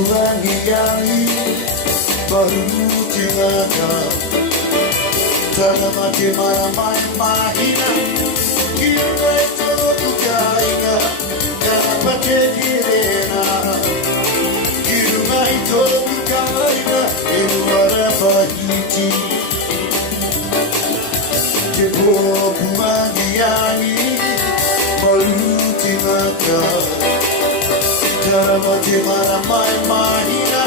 buangiani baru tinggalnya tanah mati mana main mahina kita itu tukaina karena pakai direna kita itu tukaina eluara pahiti jebo buangiani baru tinggalnya Mati mana mai mahina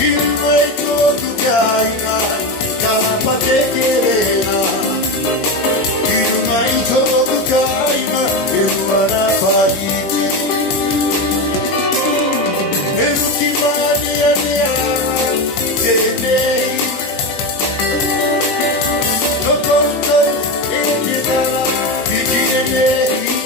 Hilwe toku kaina Kana pate kerena Hilmai toku kaina Hilwara pahiti Eluki mani anea Tenei Nokonto Ekitara Ikienei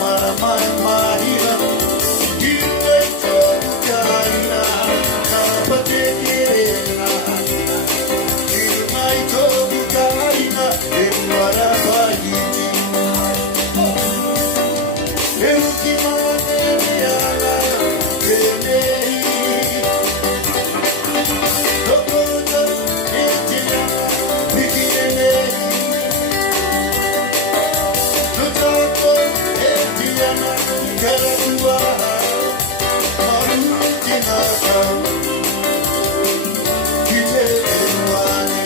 Mana mai mahina Hilwe toku kaina Kana pate kerena Hilmai toku kaina Eluara pahiti Eluki mane meala Tenei Tokoto etina Mikienei Notako etiana Karakua Marutinaka Kite enuane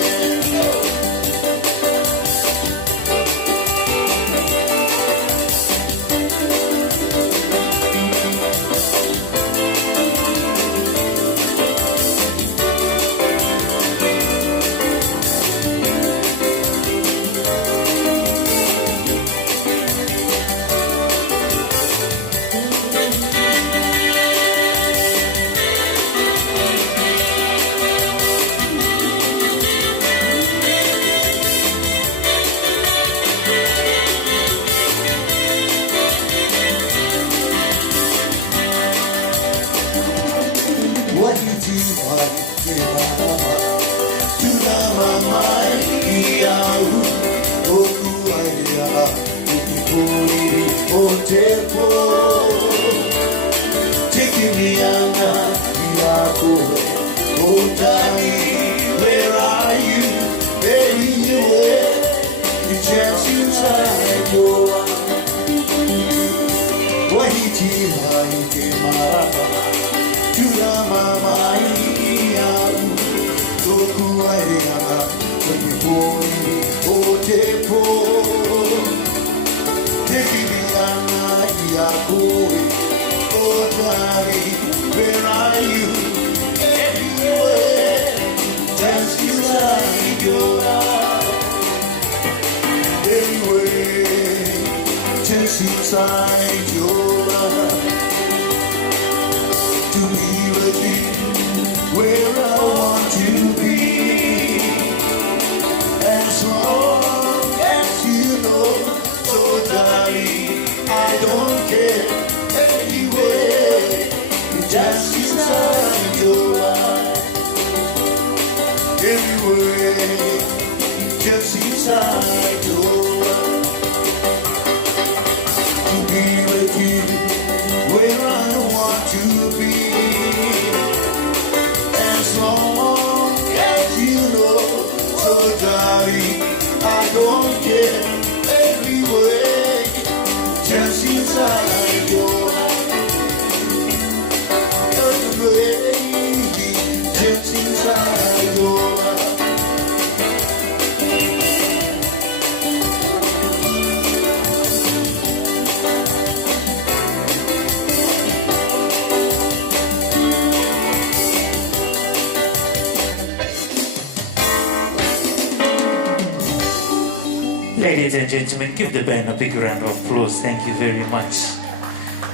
Where are you? Baby, you were the chance inside your Wahiti, Wahiti, Marapa, Tula Mama, Iau, Toku Airiana, Tokiponi, Otepo, Tekiliana, Iakoi, Otari, where are you? Everywhere, just inside your eyes. Everywhere, just inside your eyes. To be with you, where I want to be. As long as you know, so darling, I don't care. Anyway, just inside your eyes. Everywhere, just inside your eyes. To be with you, where I want to be. As long as you know, so darling, I don't care. Everywhere, just inside your eyes. Just inside your eyes. Ladies and gentlemen, give the band a big round of applause. Thank you very much.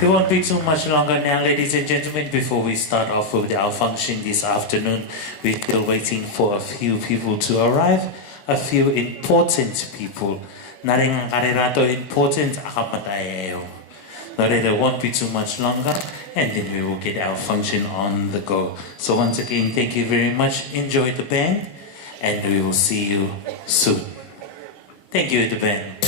It won't be too much longer now, ladies and gentlemen, before we start off with our function this afternoon. We're still waiting for a few people to arrive, a few important people Naring ang karerato important akamatayeo. No, that it won't be too much longer, and then we will get our function on the go. So once again, thank you very much. Enjoy the band, and we will see you soon. Thank you, the band.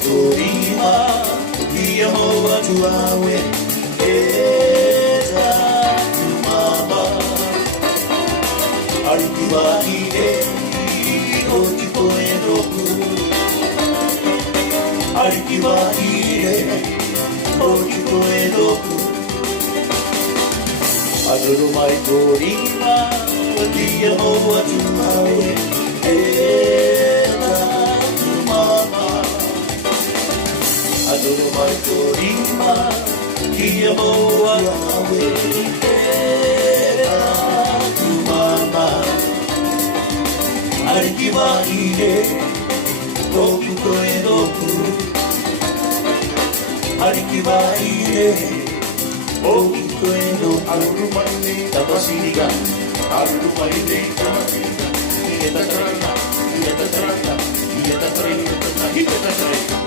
Turima awe e tāku mama Ariki wa ire o ki koe roku Ariki wa ire o ki koe roku Adoro mai tō rima Tia mo atu awe e tāku mama Adoro mai tō rima Kia mo awe e tāku mama Ariki wa ire Toku koe doku Ariki wa ire Toku koe doku Aruru mai nei tapasiriga Aruru mai nei tapasiriga Hieta karana, hieta karana Hieta karana, hieta karana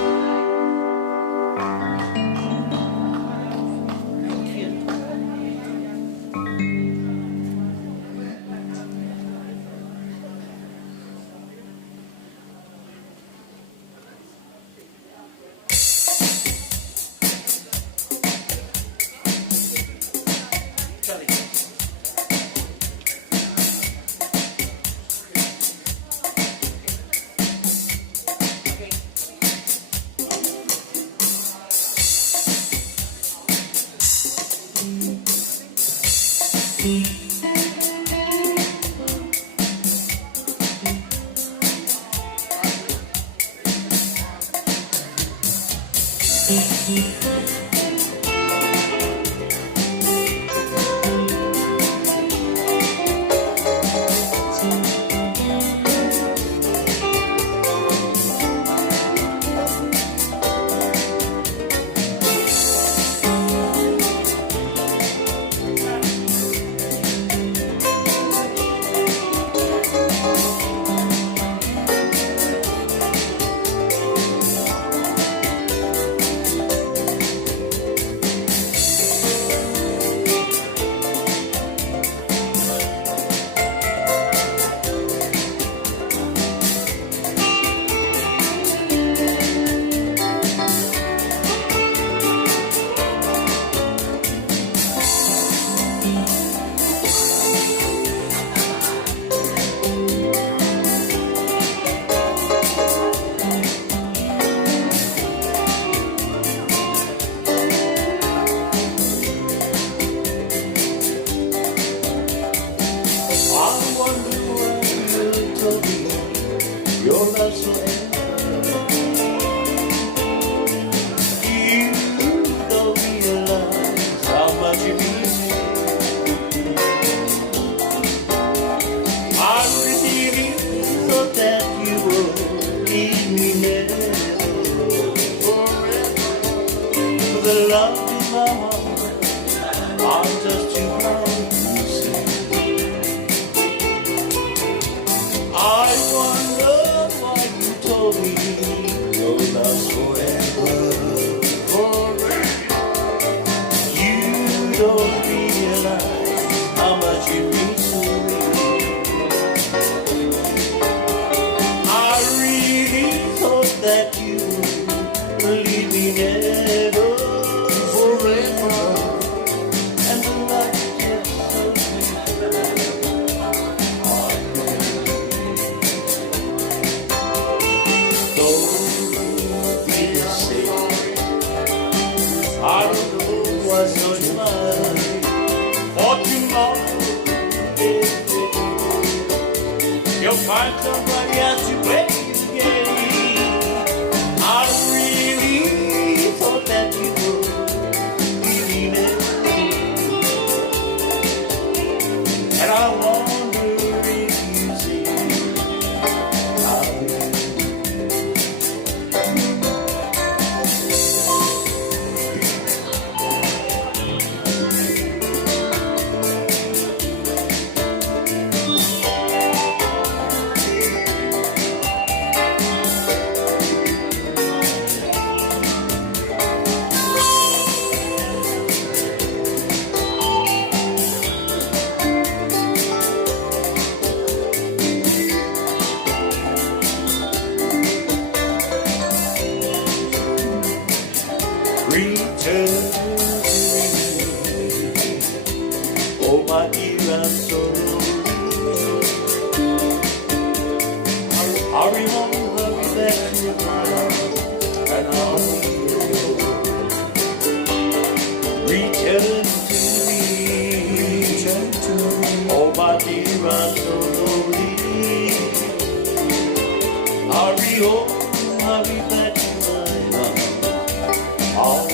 be home, I'll be back in my arms.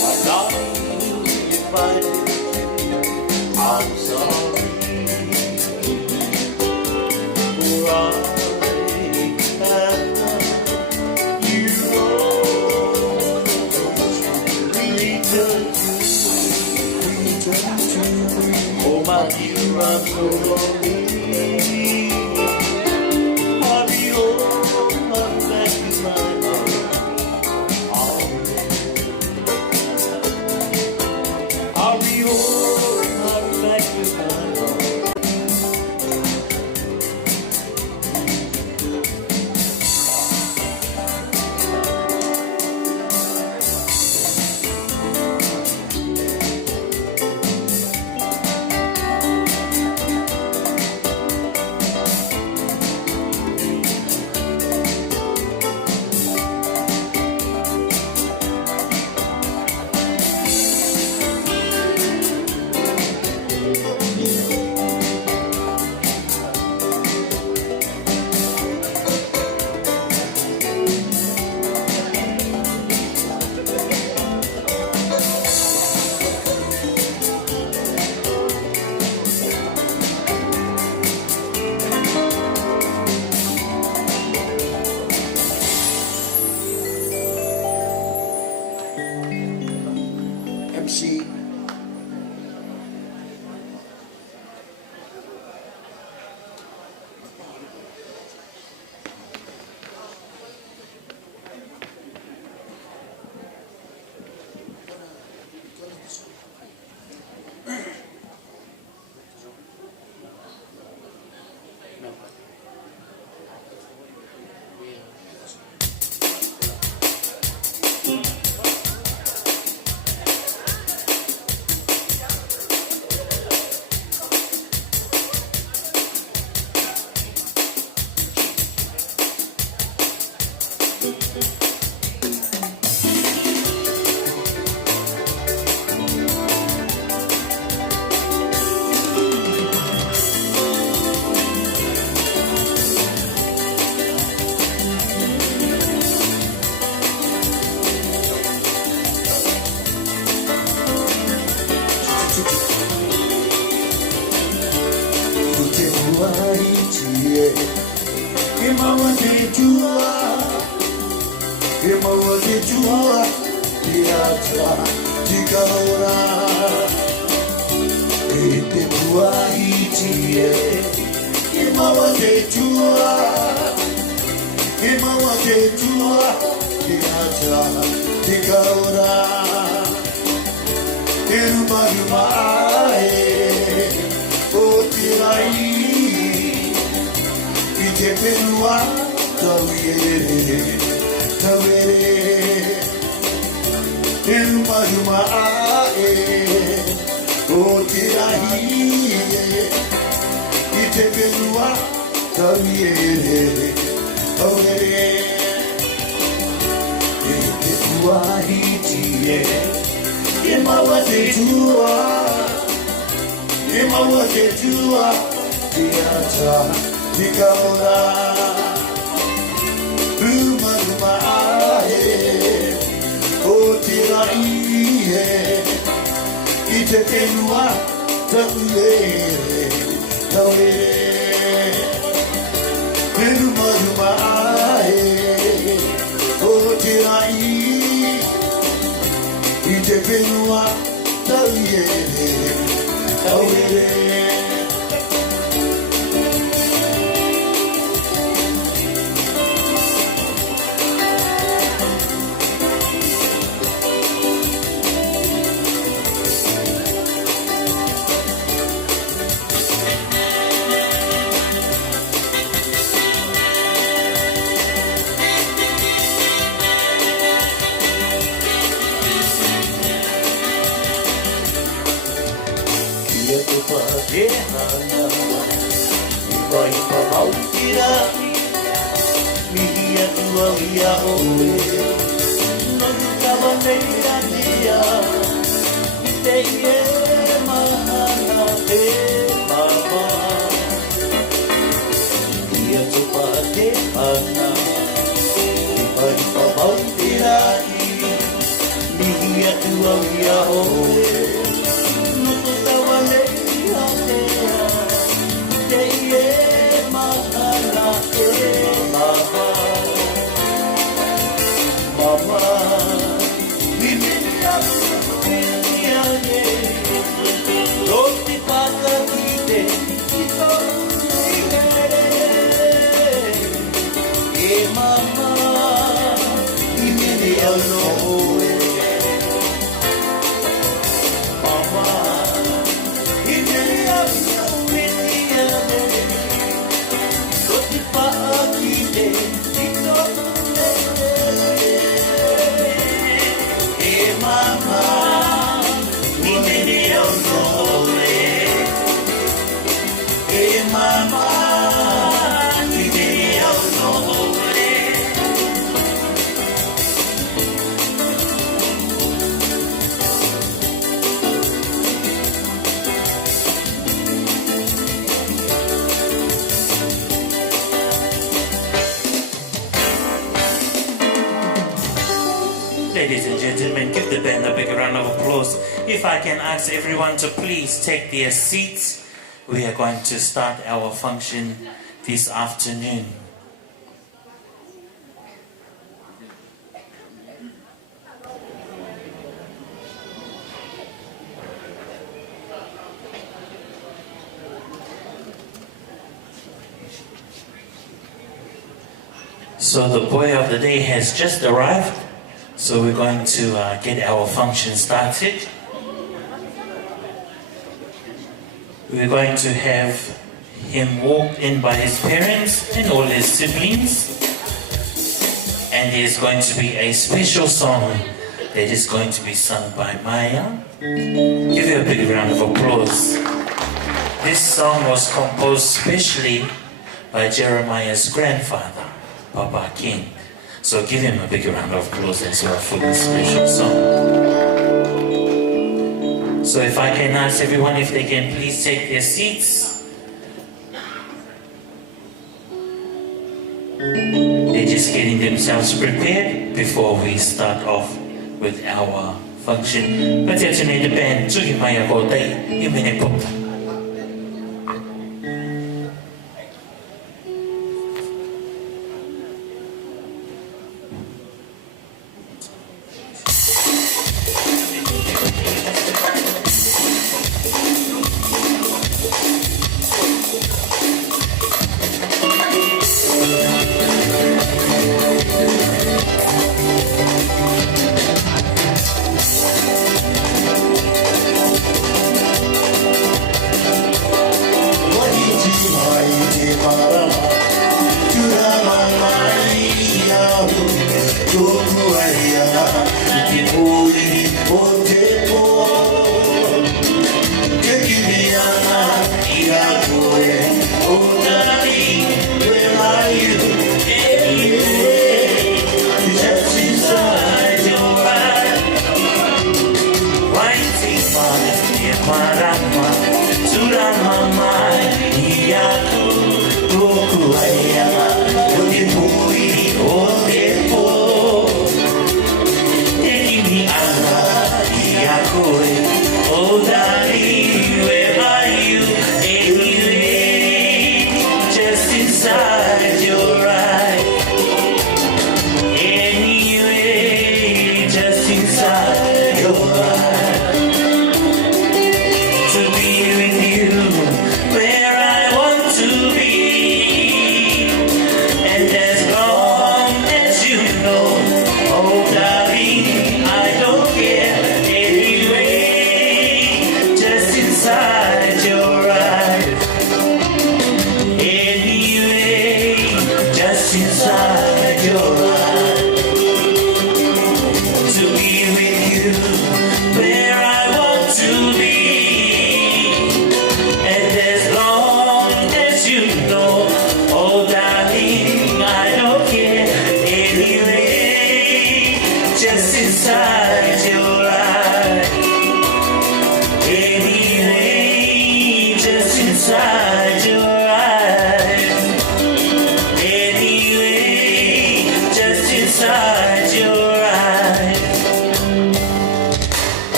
I'm sorry if I did. I'm sorry for I have done you wrong. Return to oh my dear, I'm so lonely. I'll be home, I'm back in my arms. I'll be home, I'll be back in my arms. MC. Ladies and gentlemen, give the band a big round of applause. If I can ask everyone to please take their seats. We are going to start our function this afternoon. So the boy of the day has just arrived, so we're going to get our function started. We're going to have him walked in by his parents and all his siblings, and there's going to be a special song that is going to be sung by Maya. Give her a big round of applause. This song was composed specially by Jeremiah's grandfather, Papa King. So give him a big round of applause as well for this special song. So if I can ask everyone if they can please take their seats. They're just getting themselves prepared before we start off with our function. But it's the band, Tsugi Maya Kotai, Yumene Pop.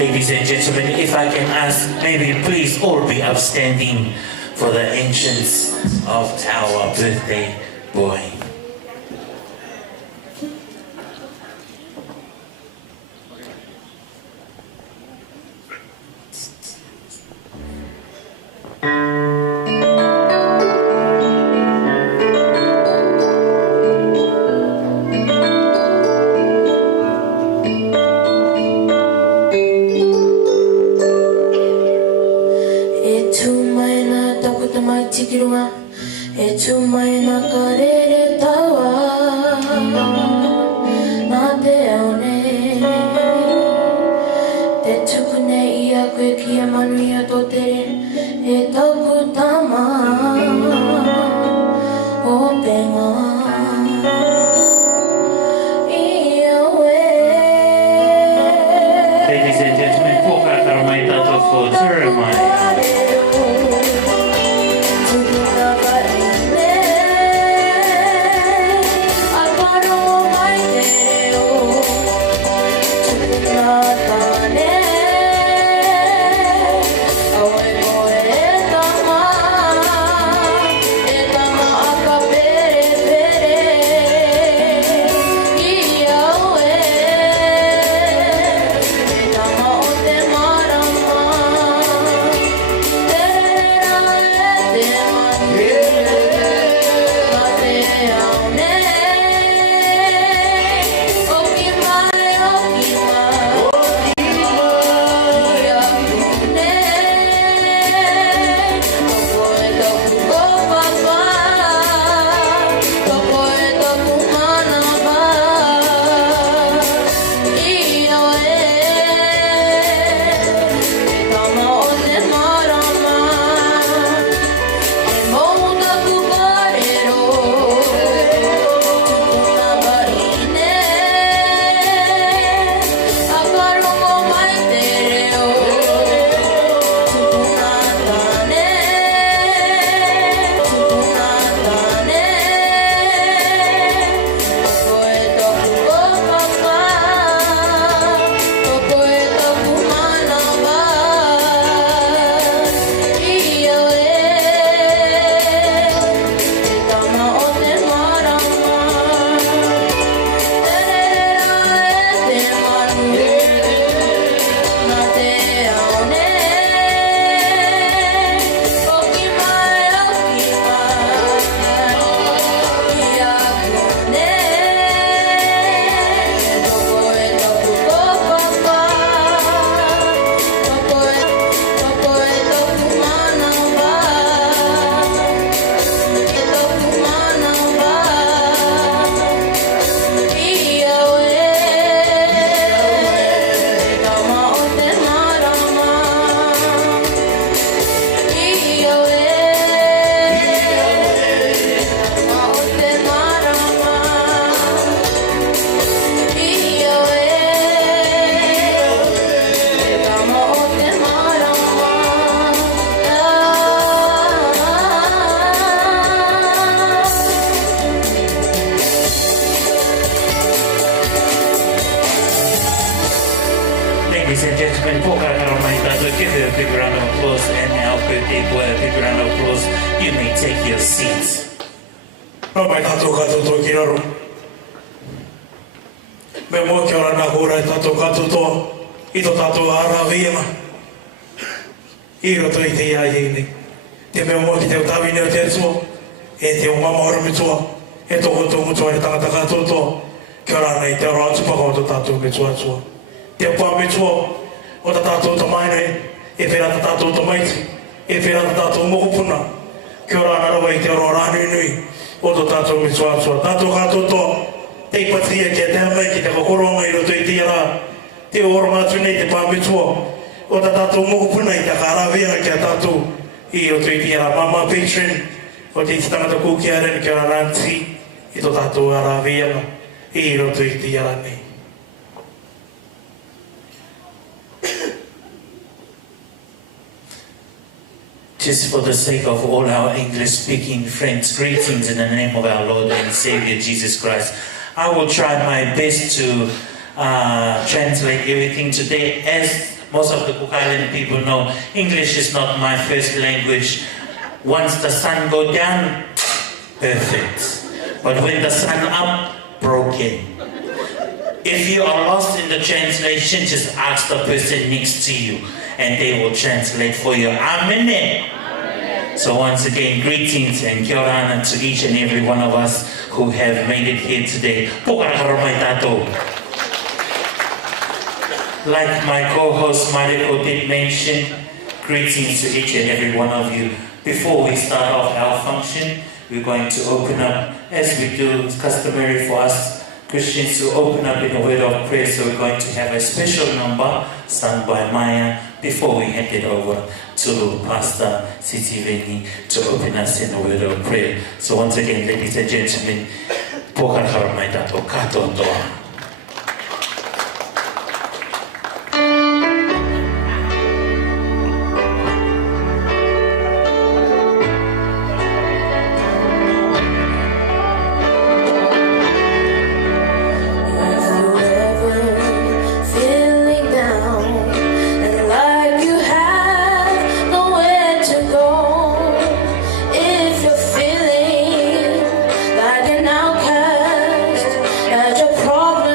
Ladies and gentlemen, if I can ask, maybe please all be upstanding for the entrance of our birthday boy. Oh birthday boy a big round of applause. You may take your seats. Mai tātou katoto ki raro. Me mua kia ora nā kōrai tātou katoto I tō tātou ārawhianga. I roto I te iai. Te mea mua ki te utawini o te atua. E te o mamahora mitua. E tōko tō mutua e tangata katoto. Kia ora nei te ora atupaka o tō tātou mitua atua. Te pā mitua o tā tātou ta maine. E whera tā tātou ta maiti. E whera tā tātou mokopuna. Kia ora narawa I te ora rānui nui. O tō tātou mitua atua. Tātou katoto. Te patia ki a te amai ki te kakoronga I roto I te ara. Te oroma atu nei te pāmitua. O tā tātou mokopuna I te karawhianga ki a tātou. I roto I te ara. Mama patron. O te tangata kūkiaren ki a ranti. I tō tātou arawhianga. I roto I te ara nei. Just for the sake of all our English-speaking friends, greetings in the name of our Lord and Savior Jesus Christ. I will try my best to translate everything today. As most of the Cook Island people know, English is not my first language. Once the sun goes down, perfect. But when the sun up, broken. If you are lost in the translation, just ask the person next to you and they will translate for you. Amen. So once again, greetings and kia ora to each and every one of us who have made it here today. Like my co-host Mariko did mention, greetings to each and every one of you. Before we start off our function, we're going to open up, as we do, it's customary for us Christians to open up in a word of prayer. So we're going to have a special number sung by Maya before we hand it over to Pastor Sitiveni to open us in a word of prayer. So once again, ladies and gentlemen, Pokar Haramai Tato Katotoa. Problem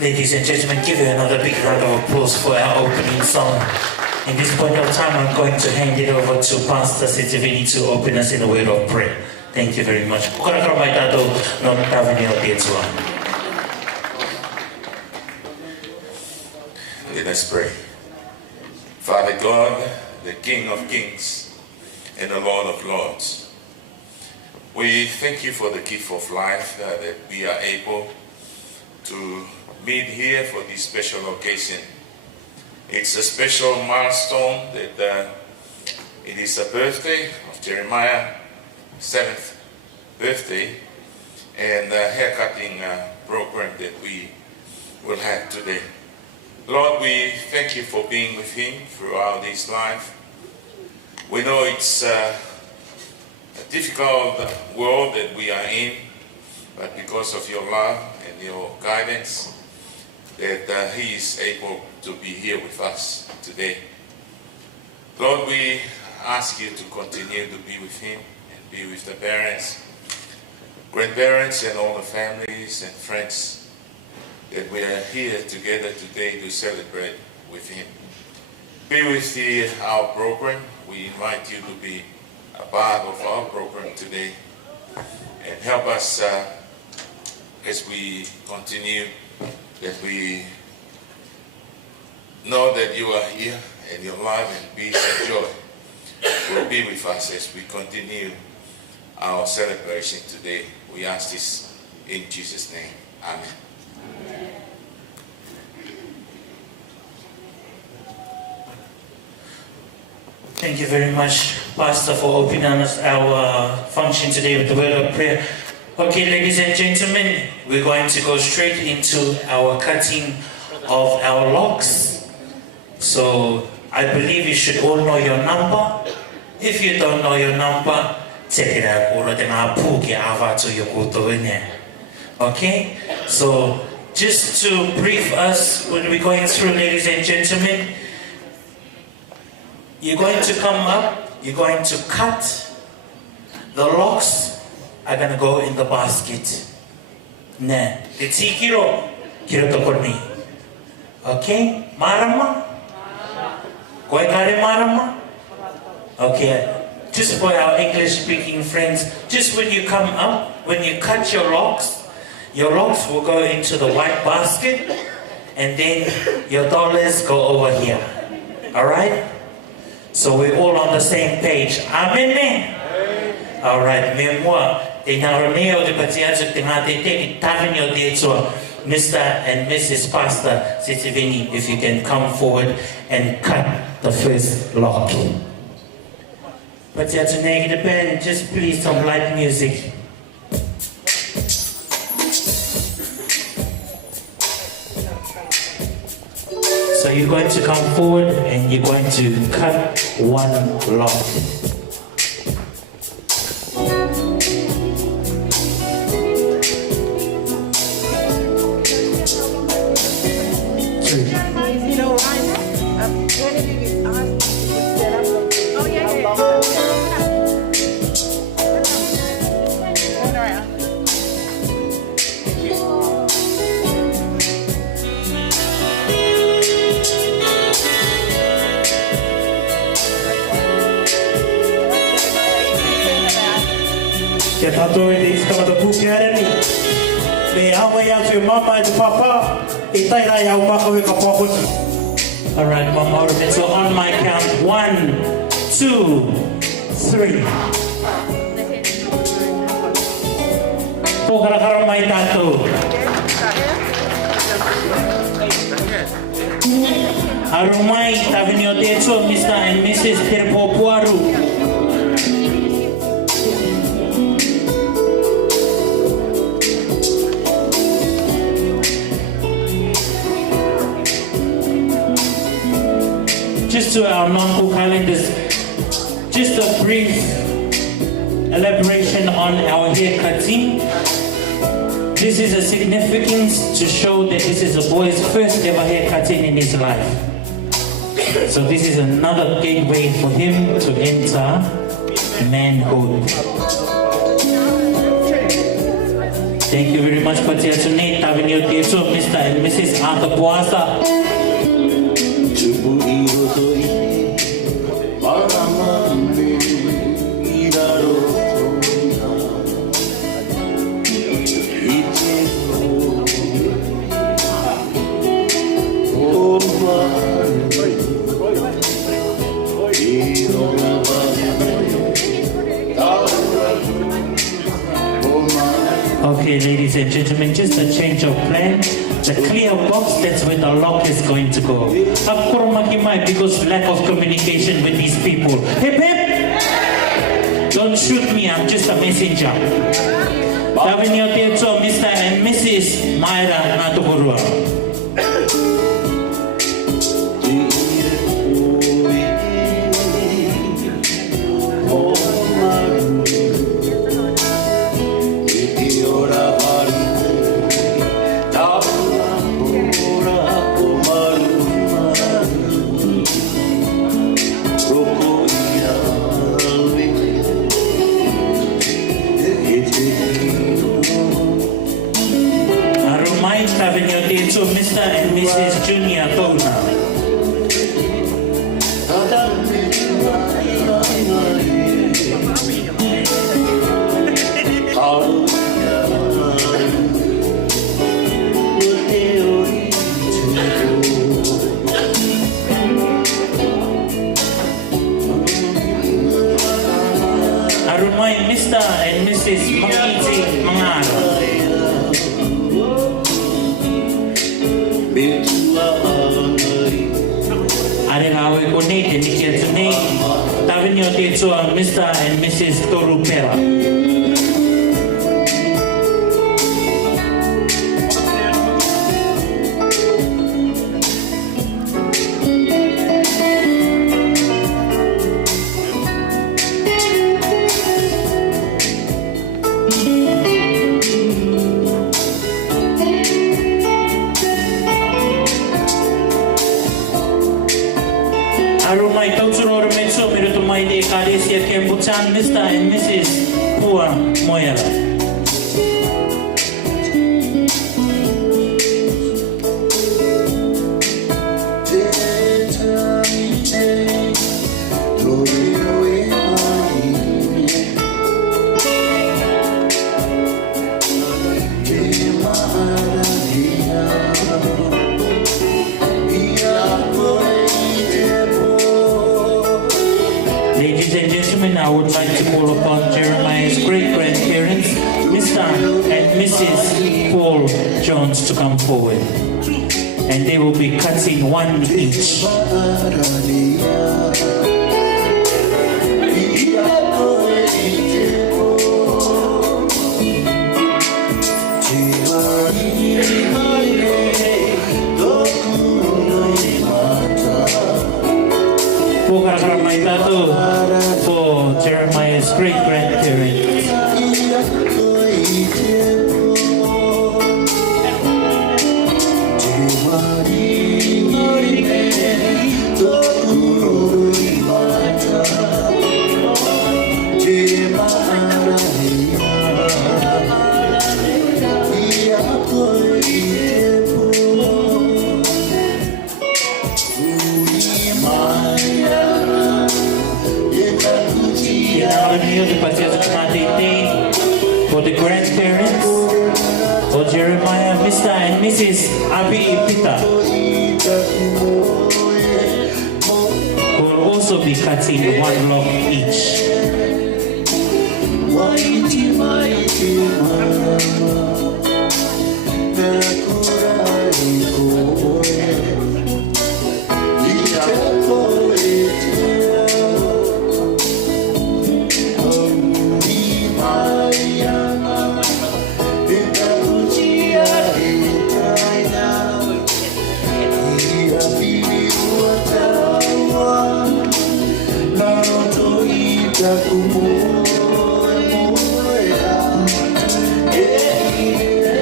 Ladies and gentlemen, give her another big round of applause for our opening song. In this point of time, I'm going to hand it over to Pastor Sitivini to open us in a word of prayer. Thank you very much. Let us pray. Father God, the King of Kings and the Lord of Lords, we thank you for the gift of life that we are able to meet here for this special occasion. It's a special milestone that it is a birthday of Jeremiah, 7th birthday, and a haircutting program that we will have today. Lord, we thank you for being with him throughout his life. We know it's a difficult world that we are in, but because of your love and your guidance, that he is able to be here with us today. Lord, we ask you to continue to be with him and be with the parents, grandparents, and all the families and friends that we are here together today to celebrate with him. Be with our program. We invite you to be a part of our program today and help us as we continue, that we know that you are here and your love and peace and joy will be with us as we continue our celebration today. We ask this in Jesus' name. Amen. Thank you very much, Pastor, for opening us our function today with the word of prayer. Okay, ladies and gentlemen, we're going to go straight into our cutting of our locks. So I believe you should all know your number. If you don't know your number, check it out. Okay, so just to brief us when we're going through, ladies and gentlemen, you're going to come up, you're going to cut. The locks are going to go in the basket. Ne, the 2 kilo tokoni. Okay, marama? Koi kare marama? Okay, just for our English speaking friends, just when you come up, when you cut your locks will go into the white basket, and then your dollars go over here. Alright? So we're all on the same page. Amen. Alright, Moimoi. Mr. and Mrs. Pastor Sitivini, if you can come forward and cut the first lock. But you have to make the band, just please some light music. So you're going to come forward and you're going to cut one lock. Alright, Mama, so on my count, 1, 2, 3. Pokarakaro mai tato. Arumai tavinyo techo, Mr. and Mrs. Tirpopuaru. Just to our non-cool calendars, just a brief elaboration on our hair cutting. This is a significance to show that this is a boy's first ever hair cutting in his life. So this is another gateway for him to enter manhood. Thank you very much, Patiatunate, Tavinio Tieso, Mr. and Mrs. Akapuasa. Okay, ladies and gentlemen, just a change of plan. The clear box, that's where the lock is going to go. Akurumaki because lack of communication with these people. Hip hip! Don't shoot me, I'm just a messenger. Tavinio Tietso, Mr. and Mrs. Mayra Natukurua. So Mr. and Mrs. Junior Tona. I remind Mr. and Mrs. Makiti Mangaro. Arenawe Konate, Nikia Tune, Tavinio Tietso, Mr. and Mrs. Torupera. Mr. and Mrs. Pua Moyala. I would like to call upon Jeremiah's great-grandparents, Mr. and Mrs. Paul Jones, to come forward. And they will be cutting one each. For Jeremiah's great-grandparents. For the grandparents, for Jeremiah, Mr. and Mrs. Abi Pita, who will also be cutting one lock each.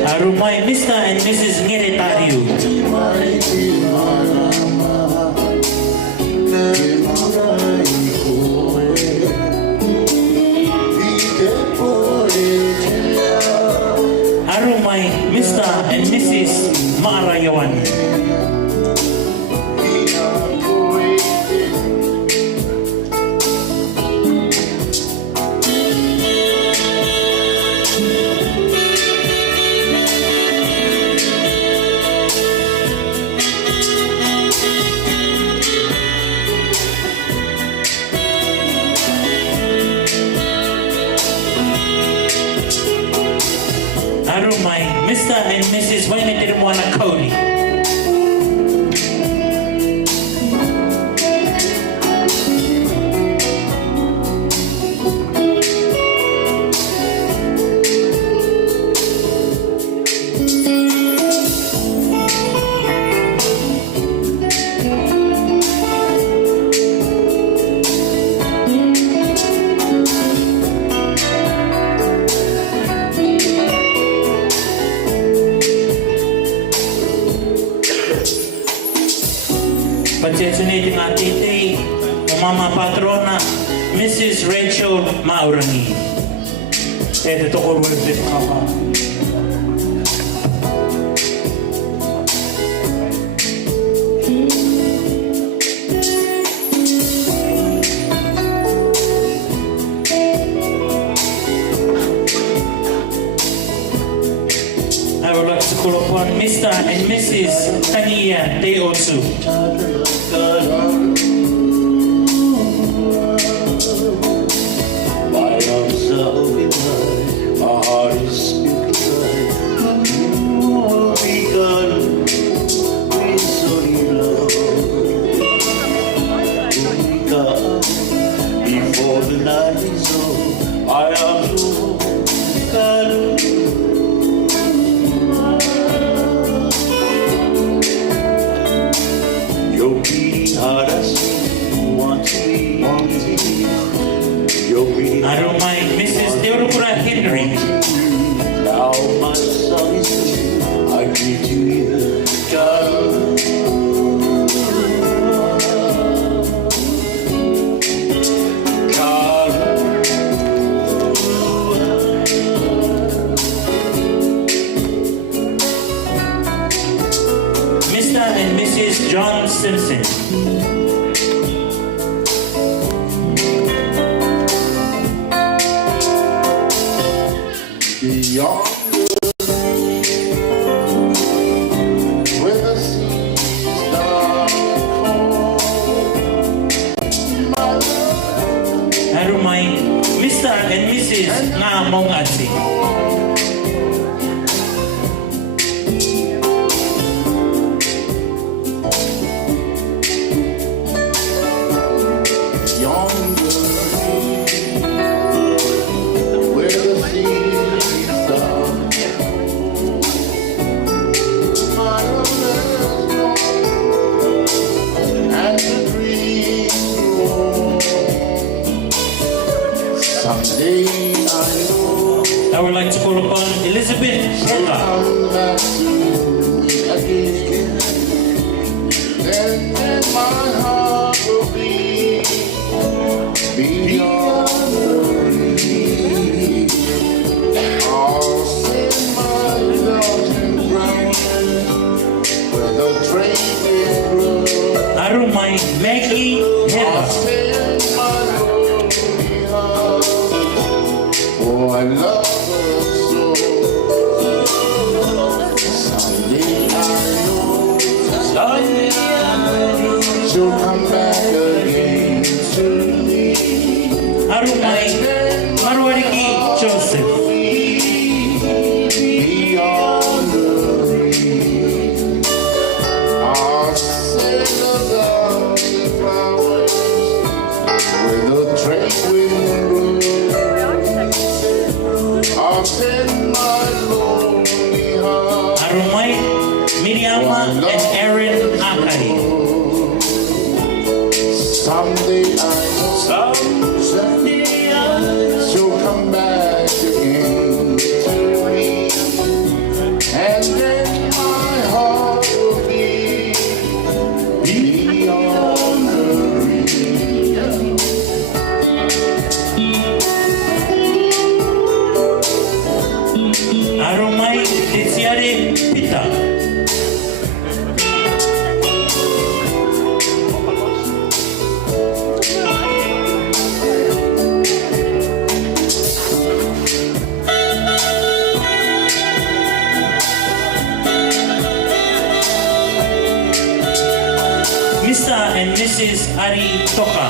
Arumai, Mr. and Mrs. Ngeretariu. Mara Yawani. Arumai, Mr. and Mrs. Wainetiriwana Cody. Pagkesunitin natin ay Mama Patrona, Mrs. Rachel Maurani. Ito ko website kapa. I would like to call upon Mr. and Mrs. Tania Deotsu. My arms are open wide, my heart is speaking right. You begun with sunny love. Begun before the night is over. My arms are open. Your beating heart I see, want to be. Your beating heart Arumai, Mrs. Deorukura Henry. now my song is true. I greet you here, child. Mr. and Mrs. John Simpson. Beyond where the seas dark cold, my love Arumai, Mr. and Mrs. Na Mongati. yonder where the seas dark cold, my love is gone and the dreams grow. Someday I know I would like to call upon Elizabeth Heather. come back to me again. Then my heart will be beyond the reach. I'll send my love to ground where the train will grow. Arumai, Maggie I'll Heather. send my lonely heart, oh I love her so. Someday I know she'll come back again to me. Arumai, Marwariki Joseph. Beyond the reach, I'll send the lovely flowers where the train will grow. I'll send my lonely heart. Arumai, Miriama and Aaron Akai. Someday I know, someday she'll come back again to me, and then my heart will be beyond the reach. Arumai, Tiziare Pita. and Mrs. Ari Toka.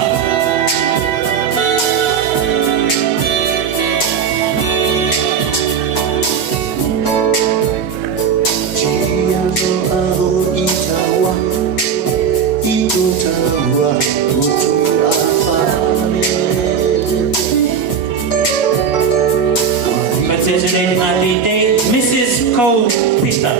Participating on the day, Mrs. Ko Pita.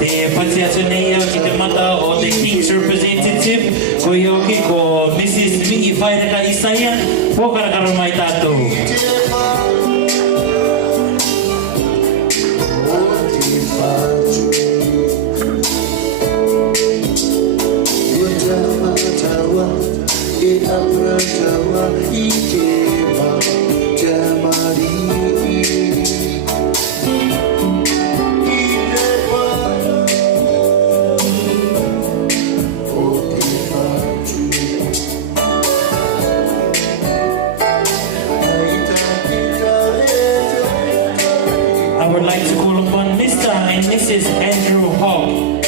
The Patsiasuneo Kitamata or the King's representative, Koyoki, ko Mrs. Miki Fairaka Isaya, Pokarakarumai Tato. I would like to call upon Mr. and Mrs. Andrew Hall.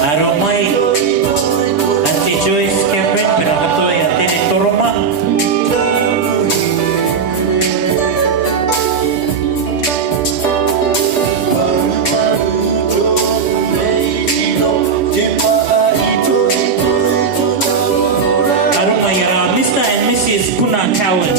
I don't mind. Auntie Joyce Kepren, pinakatoy at tinituruma. Arong mayara, Mr. and Mrs. Puna Cowan.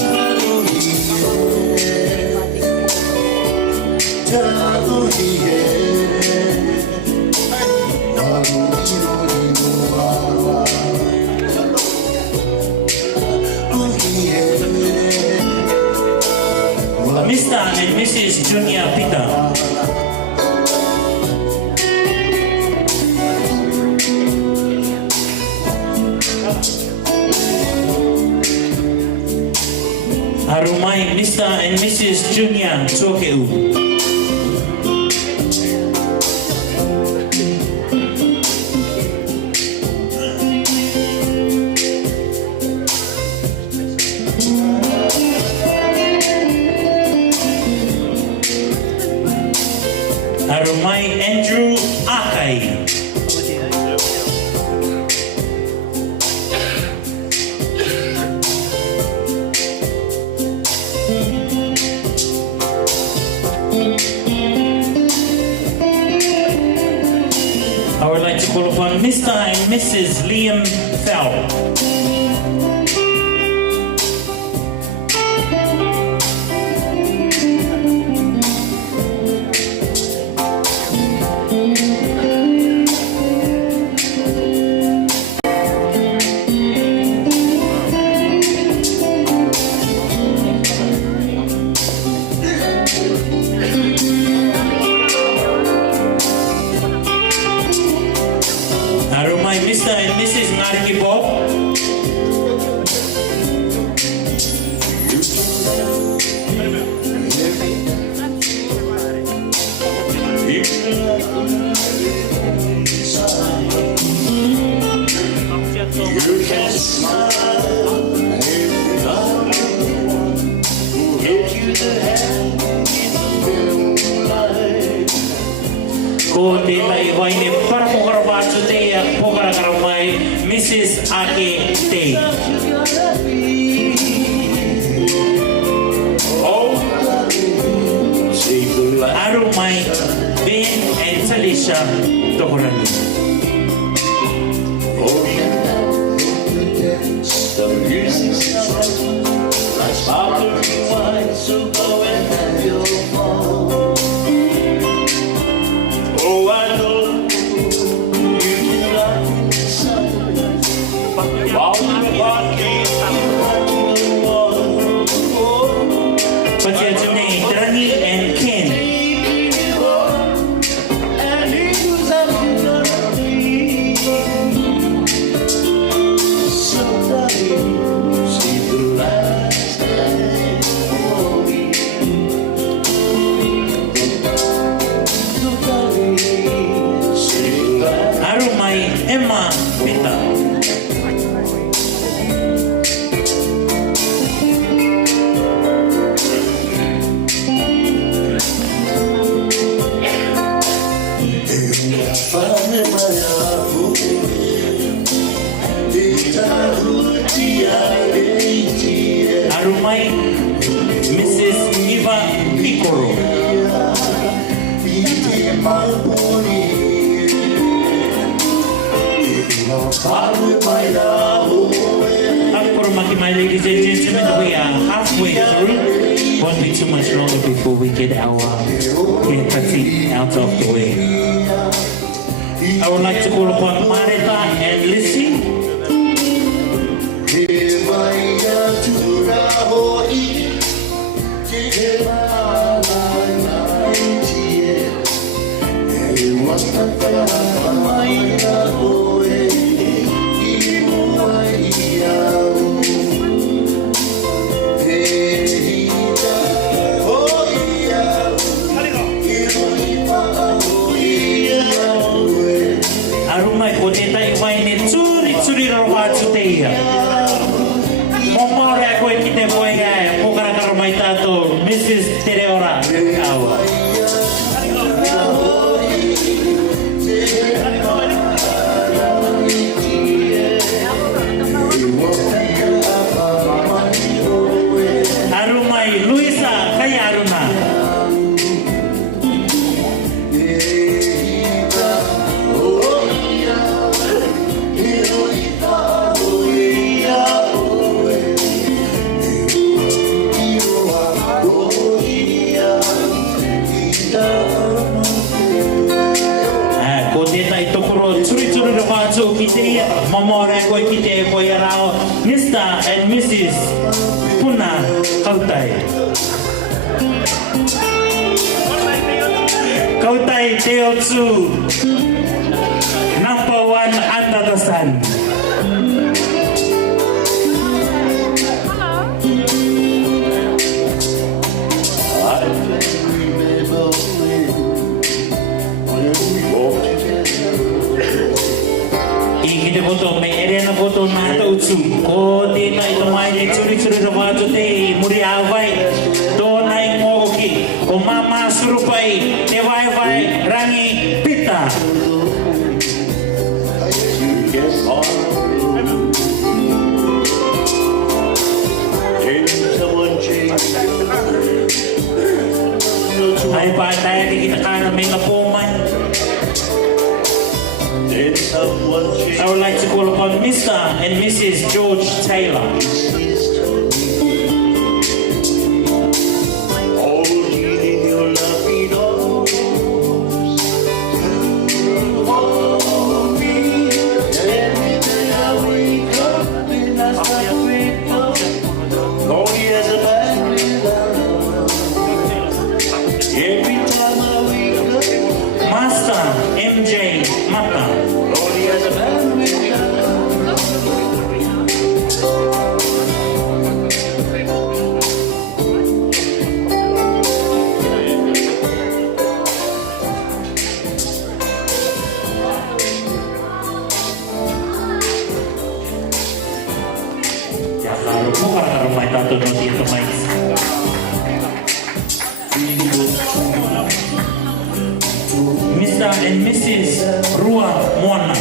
Mr. and Mrs. Junior Pita. Harumai, Mr. and Mrs. Junior Tokeu. Harumai Andrew Akai. I would like to call upon Mr. and Mrs. Liam Fell. Harumai Mr. and Mrs. Ngariki Bob. You can smile every time. Give you the hand in the moonlight. Ko te lai waine para pokarawatsu te a pokarakarumai Mrs. Ake Te. Arumai Ben and Talisha Tokorani. The music's like sparkling wine, so go and have your fun. Oh, I know ladies and gentlemen, we are halfway through. Won't be too much longer before we get our party out of the way. I would like to call upon Marita and Lissy. Arumai ko te tai mai ne turi rawa tuteia. Moimoi ko ki te moenga e pokara karo mai tato Mrs. Tereora awa. Arumai Luisa kai aruna. Moimoi ko ki te koe rao Mr. and Mrs. Puna Kautai. Kautai Teotsu number 1 under the sun. Kita foto me erena foto mata utsu ko te tai to mai le churi rawa to te muri awai to nai ngoki o mama surupai te vai rangi pita ai pa tai kita kana me ngapoman. I would like to call upon Mr. and Mrs. George Taylor. Master MJ Mata. Mr. and Mrs. Rua Moana.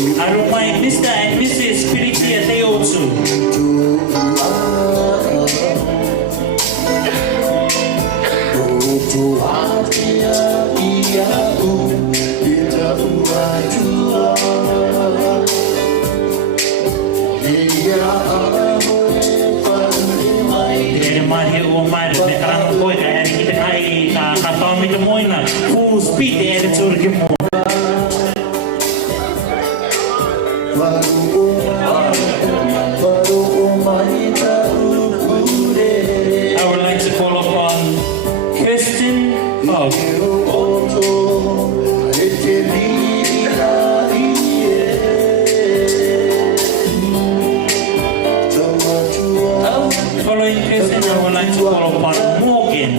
Arumai, Mr. and Mrs. Piritia Teotsu. Full speed the editor give more. I would like to call upon Kirsten Fogg. Following Kirsten, I would like to call upon Morgan.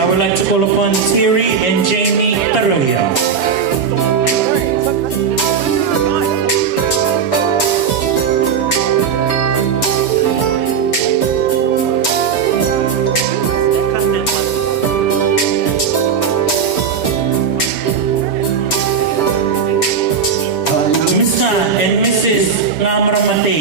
I would like to call upon Thierry and Jamie Taroya. Mr. and Mrs. Ngamramate.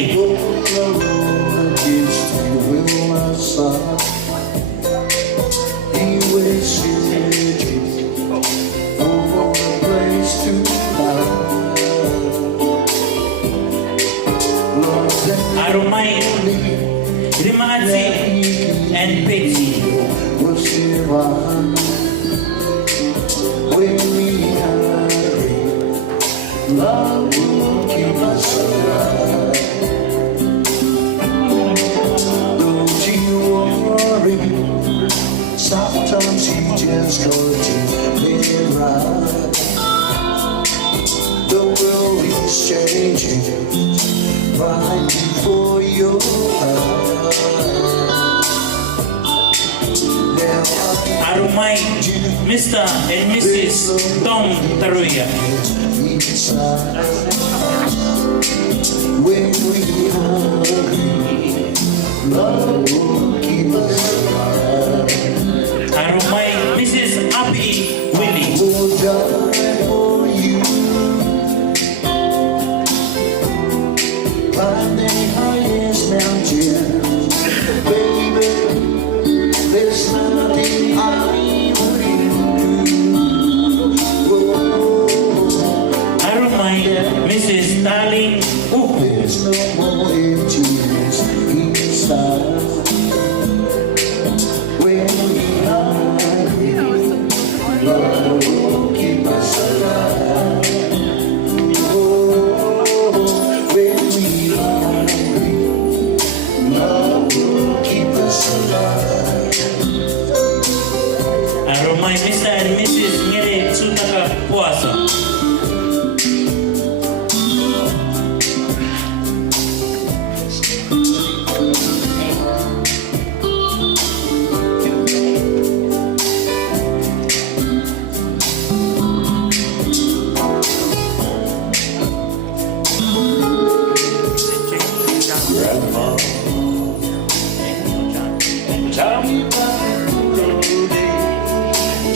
Arumai, Rimati, and Betsy. Love will keep us alive. Don't you worry. Sometimes you just got to make it right. The world is changing right before your eyes. Arumai, Mr. and Mrs. Tom Taruya. When we hungry, love will keep us alive. Arumai, Mrs. Abi Willie. We'll die for you. Climb the highest mountain, baby. There's nothing I wouldn't do. Mrs. Darling Upu. There's no more emptiness inside. When we are hungry, love will keep us alive. Oh, when we are hungry, love will keep us alive. Arumai, Mr. and Mrs. Ngere Tsutaka Puasa.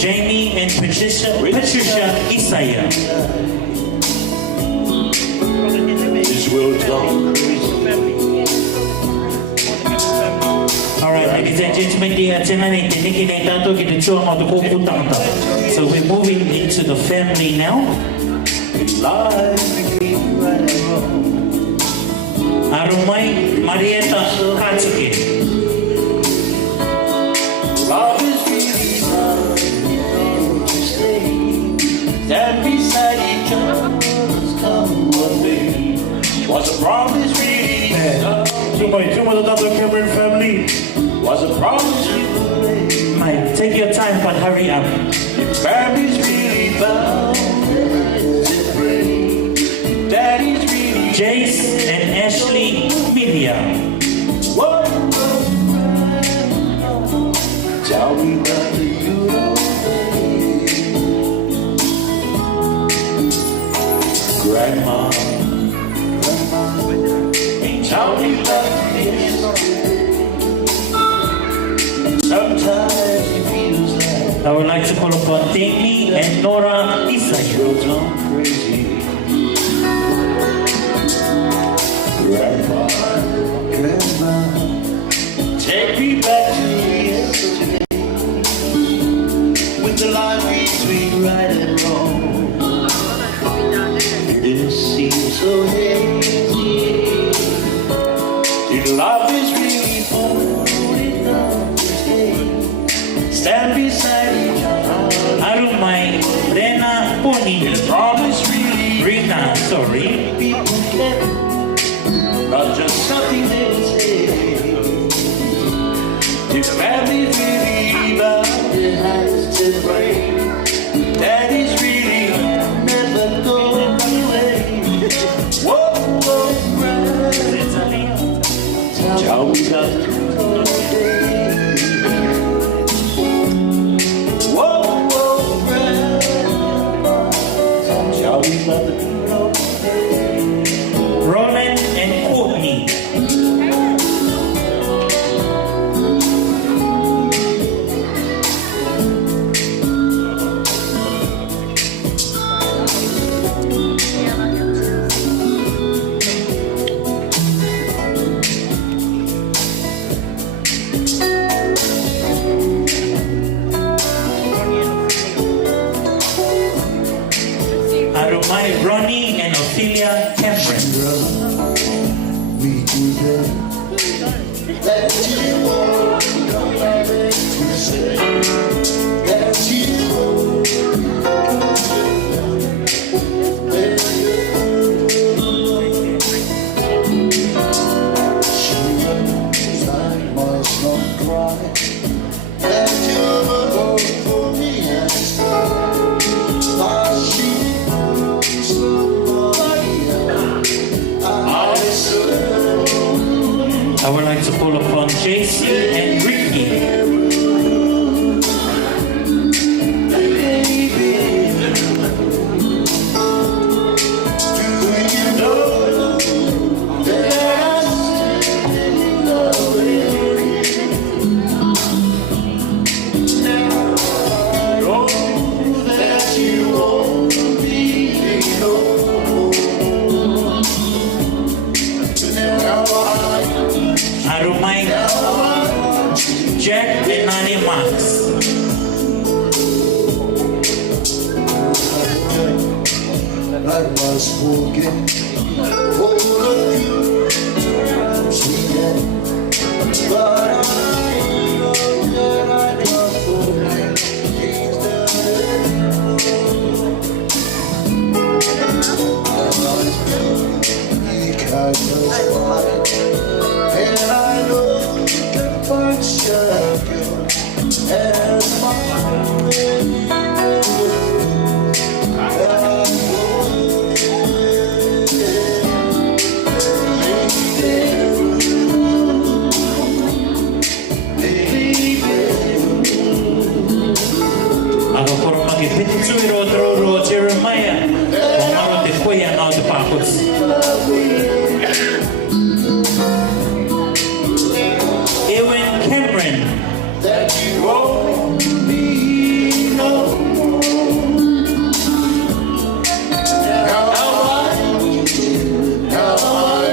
Jamie and Patricia Isaiah. This world's gone crazy. Alright, ladies and gentlemen, so we're moving into the family now. Arumai Marietta Katsuki. Love is really love to stay. Stand beside each other, come one day. Was a promise really love? Another Cameron family. Was a promise you would make? Mike, take your time but hurry up. Family's really bound. Daddy's really Jace and Ashley Media. What? Tell me what you know. Grandma, ain't how we love this. Sometimes it feels like I would like to call upon Demi and Nora Isai. you're gone crazy. Grandma, Grandma, take me back to yesterday, with the line between right and wrong. It didn't seem so hazy. Your love is really holding on today. Stand beside each other. I don't mind. Rena Pony. Your promise really Rita, sorry. people can, not just something they say. Your family really bow their hearts to pray. Daddy's really never going away. Whoa, whoa, Grandma, tell me about the day. Whoa, whoa, Grandma, tell me about the day. Ronan and Courtney. I don't mind Ronnie and Ophelia Cameron. We do that you won't come back to say that you won't I must not cry that you're both for me and I would like to call upon JC and Ricky. I don't mind Jack and Nani Max. I must forget all the good times we had, but I know that I can't forget things that because of mine, and I know you can find shelter as Jeremiah, Omaro de Koya now the Pacos. Ewan Cameron, that you won't be no more. How I need you, baby. How I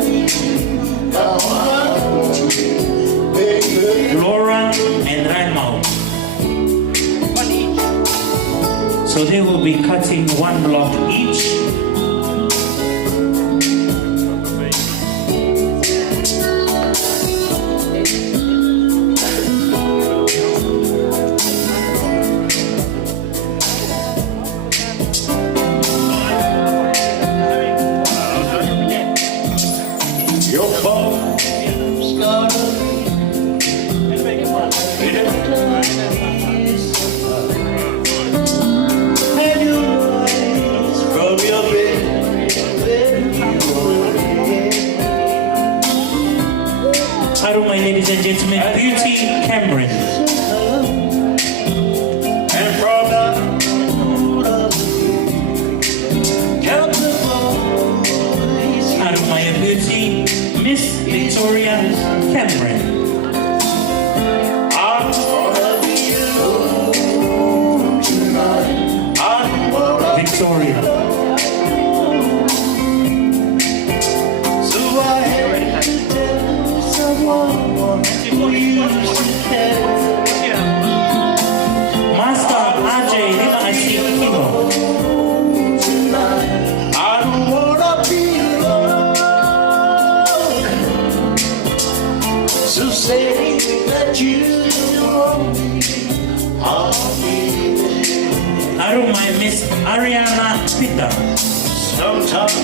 need you, baby. Laura and Raimau. So they will be cutting one block each. Your phone's gonna and your eyes from your bed. Hello, my ladies and gentlemen, Beauty Cameron. my beauty, Miss Victoria Cameron. I wanna be alone tonight. I wanna Victoria. So I had to tell someone who used to care. Master AJ, Rima Achi Kimo. I don't wanna be alone. So say that you want me, I'll be there. Arumai Miss Ariana Peter. Sometimes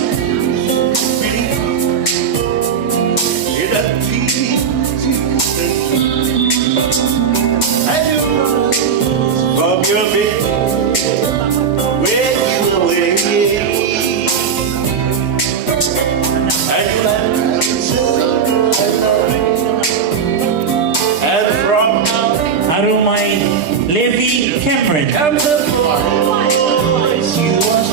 it appears and you run from your bed when you away. And you and from Arumai Levi Cameron. comes the voice you was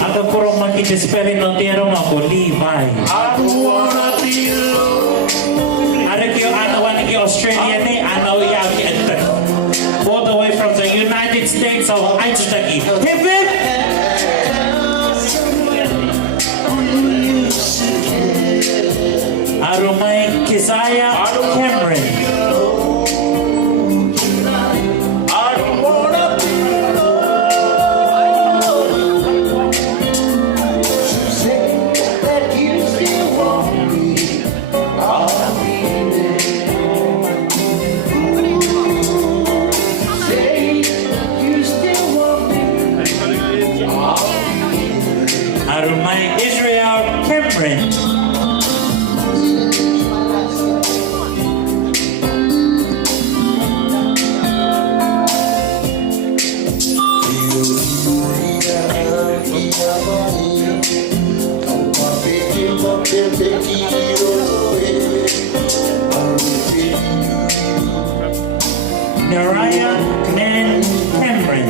Ako puro makitesperi no tiro nga ko Levi. I don't wanna be alone. Ano kyo anawan ki Australia ni ano ya ki all the way from the United States of Aitutaki. Hip hip. Arumai Kisaya Cameron. I don't wanna be alone. Say that you still want me, I'll be there. Say you still want me, I'll be there. Arumai Israel Cameron. Naraya Nan Cameron.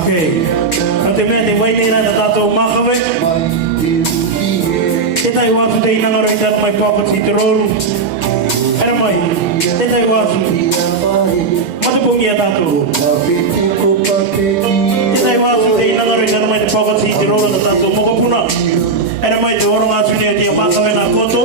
Okay. Ultimately, waiting na natato makawe. Kita iwasu tayo nang oray dat may pocket si Tirol. Ano may? Kita iwasu. Matupong iya tato. Kita iwasu tayo nang oray dat may pocket si Tirol na tato. Muka puna. Ano may? Diorong asu niya tiya makawe na koto.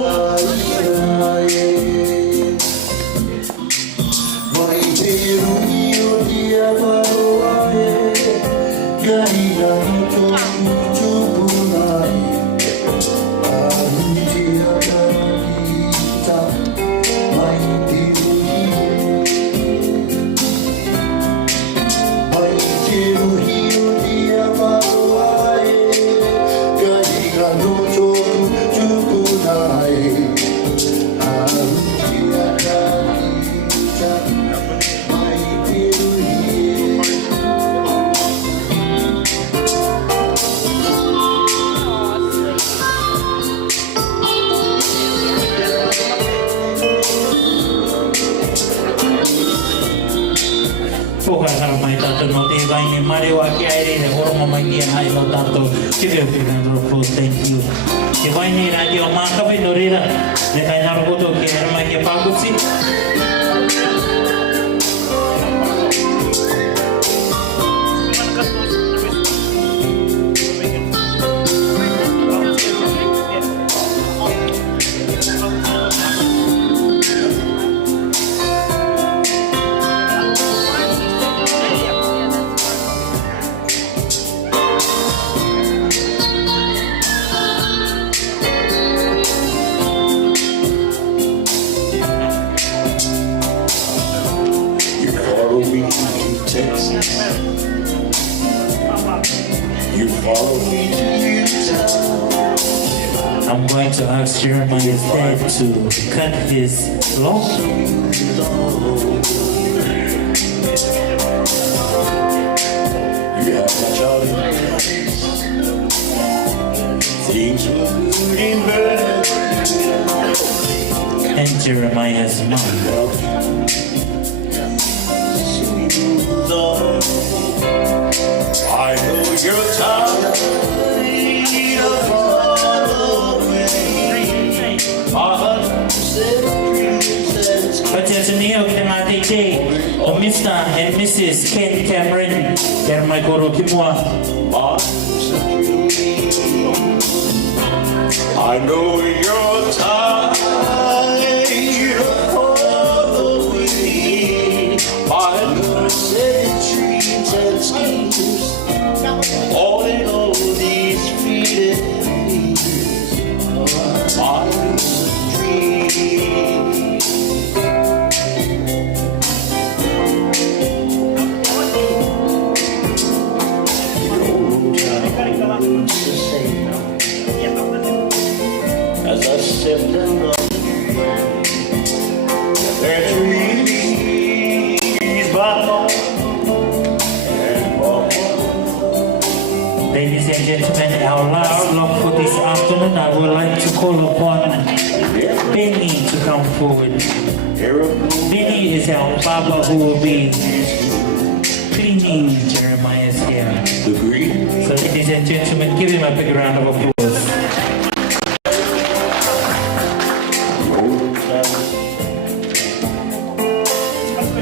Poka kara mai tato no te vai ni mare wa ki aire ne oro mo mai dia ai no tato kire o pinandro pro thank you ki vai ni radio maka vai dorira ne kai na roboto ki era mai ke pagusi Follow me to Utah. I'm going to ask Jeremiah's dad to cut his lock. You have my childhood. Things were good in bed. And Jeremiah's mom. I know you're tired of following my unsaid dreams and But there's a Neo Kematite, or Mr. and Mrs. Ken Cameron, Jeremiah Goro Kimua. I know you're tired of following my unsaid dreams and schemes. All in all these feelings, my dreams. As I stepped down on their trees by and Ladies and gentlemen, our last block for this afternoon, I would like to call upon Benny to come forward. Benny is our Baba who will be cleaning Jeremiah's hair. the green. So ladies and gentlemen, give him a big round of applause.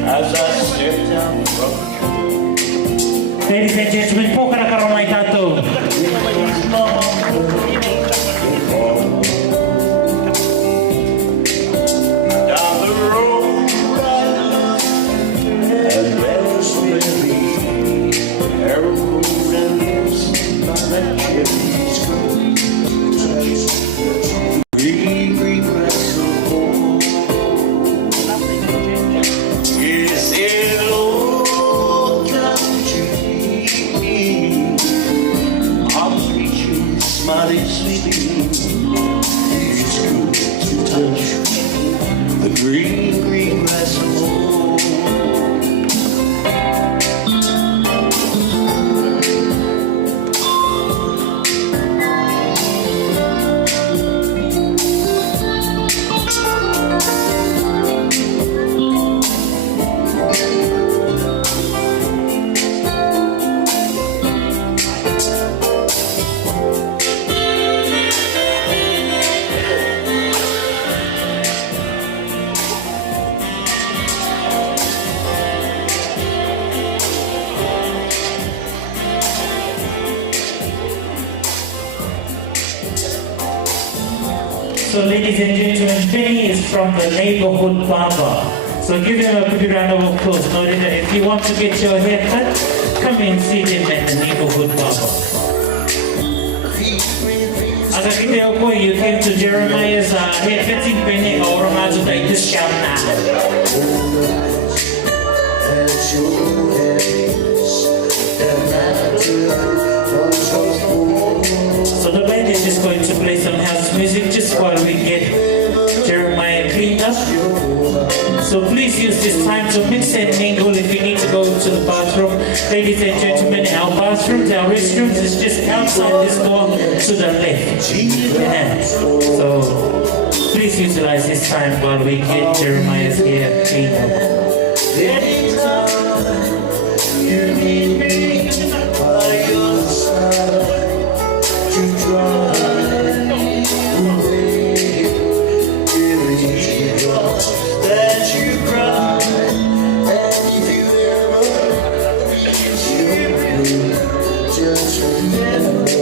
As I step down from Ladies and gentlemen, po ka na karomay tato. down the road, and there's really arrows and lips by that chimney's green, green grass of home. Yes, in old country, I'm reaching, smiling, sleeping. It's good to touch the green, green grass of home. So ladies and gentlemen, Benny is from the neighborhood barber. So give him a big round of applause. Know that if you want to get your hair cut, come and see them at the neighborhood barber. As I can tell you came to Jeremiah's hair fitting Benny or Ramazu like discount now. So the band is just going to play some house music just while we get Jeremiah cleaned up. So please use this time to mix and mingle if you need to go to the bathroom. Ladies and gentlemen, our bathrooms, our restrooms is just outside this door to the left. Yeah. So please utilize this time while we get Jeremiah's hair cleaned up. Anytime you need me by your side to drive away every tear that you cry. And if you ever use your blue, just remember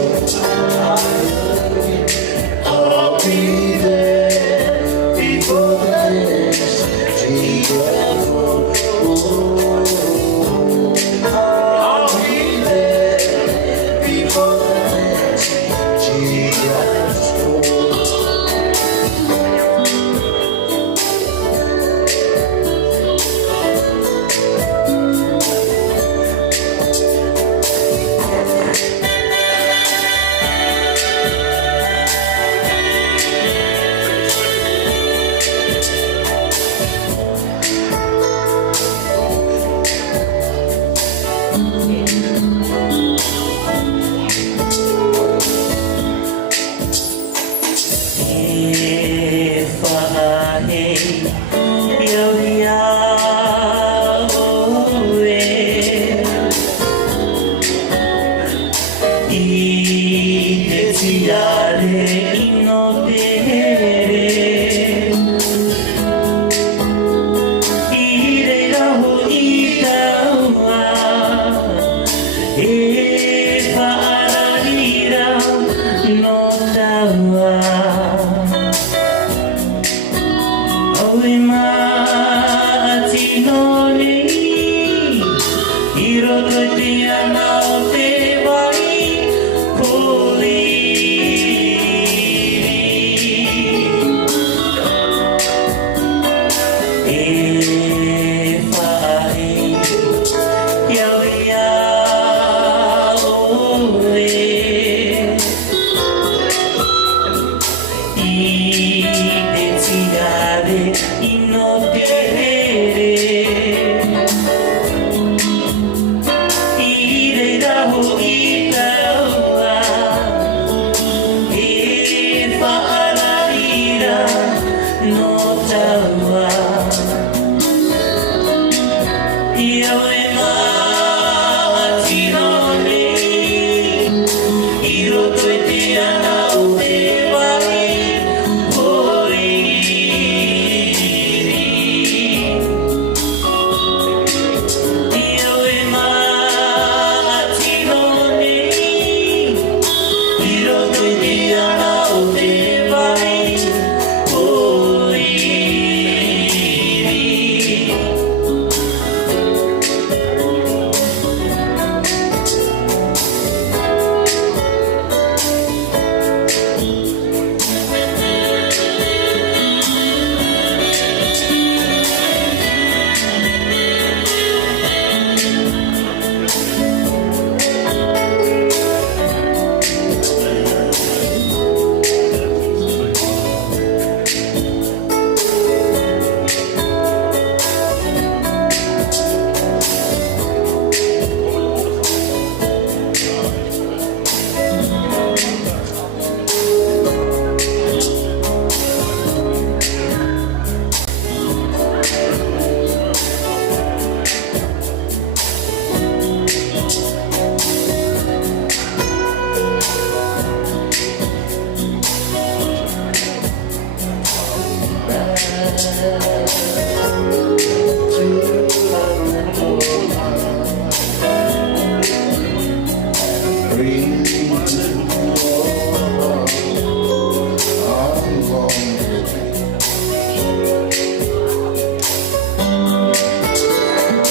I'll be there before the next tear.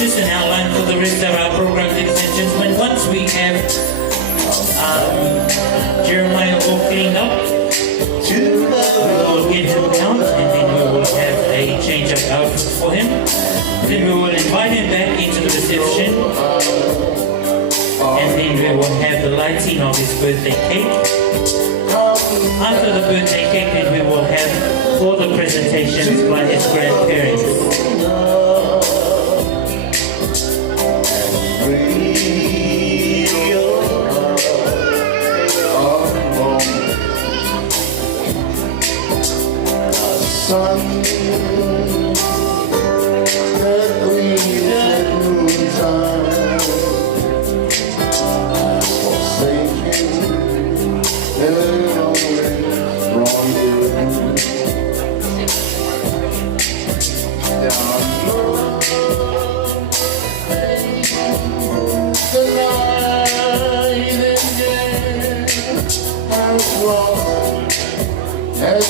Just an outline for the rest of our program, ladies and gentlemen. Once we have Jeremiah all cleaned up, we will get him down and then we will have a change of outfit for him. Then we will invite him back into the reception and then we will have the lighting of his birthday cake. After the birthday cake, then we will have all the presentations by his grandparents. Sun that gleams at noontime, forsaken and only wrongdoing. Down the night and day has lost as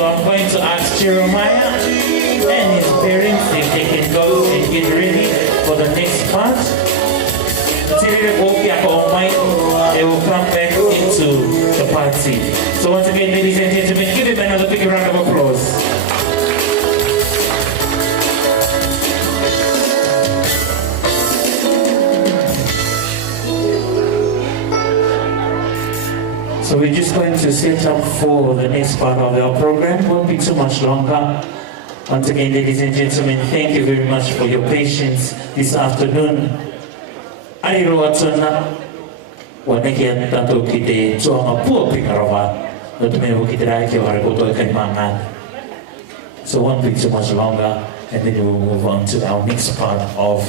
So I'm going to ask Jeremiah and his parents if they can go and get ready for the next part. They will come back into the party. So once again, ladies and gentlemen, give him another big round of applause. So we're just going to set up for the next part of our program. Won't be too much longer. Once again, ladies and gentlemen, thank you very much for your patience this afternoon. Ariro atuna waneke tato kite tuanga pua pikarawa notumeo kitirai ke warakoto kaimangan. So won't be too much longer, and then we will move on to our next part of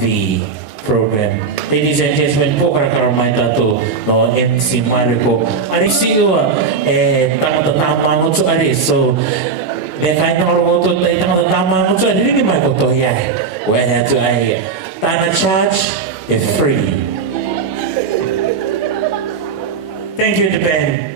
the program. Ladies and gentlemen, po karakaramay tato no MC Mariko. Ari siwa tama tama mo to ari so kahit na roboto tayo tama tama mo to ari hindi may koto ya. When to ay tana charge is free. Thank you, the band.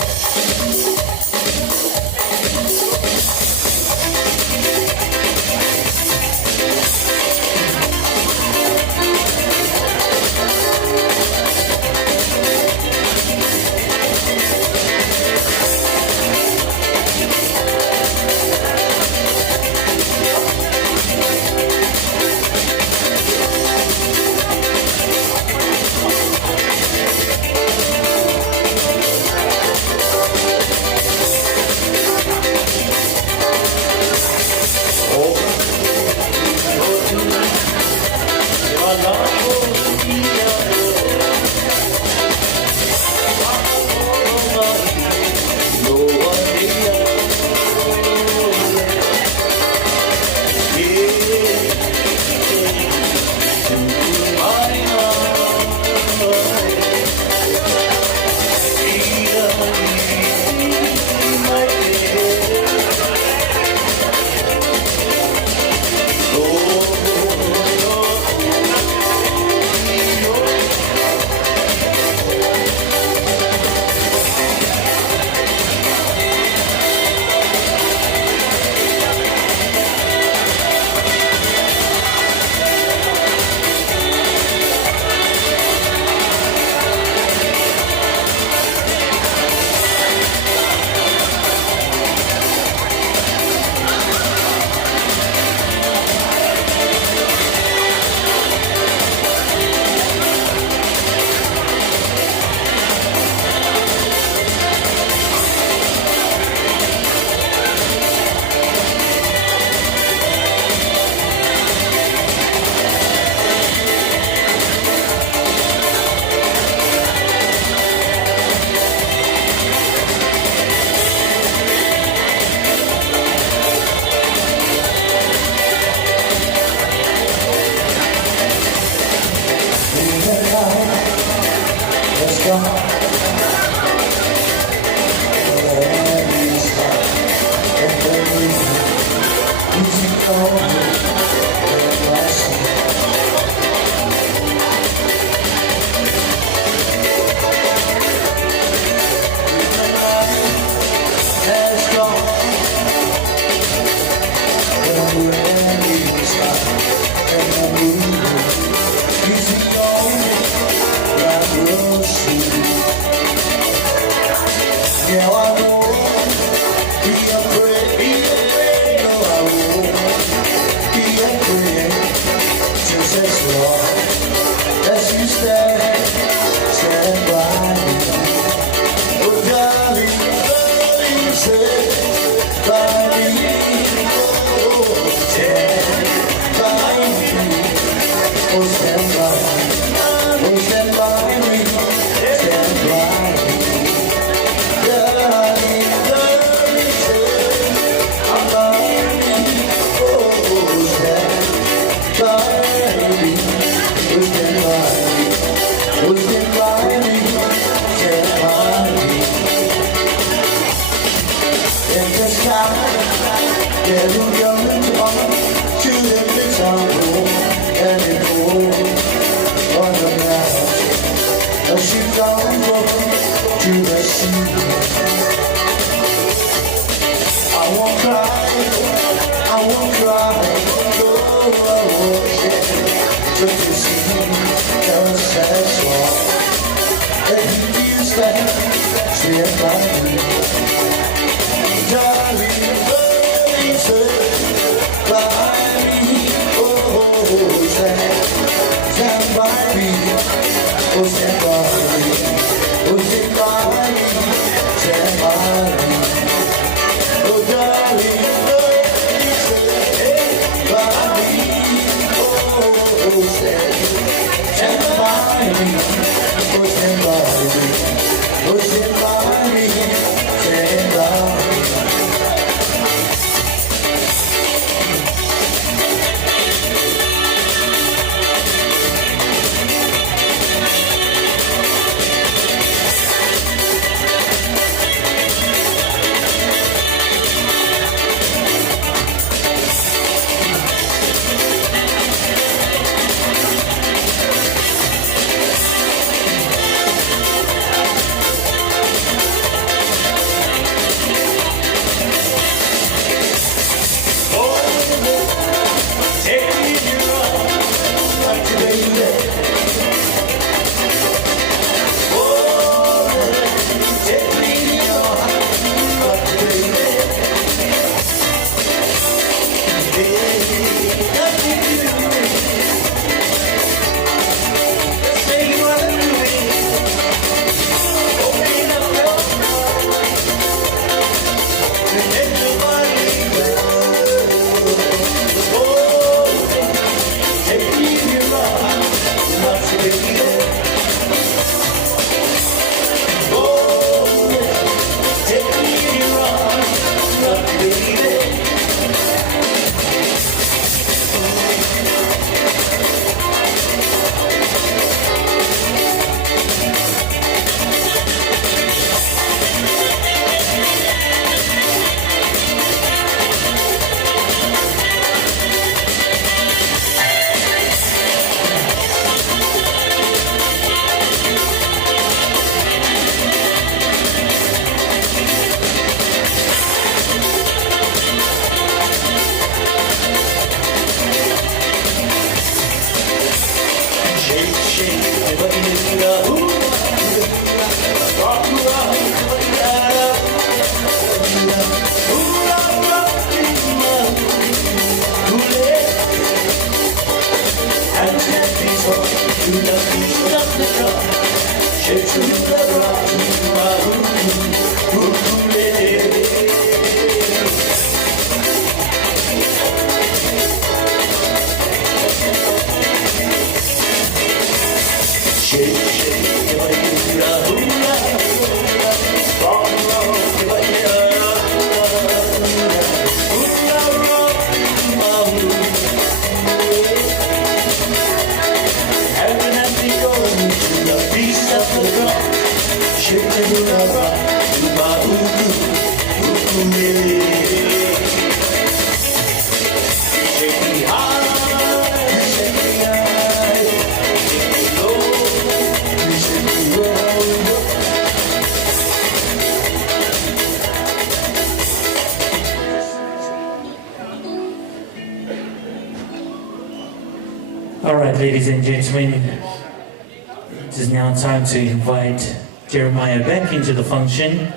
All right, ladies and gentlemen, it is now time to invite Jeremiah back into the function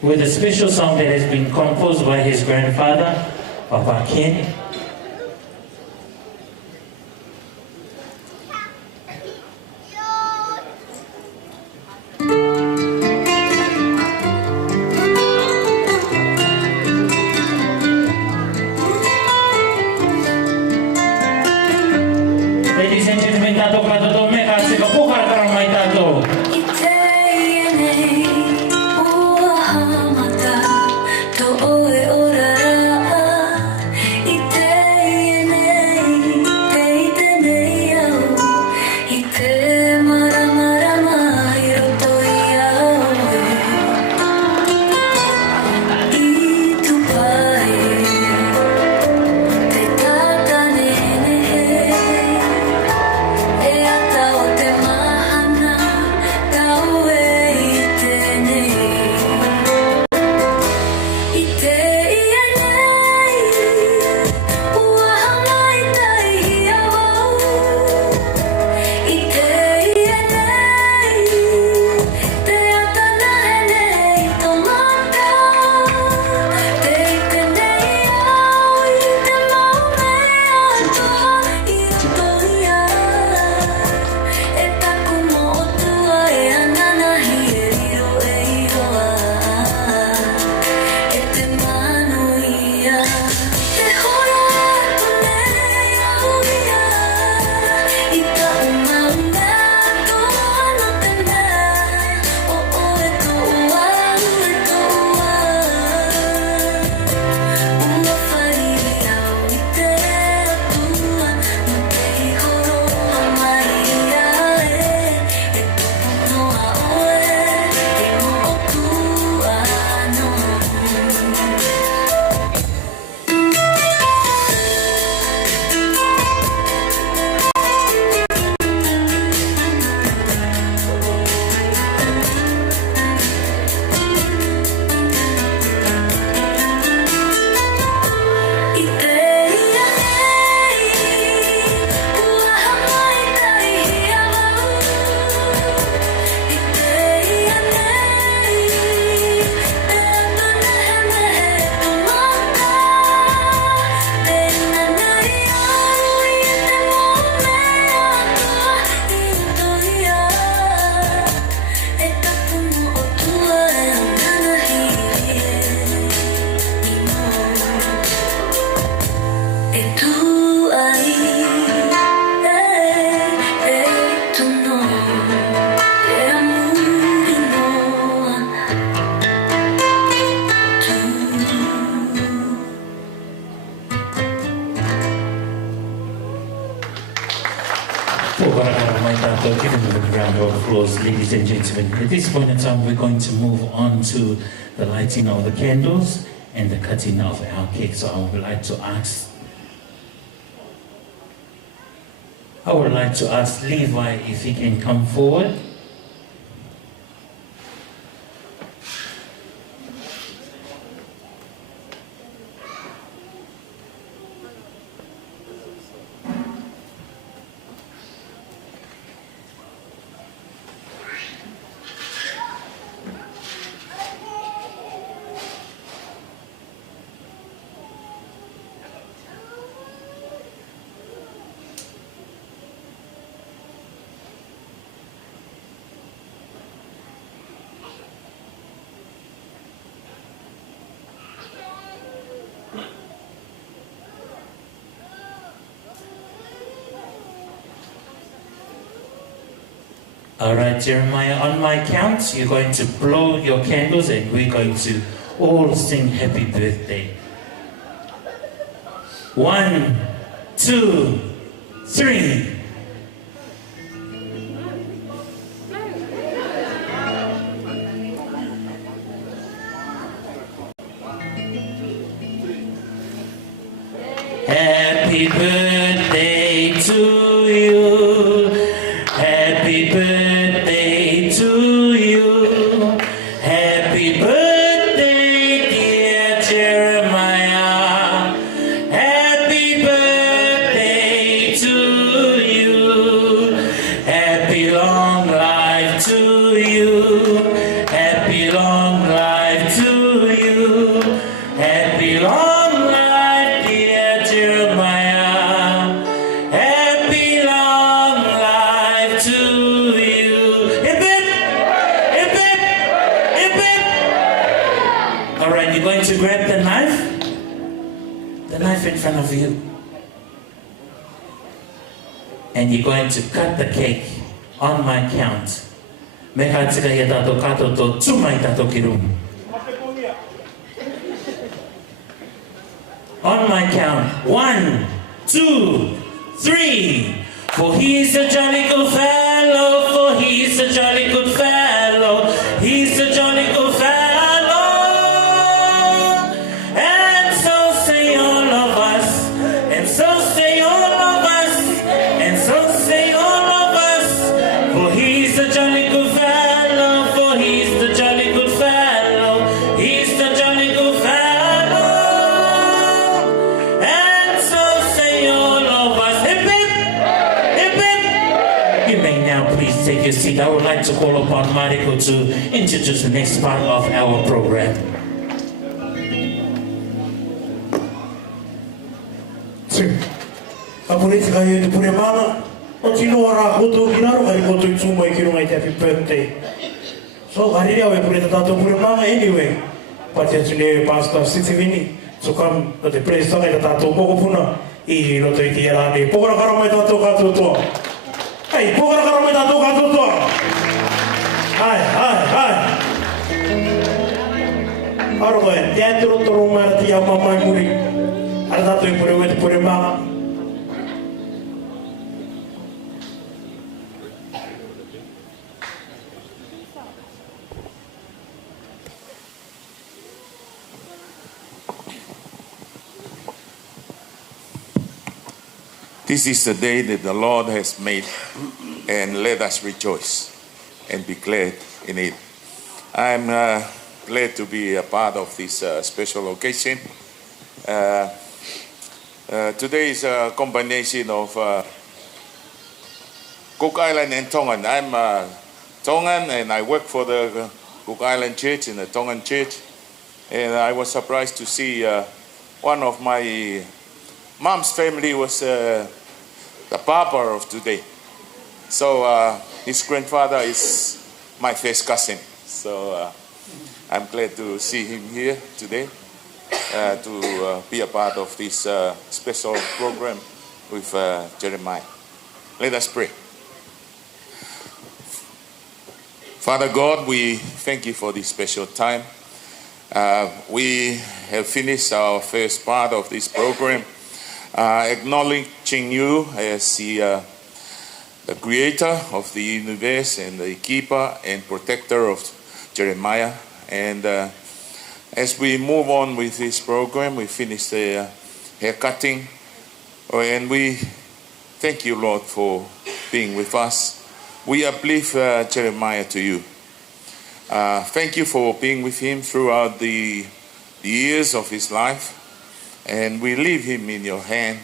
with a special song that has been composed by his grandfather, Papa Ken. Give them a round of applause, ladies and gentlemen. At this point in time, we're going to move on to the lighting of the candles and the cutting of our cake. So I would like to ask Levi if he can come forward. All right, Jeremiah, on my count, you're going to blow your candles and we're going to all sing happy birthday. 1, 2, 3. Happy birthday to you. Happy birthday to you. Happy birthday, dear Jeremiah. Happy birthday to you. Happy long life to you. Happy long life to you. Happy long life, dear Jeremiah. Happy long life to you. Hip hip, hip hip, hip hip. All right, you're going to grab the knife in front of you, and you're going to cut the cake on my count. Me ka tika ia tātou kato tō tumai tātou ki rumu. On my count, 1, 2, 3. For he's a jolly good fellow, for he's a jolly good fellow, he's a jolly good fellow. And so say all of us, and so say all of us, and so say all of us. For he's a jolly good fellow, for he's the jolly good fellow, he's the jolly good fellow. And so say all of us. Hip hip, hip hip. You may now please take your seat. I would like to call upon Mariko to introduce the next part of our program. Apuriti ka yun pure mama. O tino ara koto kinaro kari koto itsumai kiro ngai te happy birthday. So hari dia we pure tato pure mama anyway. Pati atune pastor Sitivini. So come the praise song ita tato poko puna. I roto iti era ni pokora karamai tato kato to. Hey, pokora karamai tato kato to. Hai. Aro koe, teatro toro mara ti ama mai muri. Ara tato I pure we te pure mama. This is the day that the Lord has made, and let us rejoice and be glad in it. I'm glad to be a part of this special occasion. Today is a combination of Cook Island and Tongan. I'm Tongan and I work for the Cook Island Church in the Tongan Church. And I was surprised to see one of my mom's family was the barber of today. So his grandfather is my first cousin. So I'm glad to see him here today to be a part of this special program with Jeremiah. Let us pray. Father God, we thank you for this special time. We have finished our first part of this program, acknowledging you as the creator of the universe and the keeper and protector of Jeremiah. And as we move on with this program, we finish the hair cutting. And we thank you, Lord, for being with us. We uplift Jeremiah to you. Thank you for being with him throughout the years of his life. And we leave him in your hand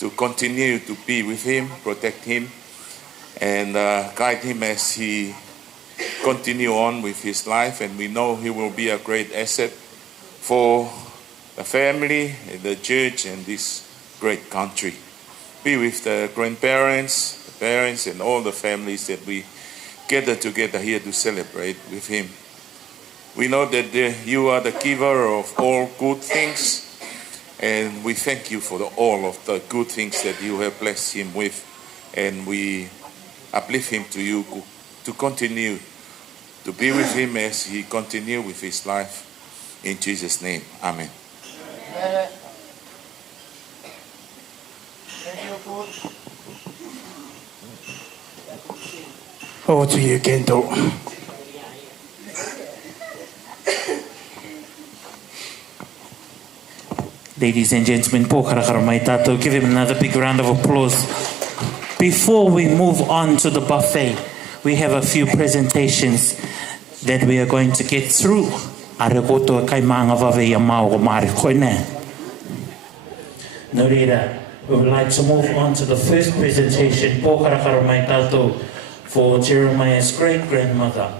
to continue to be with him, protect him, and guide him as he continue on with his life. And we know he will be a great asset for the family, the church, and this great country. Be with the grandparents, the parents, and all the families that we gather together here to celebrate with him. We know that you are the giver of all good things, and we thank you for all of the good things that you have blessed him with, and we uplift him to you to continue to be with him as he continue with his life. In Jesus' name, amen. Over to you, Kento. Ladies and gentlemen, pōkarakara mai tātou. Give him another big round of applause. Before we move on to the buffet, we have a few presentations that we are going to get through. Are koto kai maanga wawe ia mao o maare koine. No reira, we would like to move on to the first presentation, pōkarakara mai tātou, for Jeremiah's great-grandmother,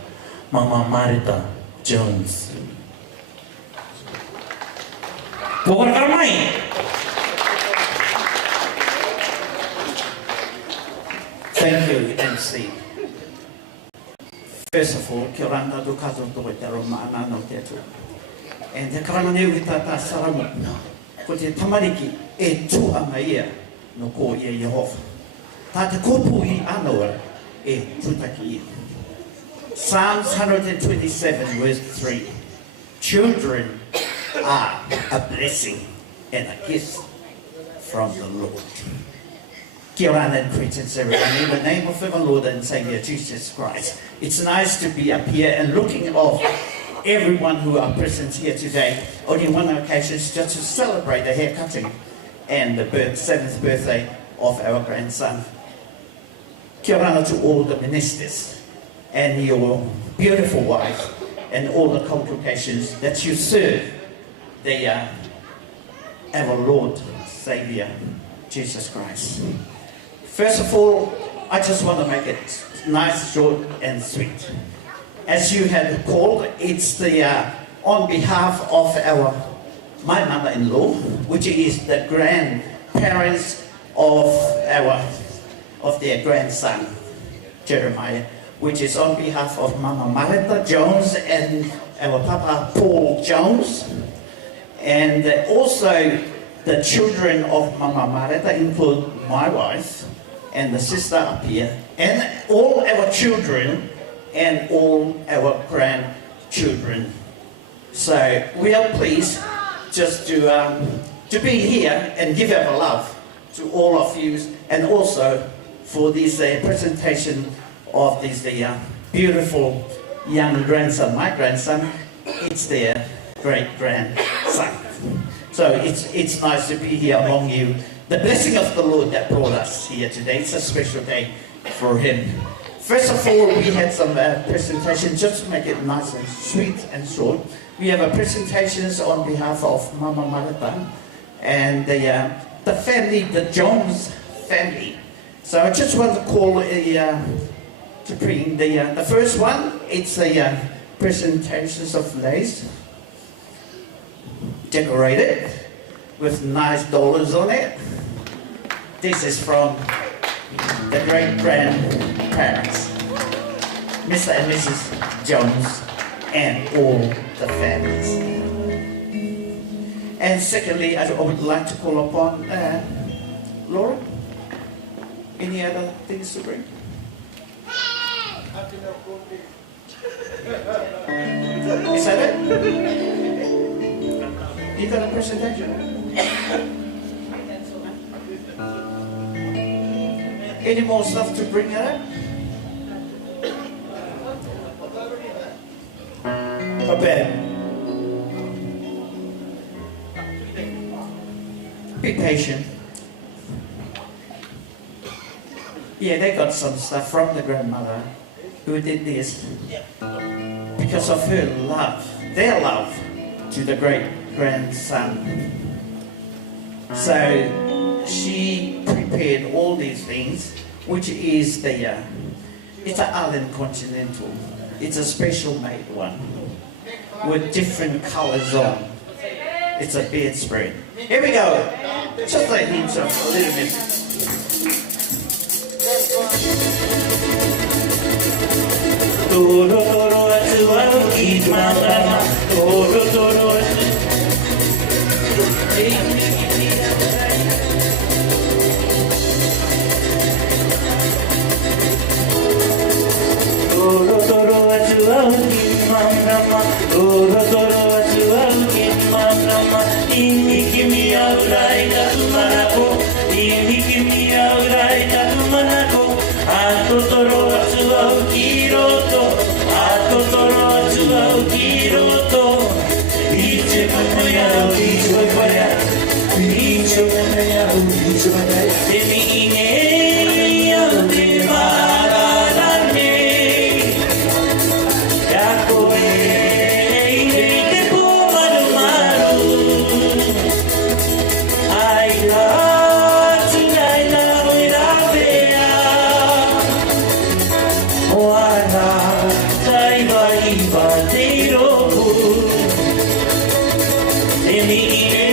Mama Marita Jones. Pōkarakara mai! Thank you, MC. First of all, kia ora tātou katoa tō te roma no te atu. And te karanga neu ki tātā saramu, ko te tamariki e tūanga ia no ko ia Yehova. Tā te kōpū I anawa e tūtaki ia. Psalms 127 verse 3. Children are a blessing and a gift from the Lord. Kia ora and greetings everyone. In the name of our Lord and Savior Jesus Christ. It's nice to be up here and looking of everyone who are present here today. Only one occasion is just to celebrate the hair cutting and the 7th birthday of our grandson. Kia ora to all the ministers and your beautiful wife and all the congregations that you serve. They are our Lord, Savior, Jesus Christ. First of all, I just want to make it nice, short and sweet. As you have called, it's the on behalf of my mother-in-law, which is the grandparents of their grandson, Jeremiah, which is on behalf of Mama Marita Jones and our Papa Paul Jones. And also the children of Mama Marita include my wife and the sister up here, and all our children and all our grandchildren. So we are pleased just to be here and give our love to all of you, and also for this presentation of this beautiful young grandson, my grandson. It's their great-grandson. So it's nice to be here among you. The blessing of the Lord that brought us here today. It's a special day for him. First of all, we had some presentations, just to make it nice and sweet and short. We have a presentations on behalf of Mama Marita, and the the family, the Jones family. So I just want to call to bring the first one. It's a presentations of lace, decorated with nice dollars on it. This is from the great-grandparents, Mr. and Mrs. Jones, and all the families. And secondly, I would like to call upon Laura. Any other things to bring? Is that it? You got a presentation? Any more stuff to bring up? Prepare. Be patient. Yeah, they got some stuff from the grandmother who did this because of her love, their love to the great-grandson. So she prepared all these things, which is it's an Allen Continental. It's a special made one with different colors on. It's a bedspread. Here we go. Just like him a little bit. Toro toro atu au ki mama, toro toro atu. Toro toro atu au ki mama, toro toro atu au ki mama. Ini kimi au rai tatu manako, ini kimi au rai tatu manako. Ato toro atu au ki roto, ato toro atu au ki roto. Iche kumaya au iche kumaya, iche kumaya au iche kumaya. Te miine au te mararane, yako e te po maru maru. Ai la tunai la oira bea. Oana taiva iwa te roku. Te miine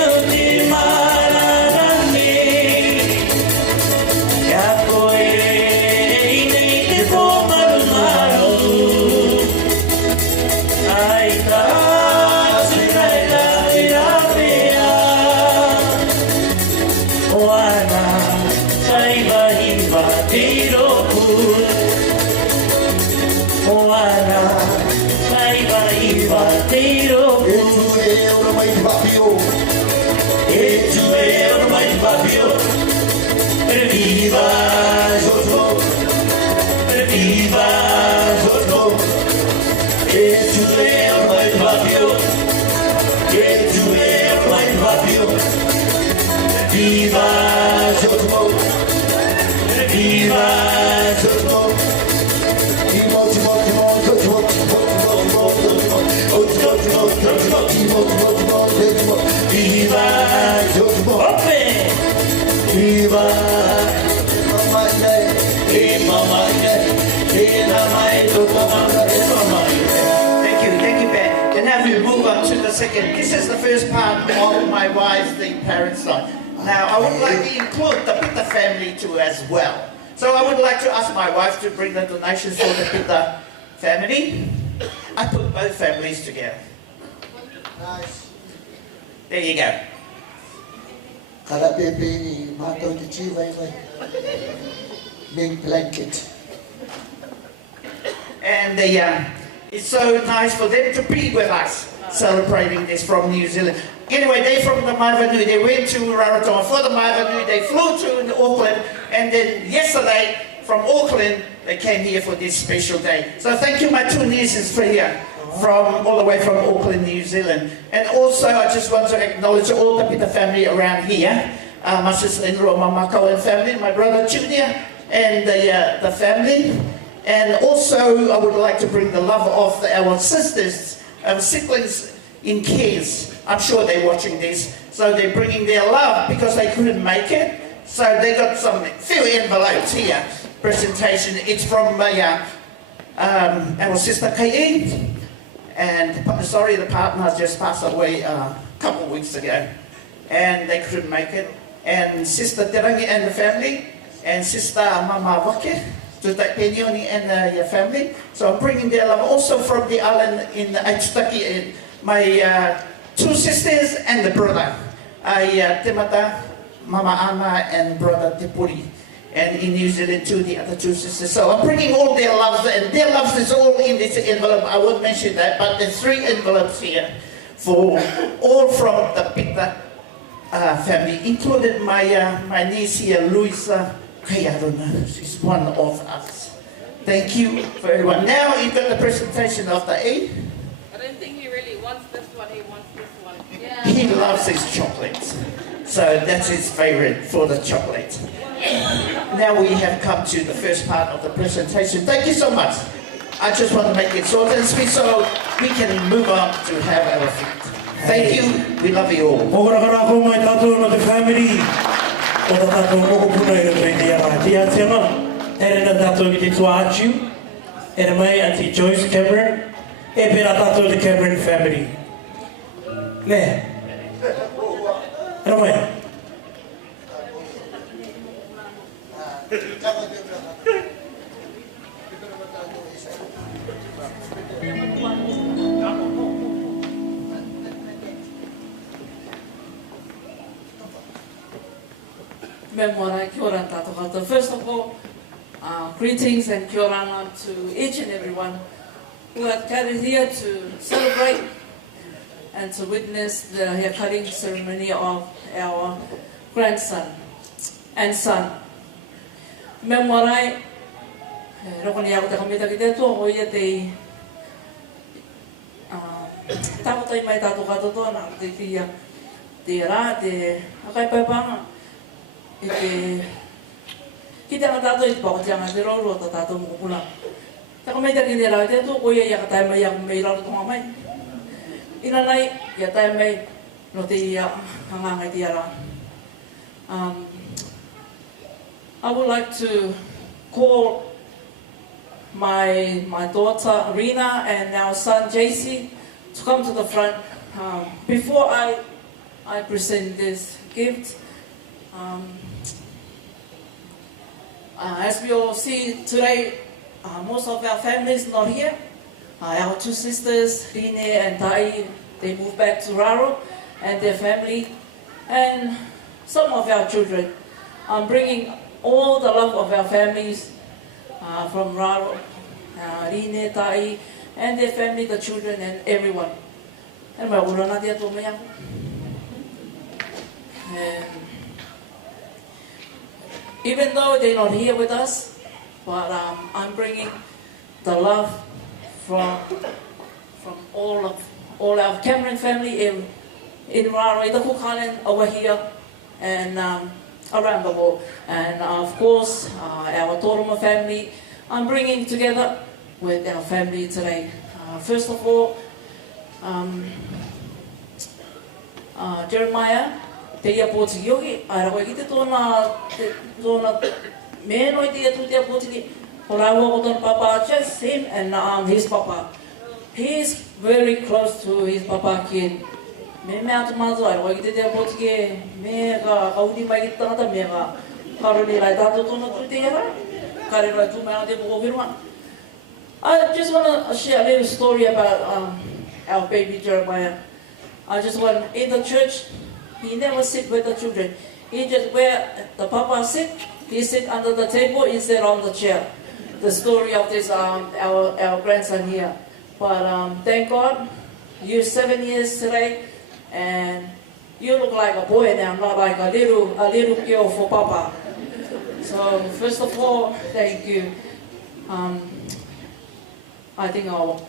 au te mararane, kia koe nei te po maru maru. Ai ka tunai la oira bea. Oana taiva iwa te roku. Oana taiva iwa te roku. E tu e ora mai papio. Viva Jojo, viva Jojo. E tu e ora mai papio. E tu e ora mai papio. Viva Jojo, viva Jojo. Viva Jojo, viva Thank you, Ben. And now we move on to the second. This is the first part of my wife's, the parents' side. Now, I would like to include the Pitta family too as well. So I would like to ask my wife to bring the donations for the Pitta family. I put both families together. Nice. There you go. Kara pepe ni mātou te tīwai mai. Big blanket. And it's so nice for them to be with us, celebrating this from New Zealand. Anyway, they're from the Maivanui. They went to Rarotonga for the Maivanui. They flew to Auckland, and then yesterday from Auckland they came here for this special day. So thank you, my two nieces, for here, from all the way from Auckland, New Zealand. And also, I just want to acknowledge all the Pitta family around here. My sister-in-law, Mamako and family, my brother Junior, and the family. And also, I would like to bring the love of our sisters, our siblings in cares. I'm sure they're watching this. So they're bringing their love because they couldn't make it. So they got some few envelopes here. Presentation. It's from our sister K.E. And sorry, the partner just passed away a couple of weeks ago. And they couldn't make it. And Sister Terangi and the family. And Sister Mama Wake. To Penyoni and your family. So I'm bringing their love also from the island in Aitutaki. My 2 sisters and the brother. Temata, Mama Ana and brother Tepuri. And in New Zealand too, the other 2 sisters. So I'm bringing all their loves, and their loves is all in this envelope. I won't mention that, but there's 3 envelopes here for all from the Pita family, included my niece here, Luisa. Okay, I don't know, she's one of us. Thank you for everyone. Now you've got the presentation of the A. I don't think he really wants this one, he wants this one. Yeah. He loves his chocolates. So that's his favorite for the chocolate. Now we have come to the first part of the presentation. Thank you so much. I just want to make it short and sweet so we can move on to have our food. Thank you. We love you all. Mokora ko mai tātou no te family. O ta tātou moko puna i roto i te ara. Ti atianga, ere na tātou ki te tua atiu, ere mai Auntie Joyce Cameron, e pera tātou te Cameron family. Ne? Ere mai? Memorai, kia ora tātou katoa. First of all, greetings and kia ora to each and everyone who have gathered here to celebrate and to witness the hair cutting ceremony of our grandson and son. Memorai, rokoni ako te kamita ki te toa, hoi e te takotai mai tātou katoa nā te tia, te rā, te akai paipanga. Ki tēnā tātou i te pakotianga te roro o tātou mokopuna. Tā ka meita ki te rau te tō, koia ia ka tae mai aku mei raro tonga mai. Ina nei, ia tae mai no te ia hangangai te ara. I would like to call my daughter Rina and our son JC to come to the front. Before I present this gift, as we all see today, most of our families not here. Our 2 sisters, Rine and Tai, they moved back to Raro and their family, and some of our children. I'm bringing all the love of our families from Raro, Rine, Tai, and their family, the children, and everyone. And my urana dia to mea. Even though they're not here with us, but I'm bringing the love from all our Cameron family in Raro, i taku kanen over here, and around the world. And of course, our Toroma family, I'm bringing together with our family today. First of all, Jeremiah, te ia pōtiki oki, aira koe ki te tōna meno i te ia tūtea pōtiki, ko rāua ko tōna papa, just him and his papa. He is very close to his papa kin. Me mea tu mātu aira koe ki te tea pōtiki, me ka kauni mai ki te tangata, me ka karoni rai tātou tōna tūtea rai, kare rai tū mea te pōwhirua. I just want to share a little story about our baby Jeremiah. I just want, in the church, he never sit with the children. He just, where the papa sit, he sit under the table instead on the chair. The story of this, our grandson here. But thank God, you're 7 years today, and you look like a boy now, not like a little girl for papa. So first of all, thank you. I think I'll,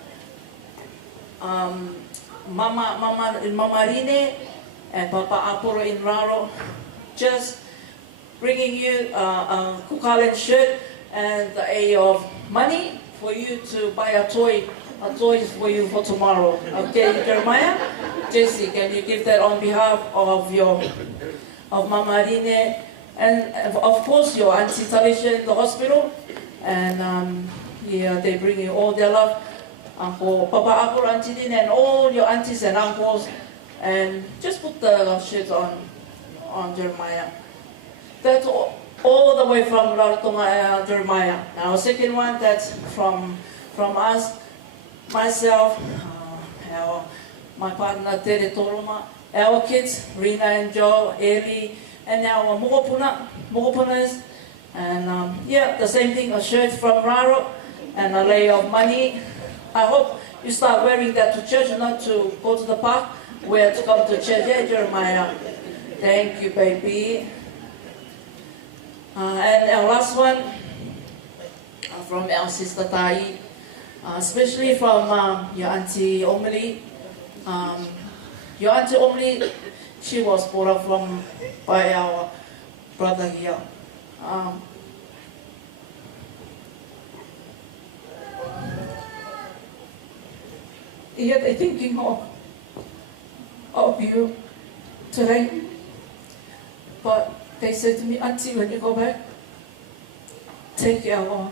Mama Rine and Papa Aporo in Raro, just bringing you a Kukalen shirt and a of money for you to buy a toy for you for tomorrow. Okay, Jeremiah? Jesse, can you give that on behalf of Mama Rine, and of course your Auntie Tarisha in the hospital, and they bring you all their love. Uncle Papa Uncle Auntie Rine and all your aunties and uncles, and just put the shit on Jeremiah. That's all the way from Rarotonga, Jeremiah. Now, second one, that's from us, myself, my partner Tere Toroma, our kids, Rina and Joe, Eli, and our Mokopunas. And the same thing, a shirt from Raro and a lay of money. I hope you start wearing that to church, not to go to the park, where to come to church. Yeah, Jeremiah. Thank you, baby. And our last one, from our sister Tai, especially from your Auntie Omri. Your Auntie Omri, she was brought up by our brother here. They're thinking of you today. But they said to me, Auntie, when you go back, take our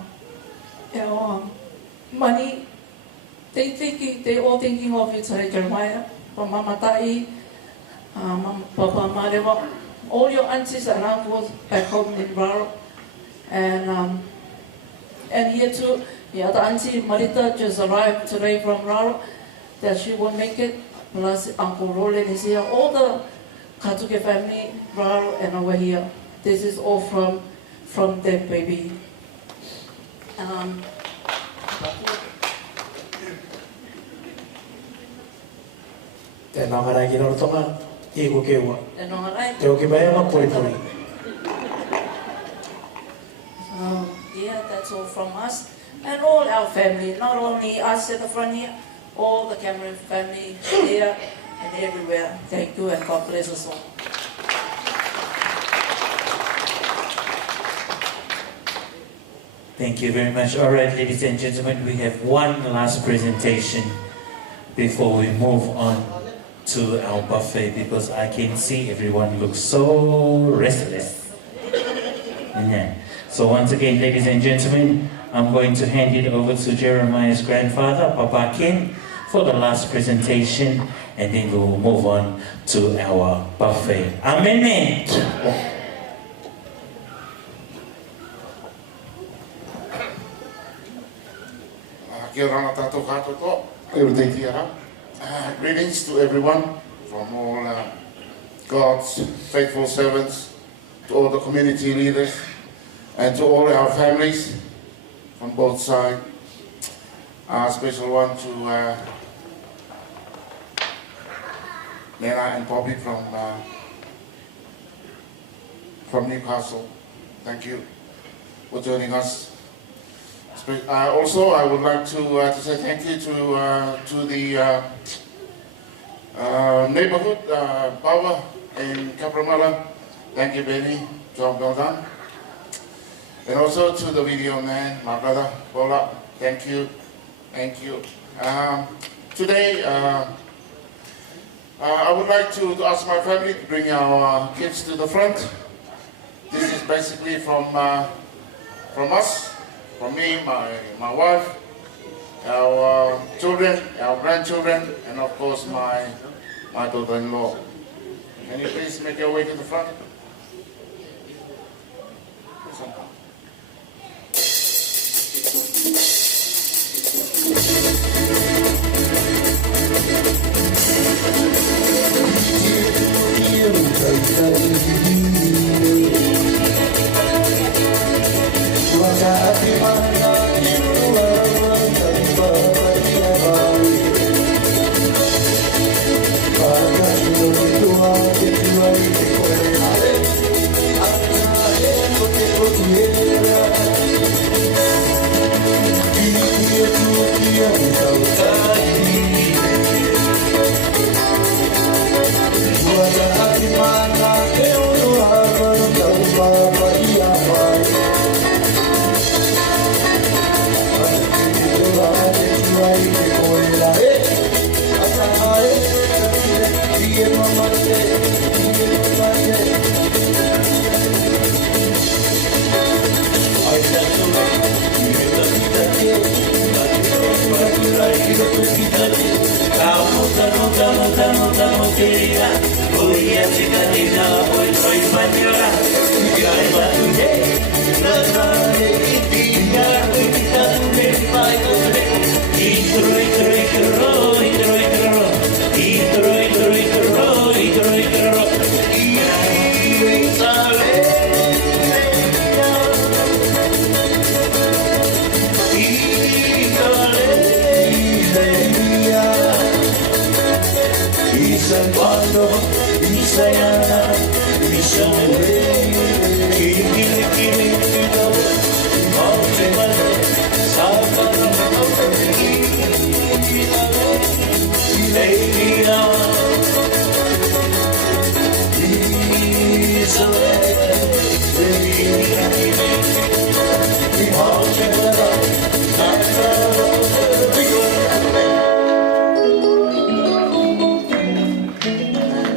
money. They all thinking of you today, Jeremiah, from Mama Tai, Papa Marewa, all your aunties and uncles back home in Raro. And here too, the other auntie Marita just arrived today from Raro, that she won't make it. Plus Uncle Roland is here. All the Katuke family, Raro and over here. This is all from them, baby. Tēnā ngarai ki Rarotonga, I ko keua. Tēnā ngarai. Te o ki mai ama pori. That's all from us and all our family, not only us at the front here, all the Cameron family here and everywhere. Thank you and God bless us all. Thank you very much. All right, ladies and gentlemen, we have one last presentation before we move on to our buffet, because I can see everyone looks so restless. Yeah. So once again, ladies and gentlemen, I'm going to hand it over to Jeremiah's grandfather, Papa Ken, for the last presentation, and then we'll move on to our buffet. Amen. Greetings to everyone from all God's faithful servants, to all the community leaders, and to all our families from both sides. A special one to Nena and Bobby from Newcastle. Thank you for joining us. Also, I would like to say thank you to the neighborhood, Paula in Capramala. Thank you, Benny. Job well done. And also to the video man, my brother, Paula. Thank you. Thank you. Today, I would like to ask my family to bring our kids to the front. This is basically from us. From me, my wife, our children, our grandchildren, and of course my daughter-in-law. Can you please make your way to the front?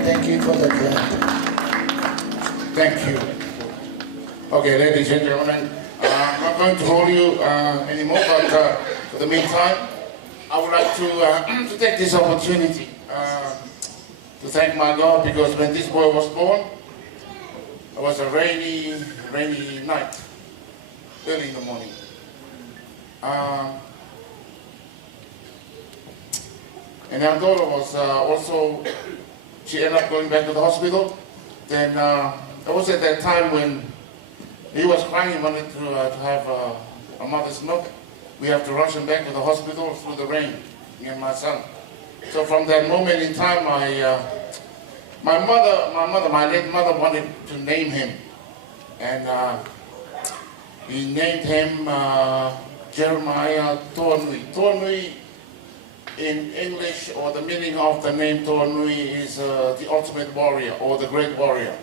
Thank you for that. Thank you. Okay, ladies and gentlemen, I'm not going to hold you anymore, but for the meantime, I would like to take this opportunity to thank my God, because when this boy was born, it was a rainy night, early in the morning. And our daughter was also, she ended up going back to the hospital. Then it was at that time when he was crying, he wanted to have a mother's milk. We have to rush him back to the hospital through the rain, me and my son. So from that moment in time, my late mother wanted to name him. And he named him Jeremiah Toanui. Toanui in English, or the meaning of the name Toanui, is the ultimate warrior, or the great warrior,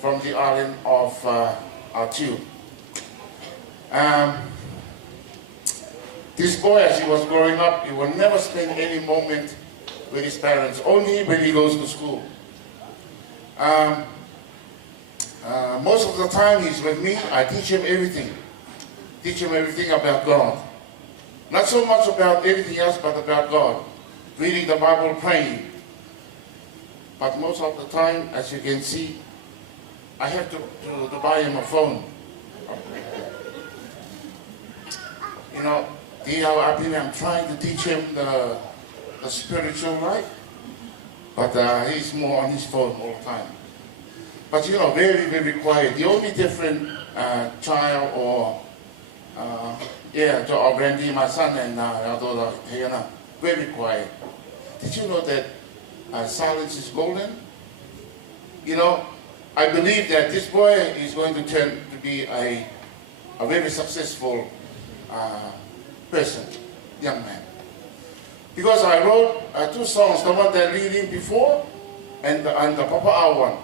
from the island of Latu. This boy, as he was growing up, he will never spend any moment with his parents, only when he goes to school. Most of the time he's with me. I teach him everything about God. Not so much about anything else, but about God. Reading the Bible, praying. But most of the time, as you can see, I have to buy him a phone. You know, I'm trying to teach him the spiritual life, but he's more on his phone all the time. But you know, very, very quiet. The only different child, or Brandy, my son, and our daughter, Hannah, very quiet. Did you know that silence is golden? You know, I believe that this boy is going to turn to be a very successful person, young man. Because I wrote 2 songs, the one that leading before and the Papa Hour one.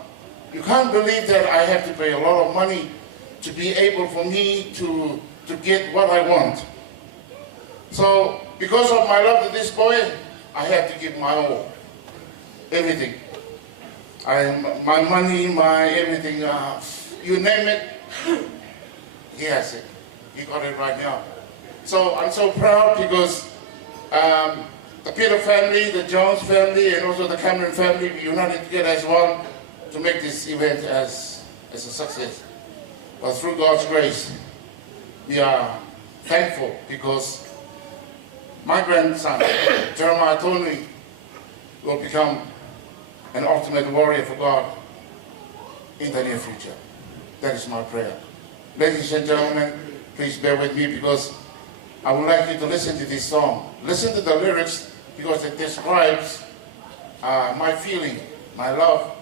You can't believe that I have to pay a lot of money to be able for me to get what I want. So because of my love to this boy, I have to give my all, everything. My money, my everything, you name it, he has it. He got it right now. So I'm so proud, because the Peter family, the Jones family, and also the Cameron family, we united together as one to make this event as a success. But through God's grace, we are thankful, because my grandson, Jeremiah Toanui, will become an ultimate warrior for God in the near future. That is my prayer. Ladies and gentlemen, please bear with me, because I would like you to listen to this song. Listen to the lyrics, because it describes my feeling, my love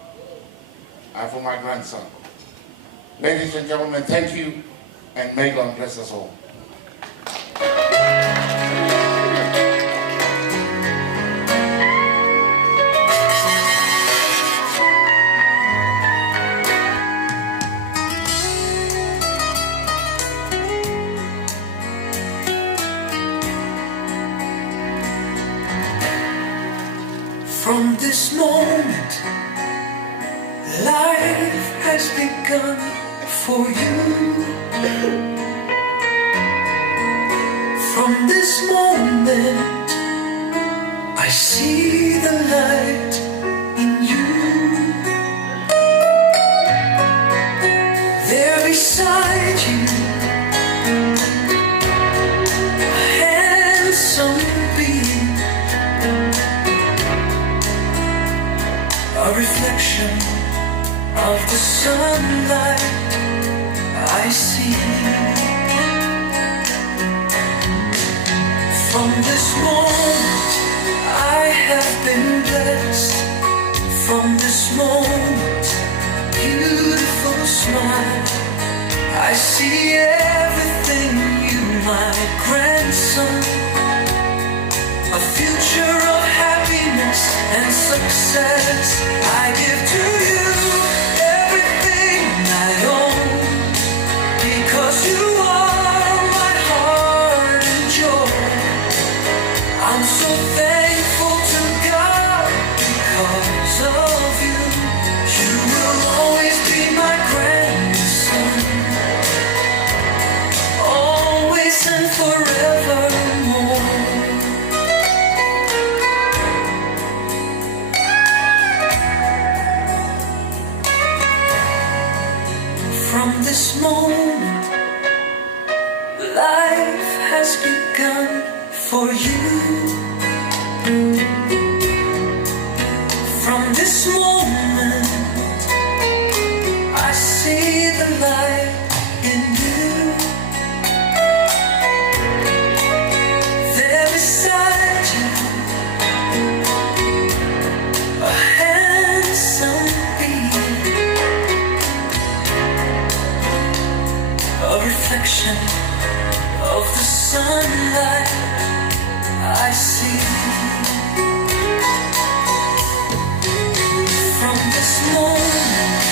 for my grandson. Ladies and gentlemen, thank you, and may God bless us all. From this moment, life has begun for you. From this moment, I see the light in you. of the sunlight I see. From this moment I have been blessed. From this moment, beautiful smile, I see everything you, my grandson. A future of happiness and success. I give to you everything I own, because you are my heart and joy. I'm so thankful to God because of you. You will always be my grandson, always and forevermore. From this moment, life has begun for you. From this moment, I see the light in you. There beside you, a handsome being, a reflection of the sunlight I see. From this moment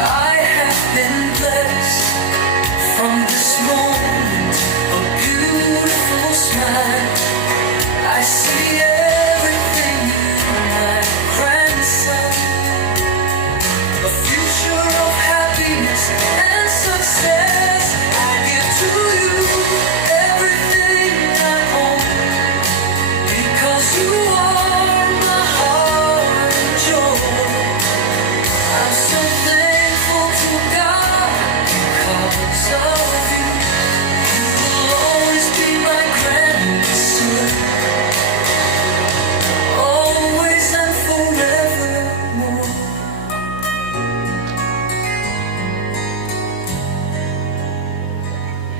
I have been blessed. From this moment, a beautiful smile, I see everything in my grandson. A future of happiness and success. I give to you everything I own, because you are my heart and joy. I'm so thankful to God because of you. You will always be my grandson, always and forevermore.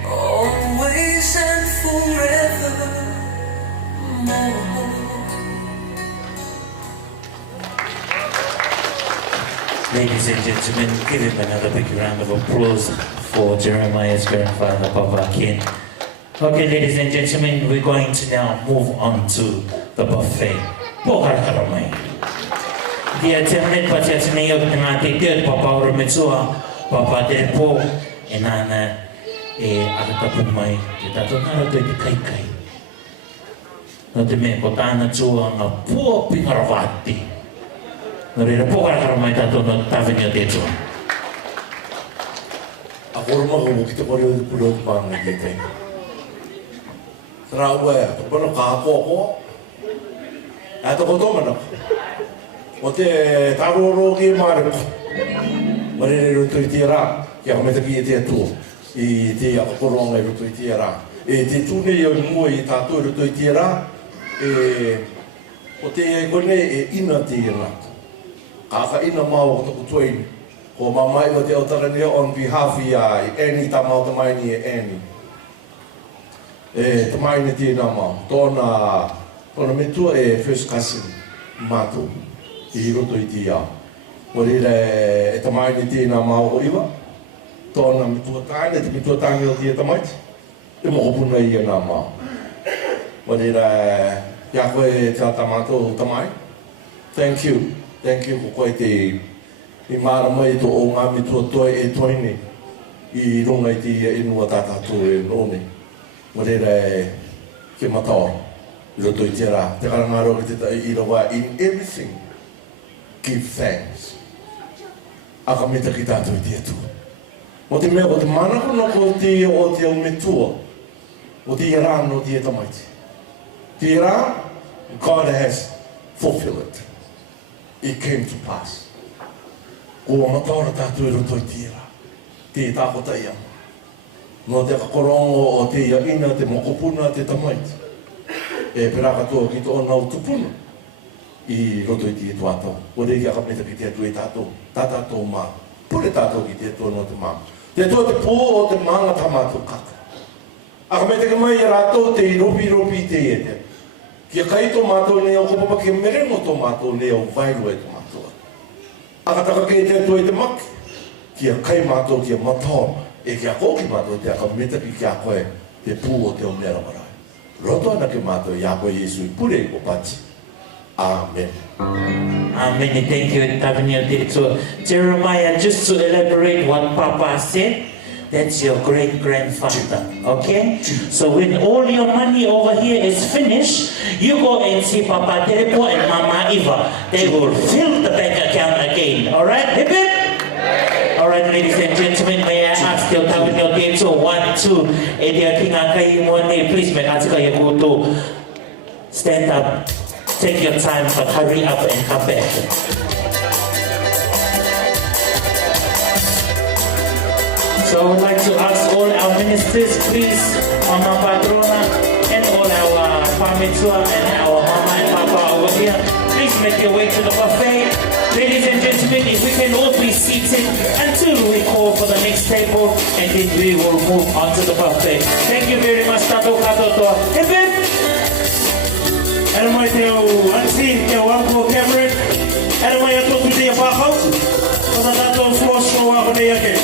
Always and forevermore. Ladies and gentlemen, give him another big round of applause for Jeremiah's grandfather, Papa Ken. Okay, ladies and gentlemen, we're going to now move on to the buffet. Pokar karamai. Dia temen patia teneo tengah titir Papa Rometsua, Papa Depo, enana akatapumai. Kita tu nara tu kai kai. No te me kotana tua nga pua pingarawati. No rira pokar karamai tato no tavenyo te tua. Ako rumah ko kita ko rin pulot pang nagitay. Trawe, paano kako? Ato ko to man. O te tarorogi marko. Marino to itira, kaya kami tagi ite tu. Ite ako kurong ay to itira. Te tune yo mo itato to itira. O te kone ina tira. Kaka ina mau to kutuin. Ko mamai o te otarani on behalf ya any tamau tamai ni any. Tamai ni tina mau. Tona metua first cousin matu. I roto i tia. Ori le tamai ni tina mau o iwa. Tona metua taina te metua tangi o tia tamai. E mo opuna i na mau. Ori le ya koe te tamato tamai. Thank you. Thank you ko koe te I marama I to o ngā mitua toi e toini I runga I tia inua tātātu e nōne. Morera ke matao I roto I tia rā. Te karangaro ki te tai I rawa in everything. Give thanks. Aka mita ki tātou I tia tu. Mo te mea ko te manako no ko te o te au mitua. O te rā no te tamaiti. Te rā, God has fulfilled it. It came to pass. Ko mataora tātou I roto I tira. Te tākota ia. No te kakorongo o te ia ina, te mokopuna, te tamaiti. E pera katoa ki tō nau tupuna. I roto i te tuato. O te ki aka meta ki te atu e tato. Tata tō mā. Pule tato ki te atu no te mā. Te atu te pō o te mānga tamātou kaka. Aka meta ki mai a rato te i ropi te e te. Kia kai tō mātou nei au kopapa ki merengo tō mātou nei au vairu e tō mātou. Aka taka ke te atu e te maki. Kia kai mātou kia matoma. E kia kōki mātou te aka meta ki kia koe te pū o te o mera marai. Roto ana ke mātou i a koe Yesu i pure o pati. Amen. Amen. Thank you, Tavanio. So, Jeremiah, just to elaborate what Papa said, that's your great-grandfather, okay? So when all your money over here is finished, you go and see Papa Terepo and Mama Eva. They will fill the bank account again, all right? Hip hip? All right, ladies and gentlemen, may I ask your Tavanio Terepo 1, 2, Edia Kinga Kai Mwane, please, may I ask you to stand up. Take your time, but hurry up and come back. So I would like to ask all our ministers, please, Mama Patrona, and all our Pamitua and our Mama and Papa over here, please make your way to the buffet. Ladies and gentlemen, if we can all be seated until we call for the next table, and then we will move on to the buffet. Thank you very much, Tato Katotoa. Hip hip! Ela mai te o anti, te o Uncle Cameron. Ela mai ato tu te whakau. O ta tato fuoso a hone ake.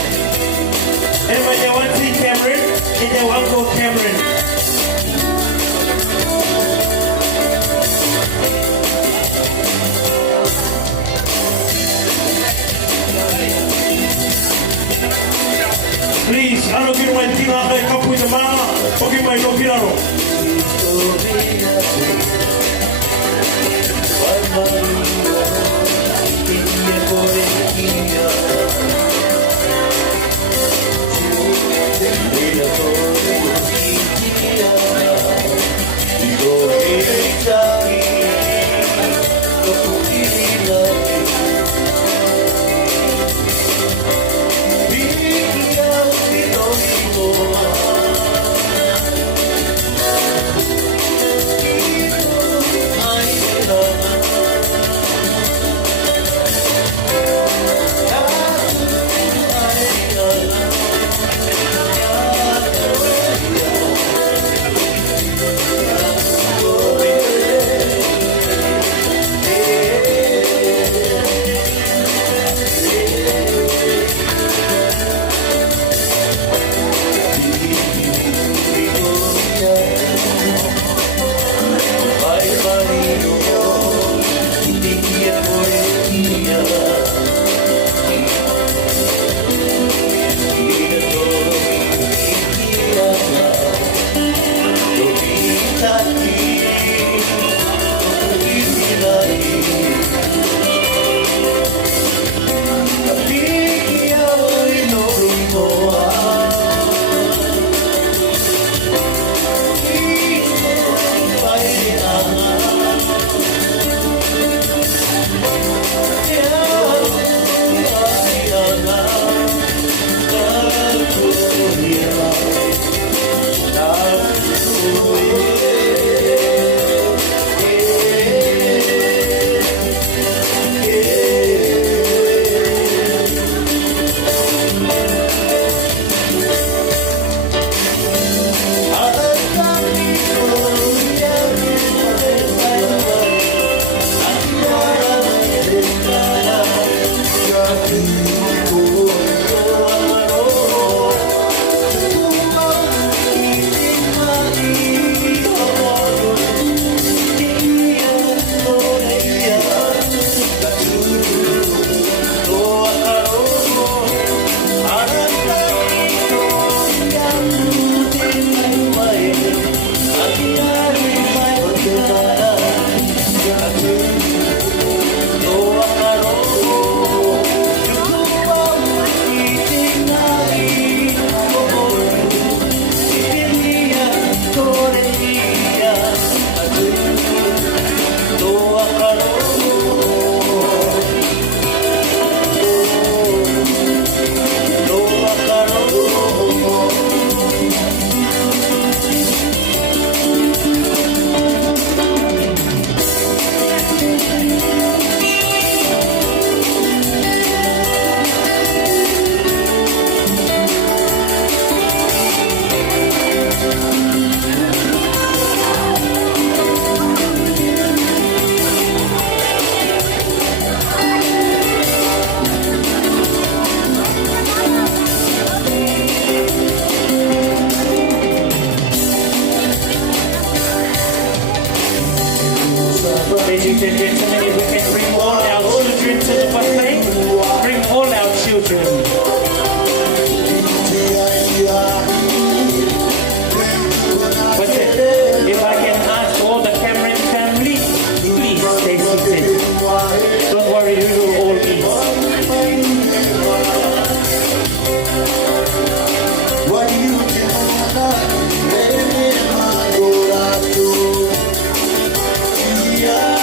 Ela mai te o anti Cameron, e te o Uncle Cameron. Please, ano ki mai tina kai kapu i te mana, o ki mai no piraro. What's it? If I can ask all the Cameron family, please stay seated. Don't worry, we will all eat. What do you do? Let me go Latu. Yeah.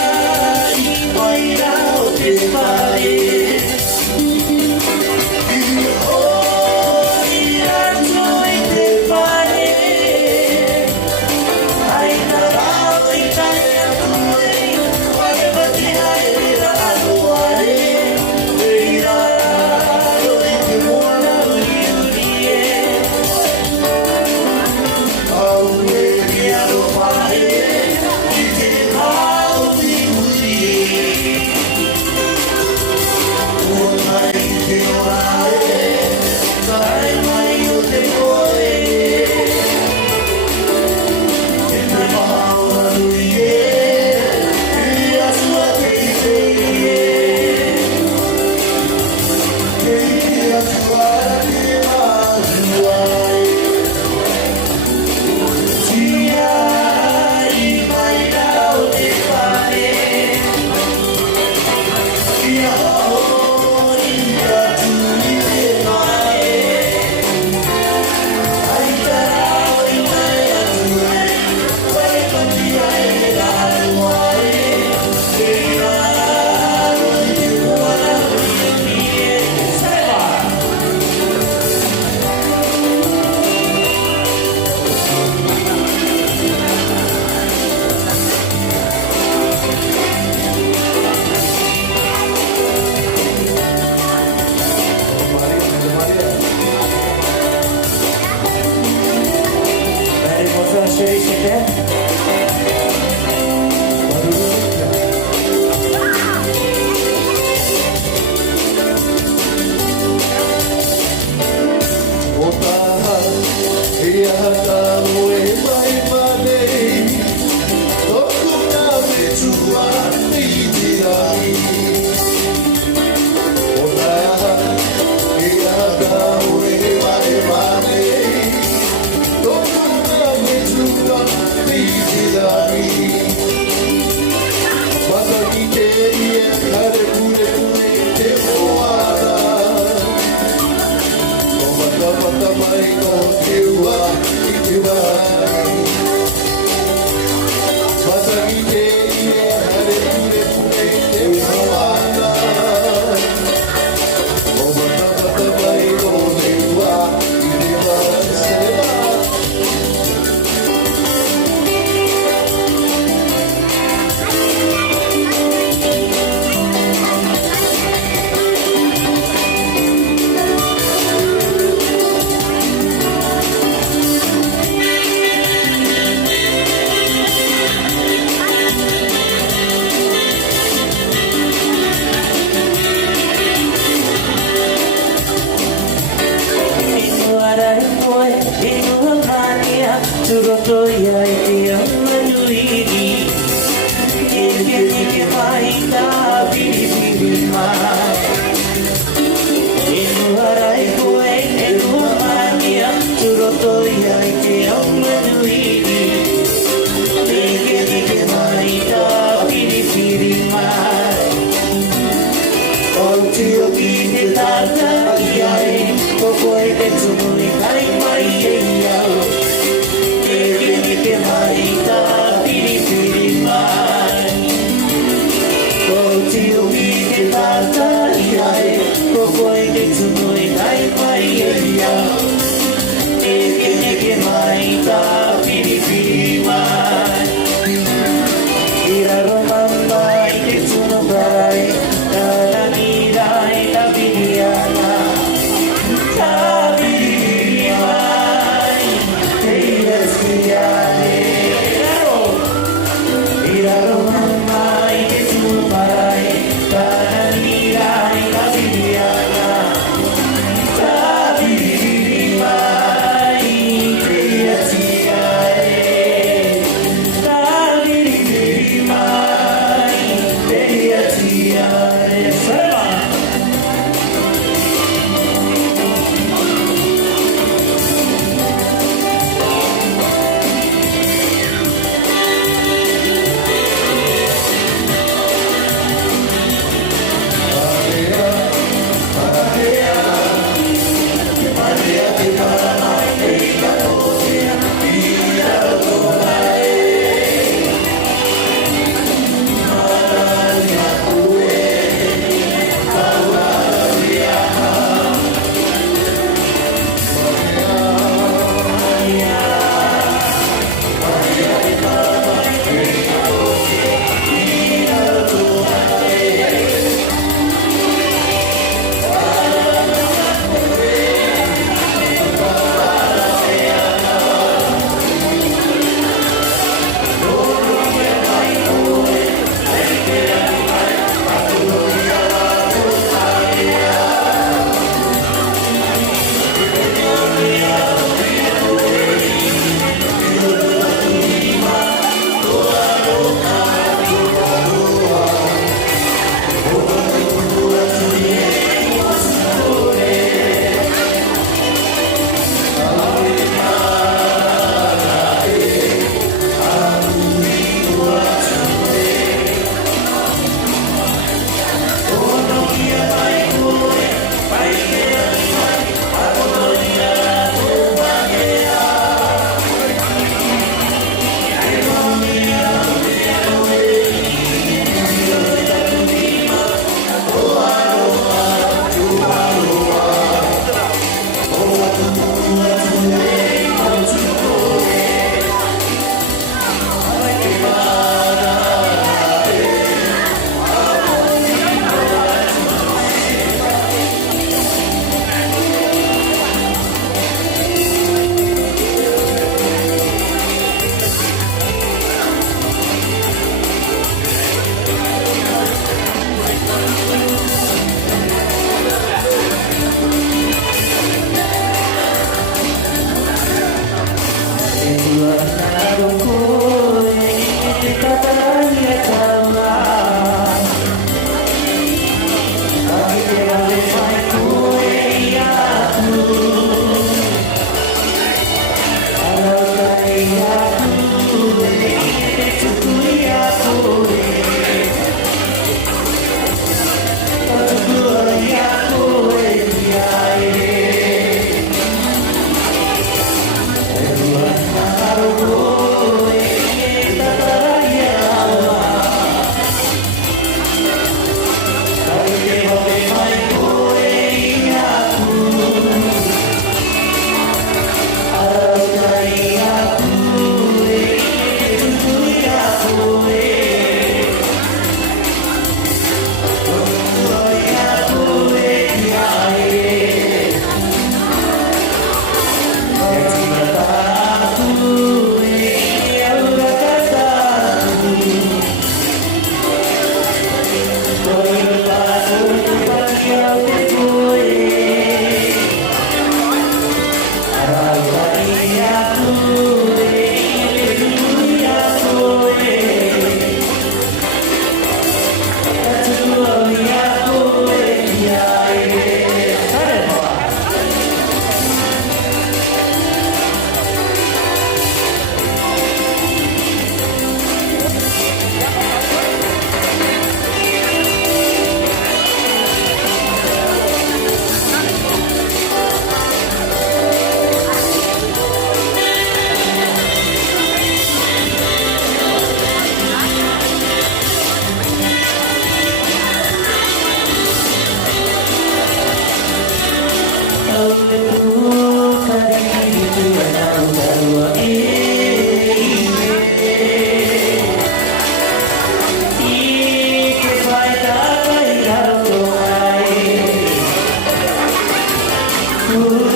Thank you.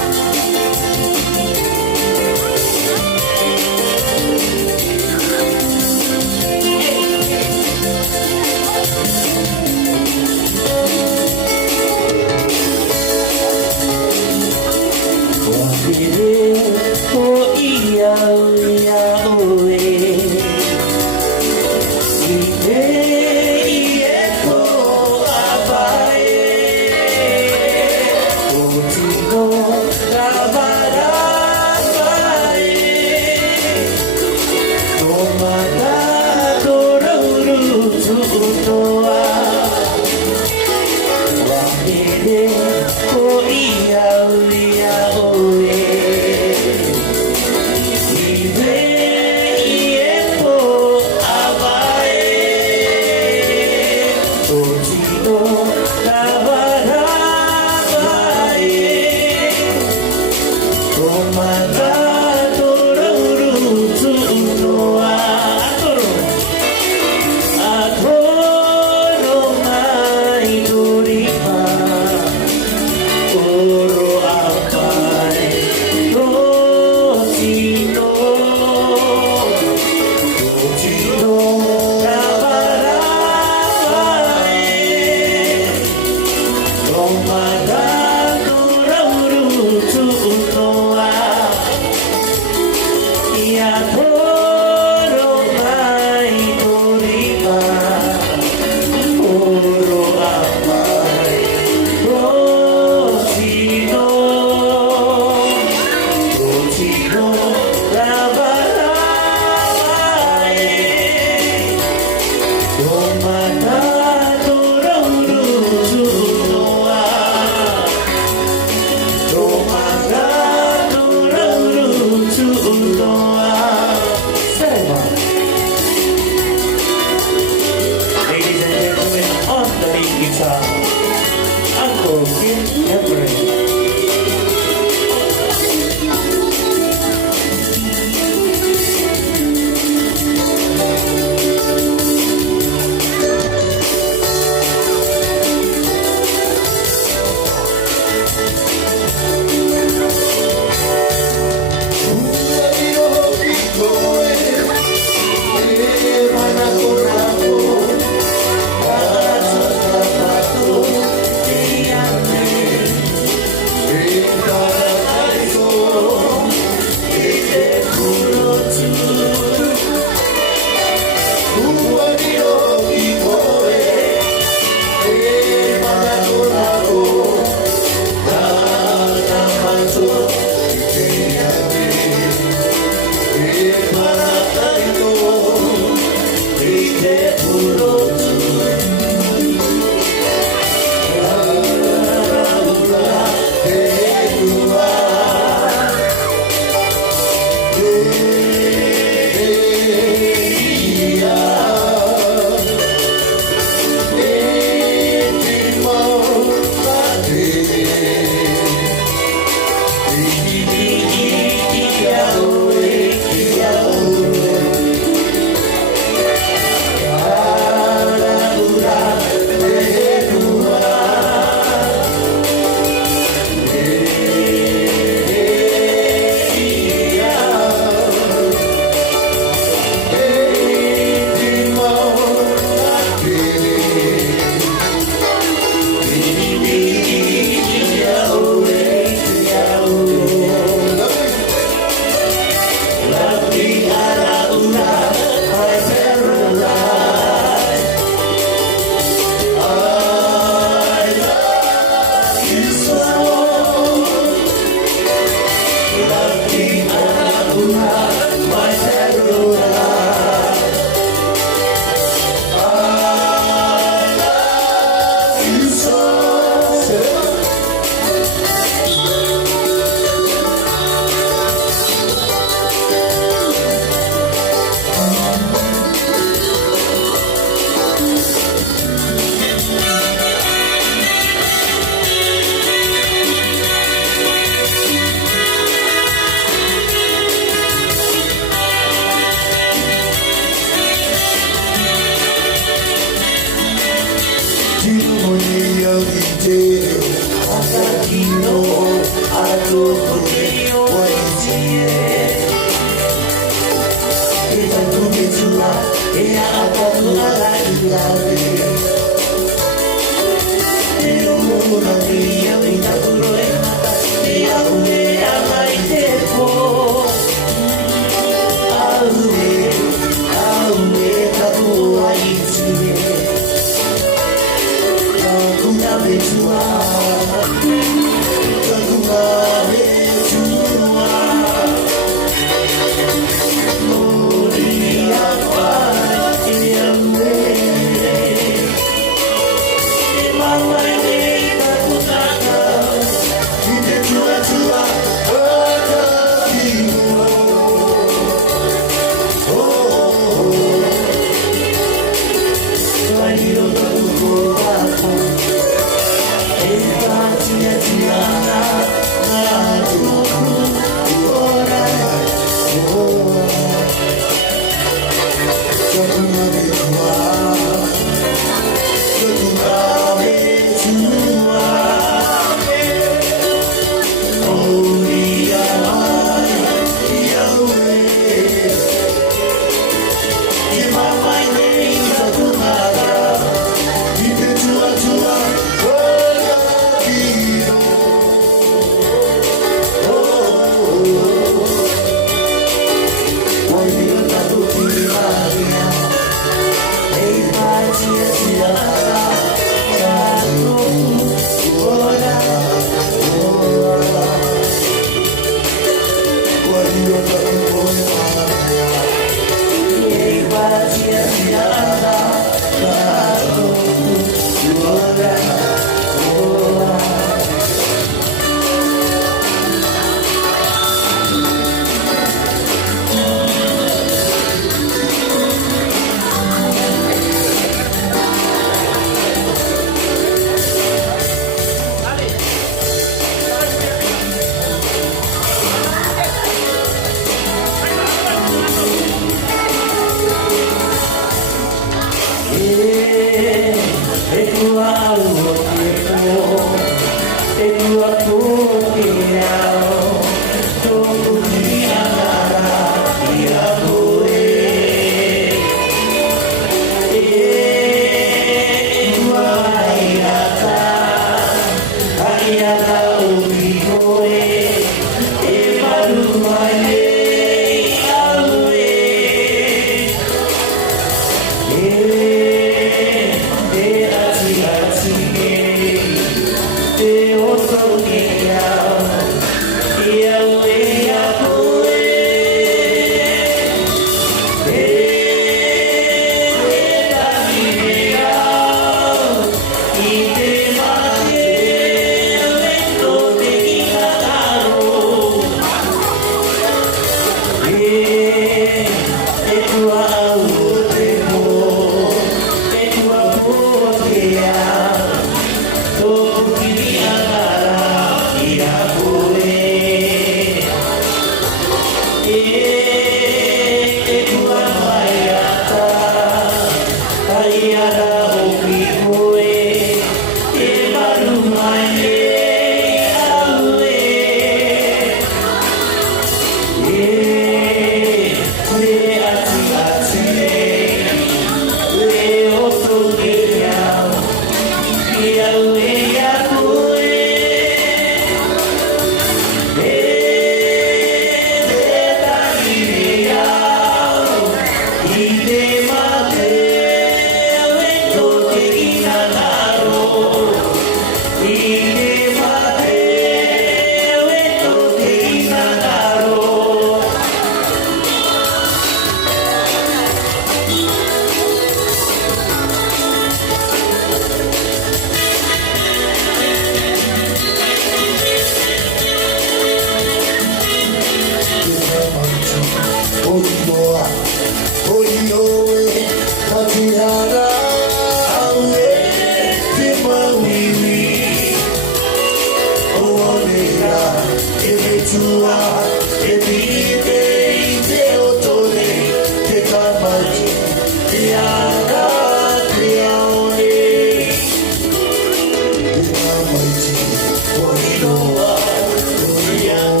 Yeah.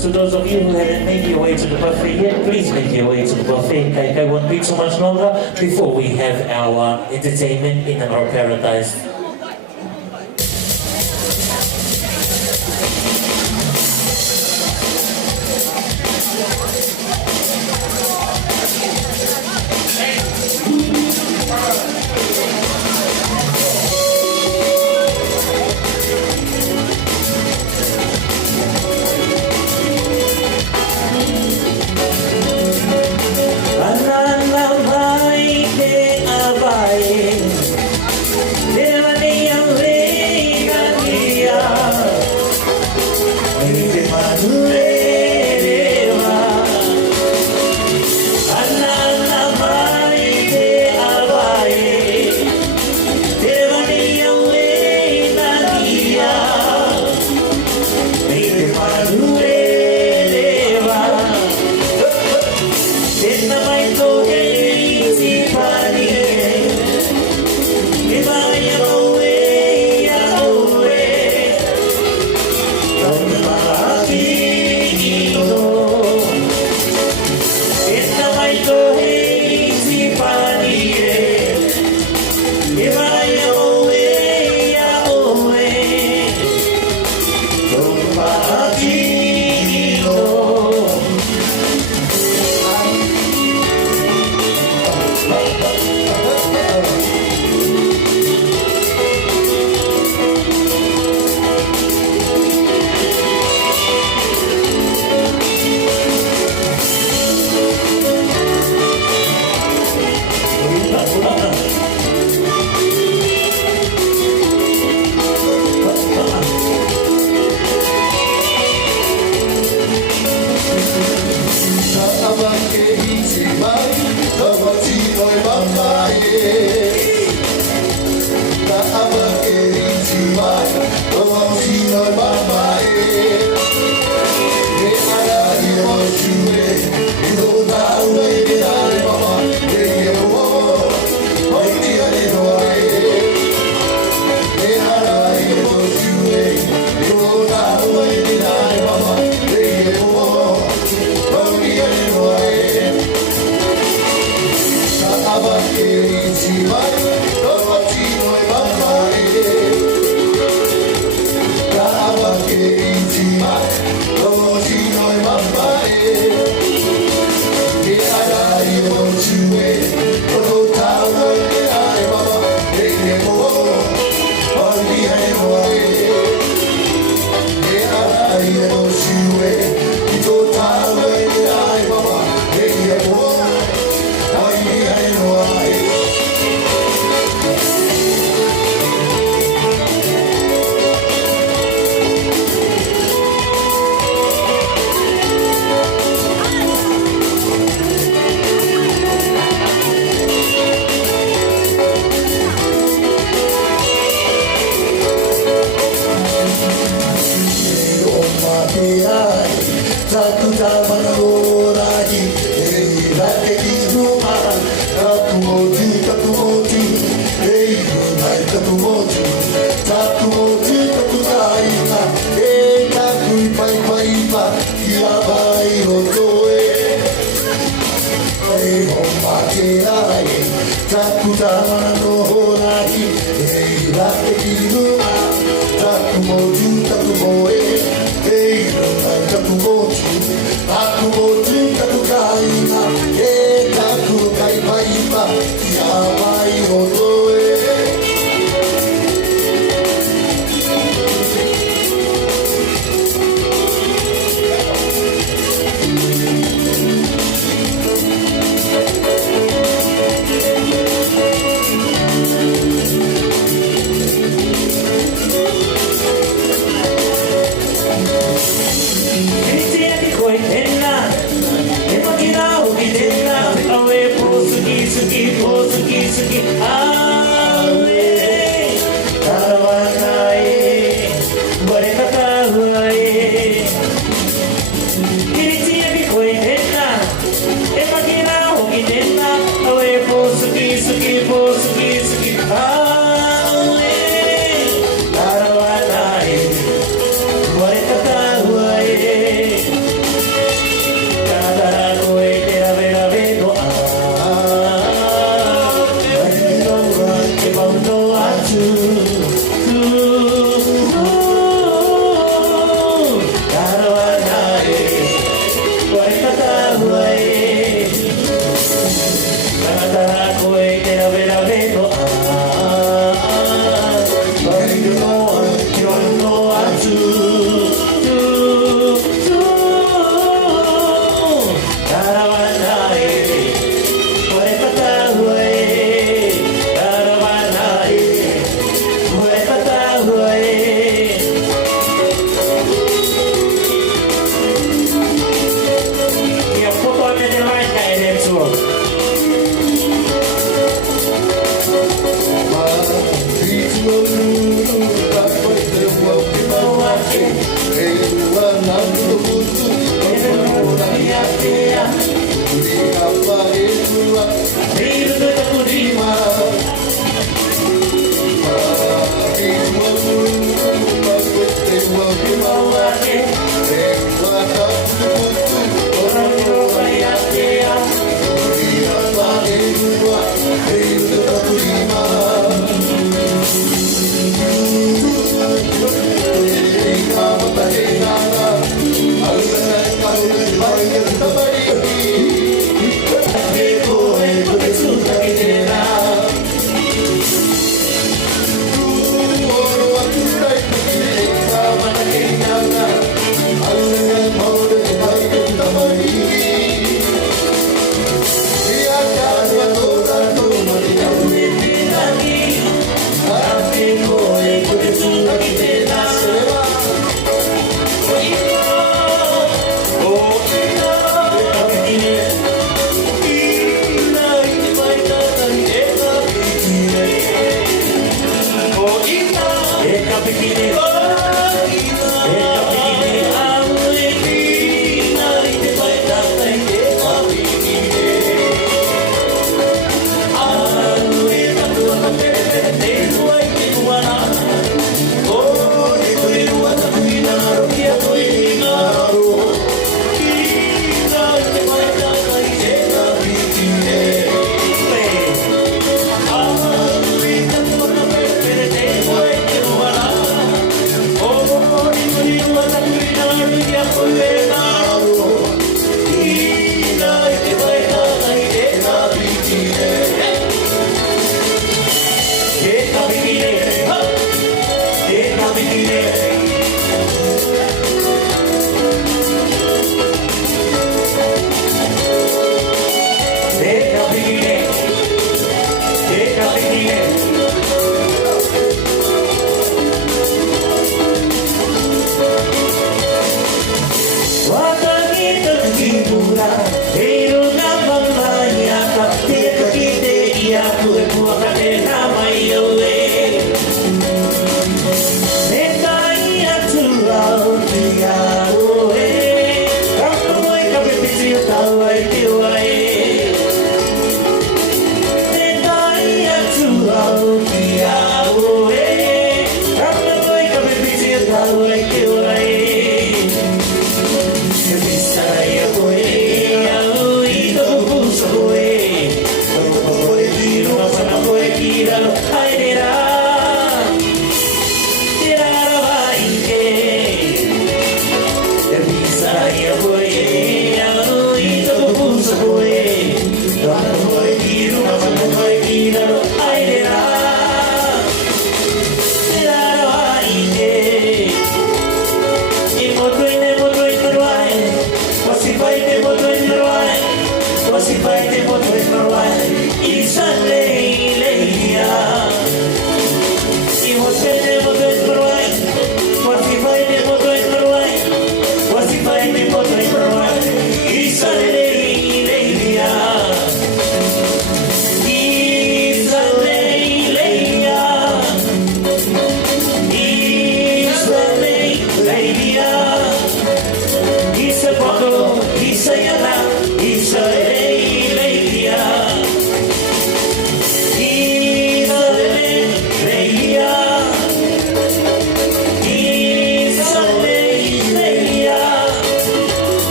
To those of you who haven't made your way to the buffet yet, please make your way to the buffet. Kai won't be too much longer before we have our entertainment in our paradise.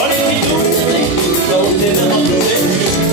What if you do? Don't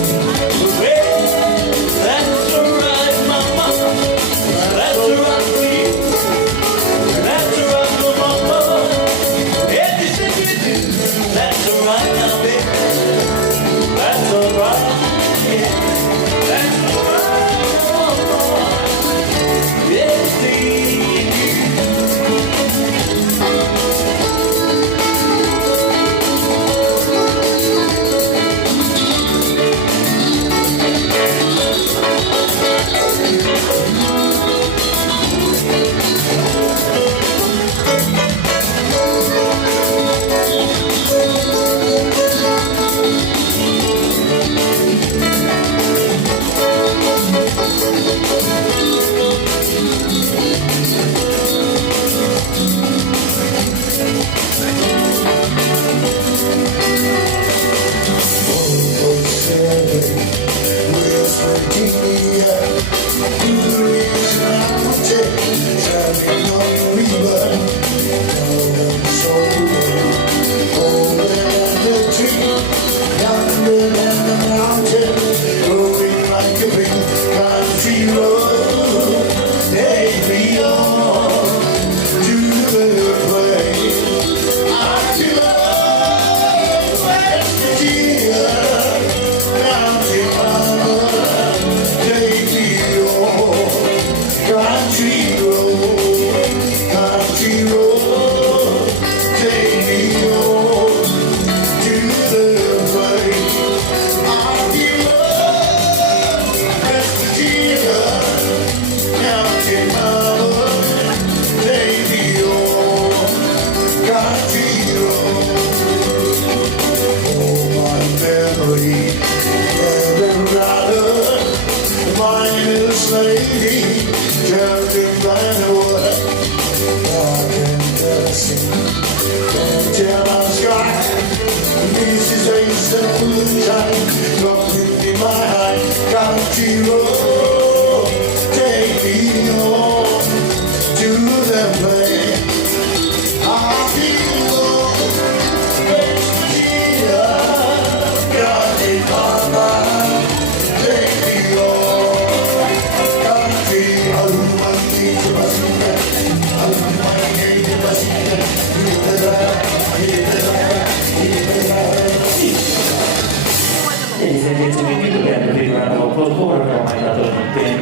jealous sky. This is a sunshine, nothing in my eye. Country road, take me home to the place. I feel got it on my take me home. Country, Alumani, Basile, Alumani, Basile, Ladies and gentlemen, give the band a big round of applause for my Latu band.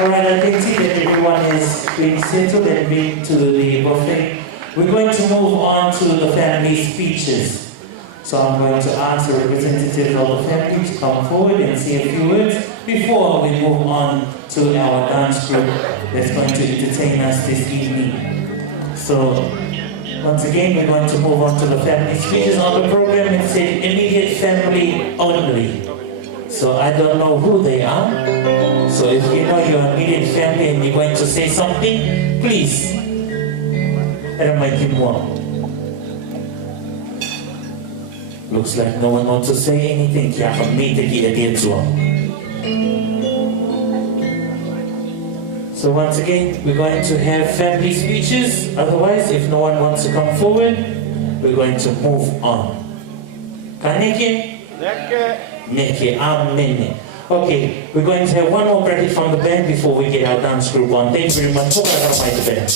Alright, I can see that everyone is being settled and been to the buffet. We're going to move on to the family speeches. So I'm going to ask the representatives of the family to come forward and say a few words before we move on to our dance group that's going to entertain us this evening. So once again, we're going to move on to the family speeches on the program. It said immediate family only. So I don't know who they are. So if you know your immediate family and you're going to say something, please. Looks like no one wants to say anything. So once again, we're going to have family speeches. Otherwise, if no one wants to come forward, we're going to move on. Kaneke? Neke. Amen. Okay, we're going to have one more practice from the band before we get our dance group on. Thank you very much. Hope I can find the band.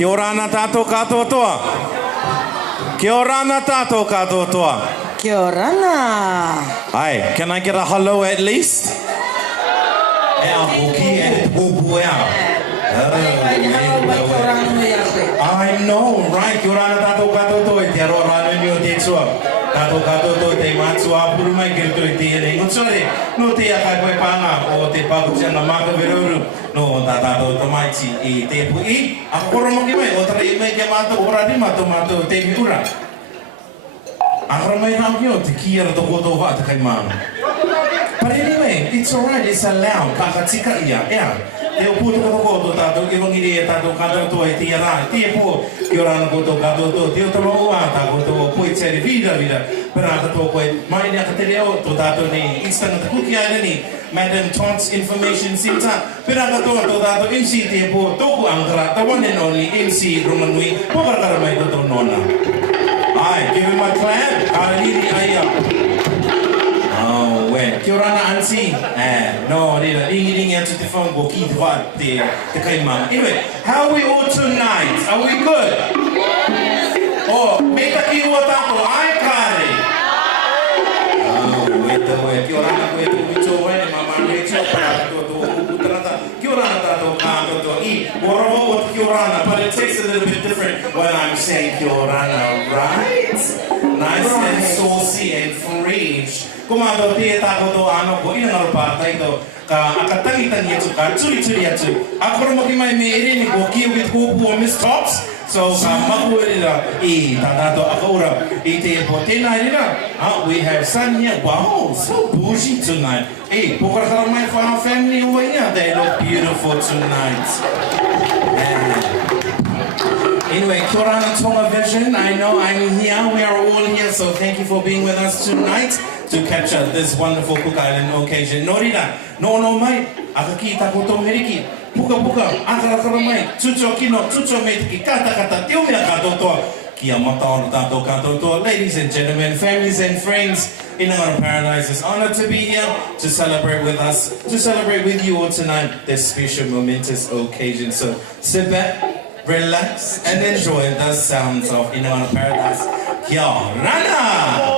Kia ora ana tātou katoa toa. Kia ora ana tātou katoa toa. Kia orana. Hi, can I get a hello at least? Ea hoki e pupu ea. I know, right? Kia ora ana tātou katoa toa e te aroa rānu ni o te tua. Tātou katoa toa te mātua apuru mai kiri toi te ere. Ngutore, no te akai koe pānga o te pakutia na maka veruru. No, tā tātou tamaiti i te pui. A kora moki mai, o tara i mai kia mātou ora rima tō mātou te miura. Ahara mai rau ki o te kiara tō koto wā te kai māna. But anyway, it's alright, it's allowed. Kakatika ia, ea. Te o pūtuka tō koto tātou, i wangiri e tātou katoa toa e tia rā. Tia pō, ki o rāna koto katoa toa. Te o tama ua tā koto pui tere vira. Pera katoa koe, mai ni aka te reo, tō tātou ni Istanga te kuki aina ni. Madam Tont's Information Centre. Pera katoa tō tātou MC tia pō, tōku angara, the one and only MC Romanui. Pokarakara mai koto nona. Ai, give him my clap. Karaliri aia. Oh, wait. Kia ora ana auntie. No, rira. Ringi atu te phone ko ki te wā te kaimanga. Anyway, how are we all tonight? Are we good? Oh, me ka ki ua tātou. Ai, kāre. Oh, wait. Kia ora ana koe tūmito wai. Mama Rachel, para tō kukutarata. Kia ora ana tātou kātoto i. Warawa o te kia ora ana, but it takes a little bit different when I'm saying kia ora ana, right? Nice and saucy and fresh. Kumado te tākoto ano ko ina ngaro pātai tō ka akatangi atu, ka turi atu. Akoro moki mai me ere ni ko ki with kupu o Miss Tops. So ka maku erira I tā tātou akaura I te po tēnā erira. We have sun here. Wow, so bougie tonight. Hey, pokarakara mai for our family over here. They look beautiful tonight. Anyway, kia ora ana Tonga Vision. I know I'm here. We are all here. So thank you for being with us tonight to capture this wonderful Cook Island occasion. No rira, no mai, aka ki tako tō meriki. Puka, akarakara mai, tuto kino, tuto me tiki, kata, te umea katotoa. Kia mata ora tātou katotoa. Ladies and gentlemen, families and friends, Inangara Paradise is honored to be here to celebrate with us, to celebrate with you all tonight this special momentous occasion. So sit back, relax, and enjoy the sounds of Inangara Paradise. Kia rana!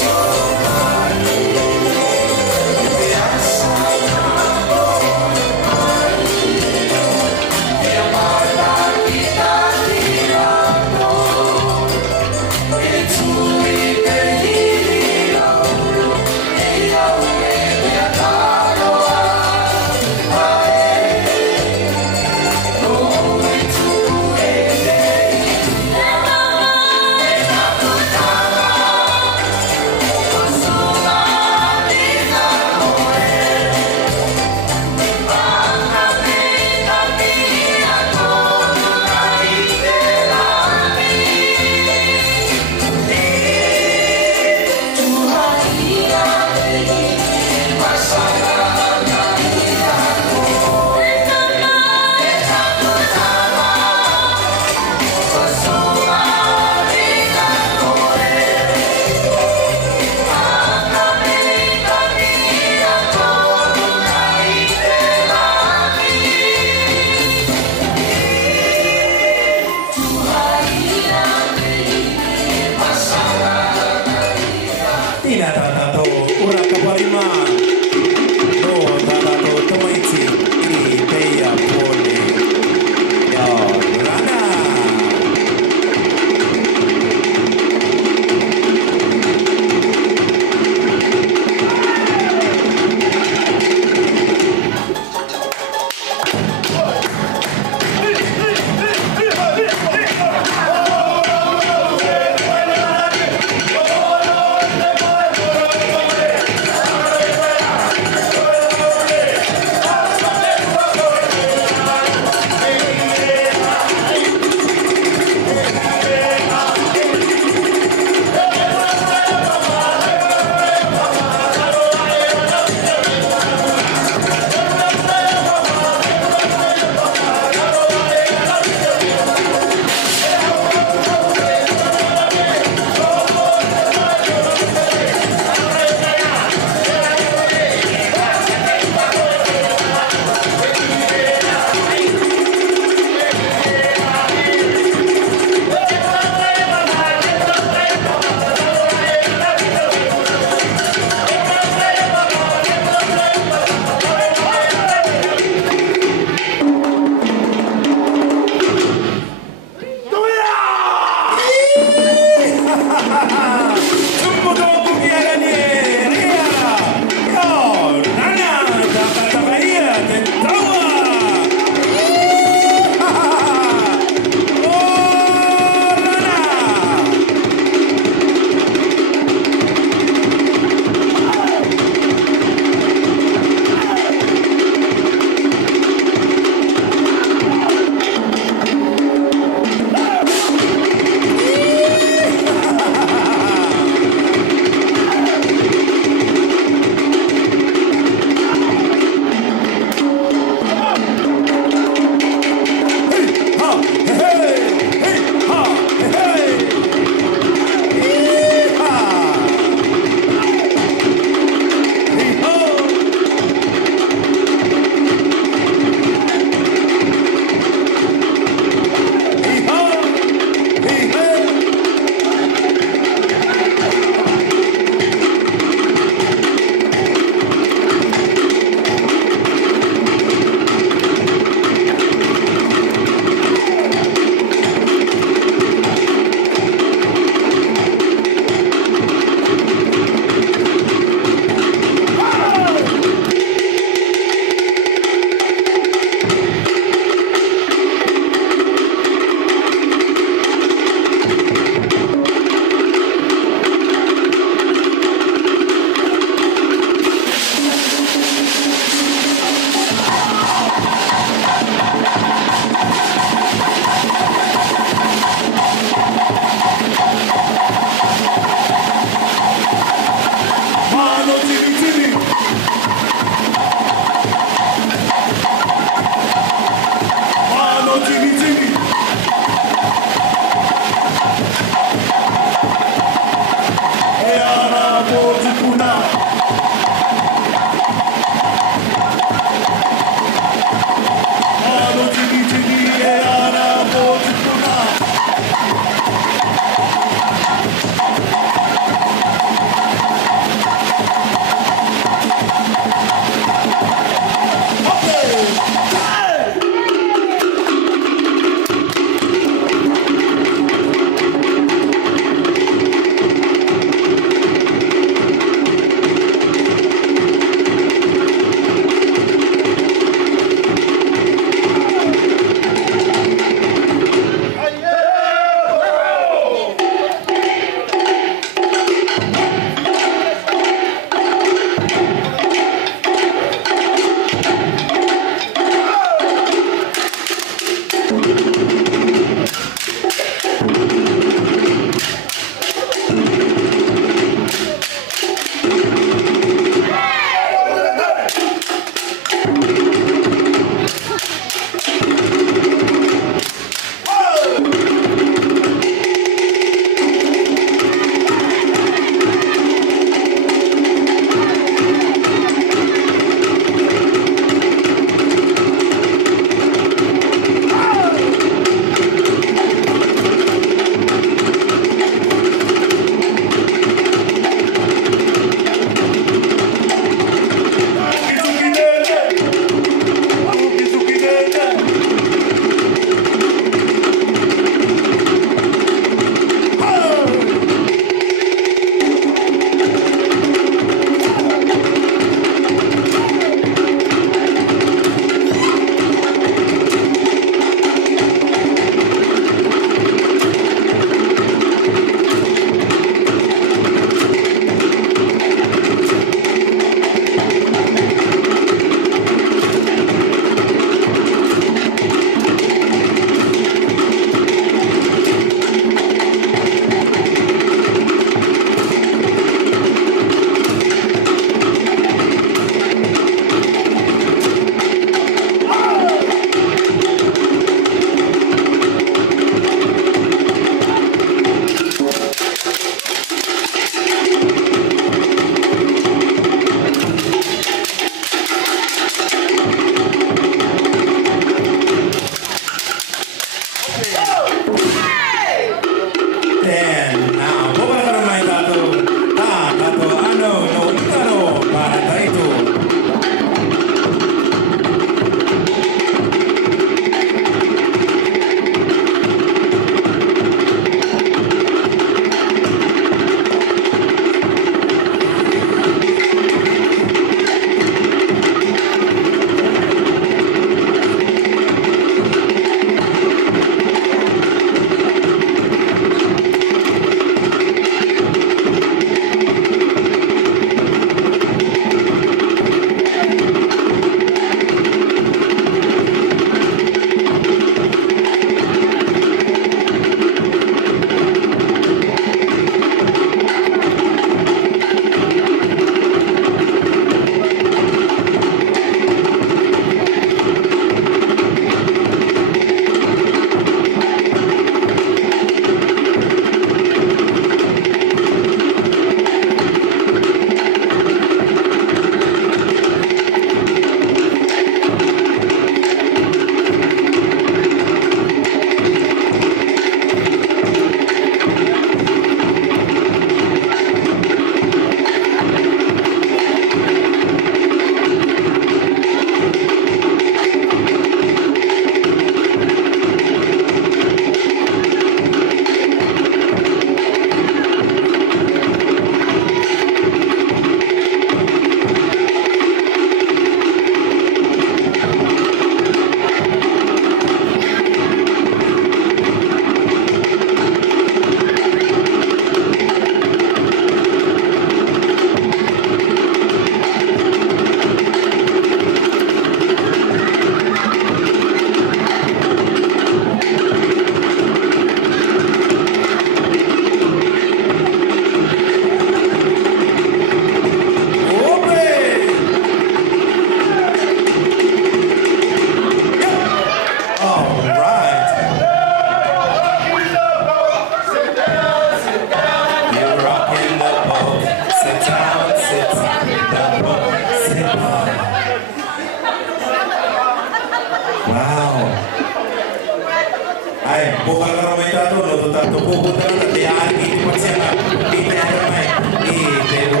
tato koko tana te ari ki pasiana ki te aramai i te ro.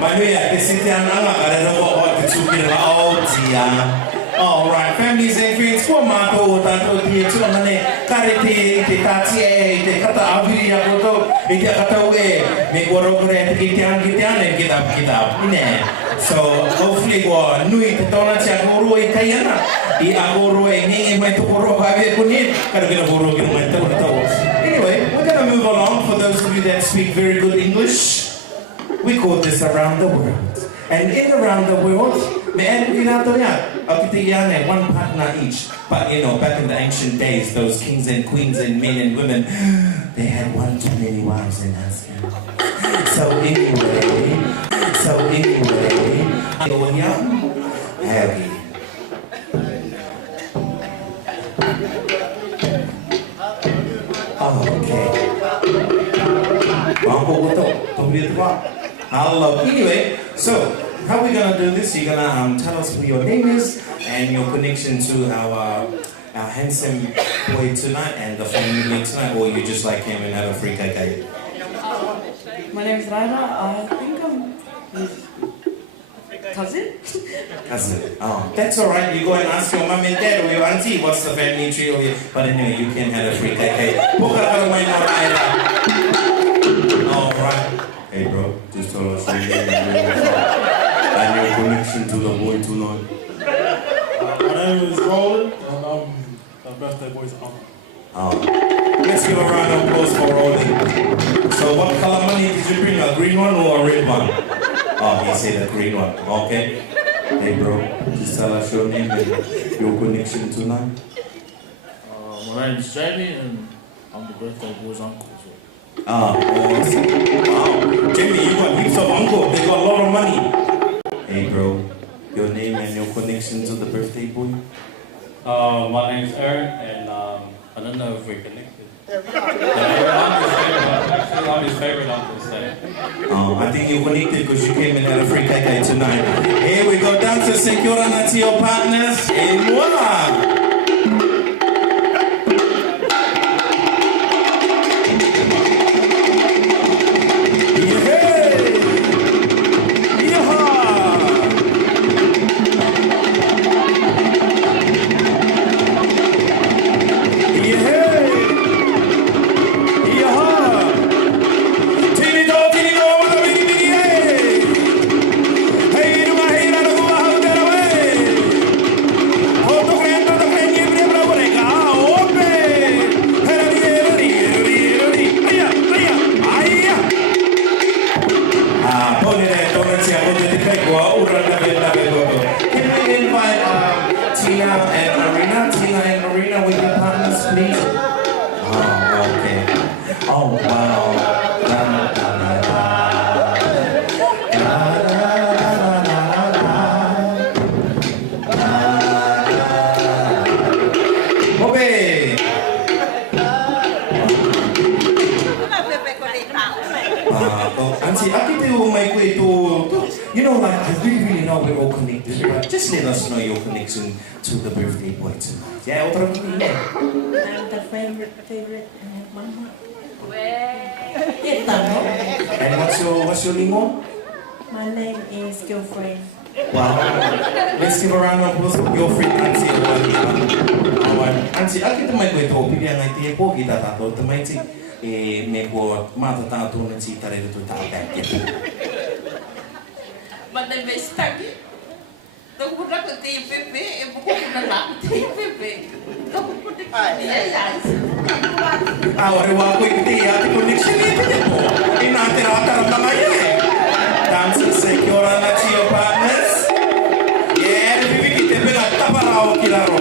Manuia te site ananga kare roko o te tūkira o tia. All right, families and friends, ko mātou o tātou tia tuangane kare te i te tātia e, i te kata awiri a koto, i te katau e, me kua rokore te ki te ane, get up, ine. So, hopefully, kua nui te tona te agoro e kai ana, i agoro e nge mai toko roa hawe e kuni, kara kina agoro kina mai tau tau. Anyway, we're going to move along. For those of you that speak very good English, we call this Around the World. And in Around the World, one partner each. But you know, back in the ancient days, those kings and queens and men and women, they had one too many wives and husbands. So anyway, happy. Okay. Anyway, so how are we gonna do this? You're gonna tell us who your name is and your connection to our handsome boy tonight and the family tonight, or you just like him and have a free cake? My name is Raina. I think I'm his cousin. Cousin. Oh, that's all right. You go and ask your mom and dad or your auntie what's the family tree over here. But anyway, you can have a free cake. All right. Hey bro, just tell us your name and your connection to the boy tonight. My name is Roland, and I'm the birthday boy's uncle. Let's give a round of applause for Roland. So what color money did you bring? A green one or a red one? Oh, he said a green one. Okay. Hey bro, just tell us your name and your connection tonight. My name is Jamie, and I'm the birthday boy's uncle. Awesome. Wow. Jamie, you got heaps of uncle. They got a lot of money. Hey bro, your name and your connection to the birthday boy? My name's Aaron, and I don't know if we're connected. I'm his favorite uncle, so. I think you're connected because you came and had a free cake tonight. Here we go, dancers, say kia ora to your partners. And voila! You know, like, I really know we're all connected, but just let us know your connection to the birthday boy tonight. Yeah, I'm the favorite mama. And what's your name? My name is girlfriend. Wow. Let's give a round of applause for your friend Auntie. Auntie, akita mai koe tō pili angai te po ki tā tātou te maiti e me ko māta tātou na tī tare rutu tā tākia. My name is Taki. Don't put up a tea pepe and put up a lap tea pepe. Don't put it on the eyes. Ore wā koe ki te ia te connection e te po. I nā te rātara mga ia. Dancers, say kia ora na to your partners. Yeah, te pipi ki te pena taparao ki laro.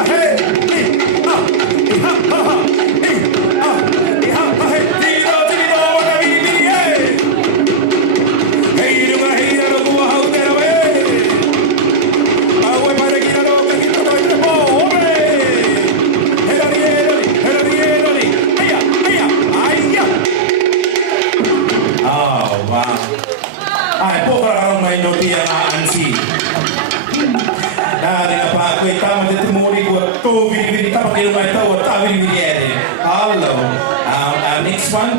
Hey! tia ngā anti. Nā ringa pā koe tāma te mōri kua tō viri tapa kero mai tau o tā viri ere. Hello. Our next one,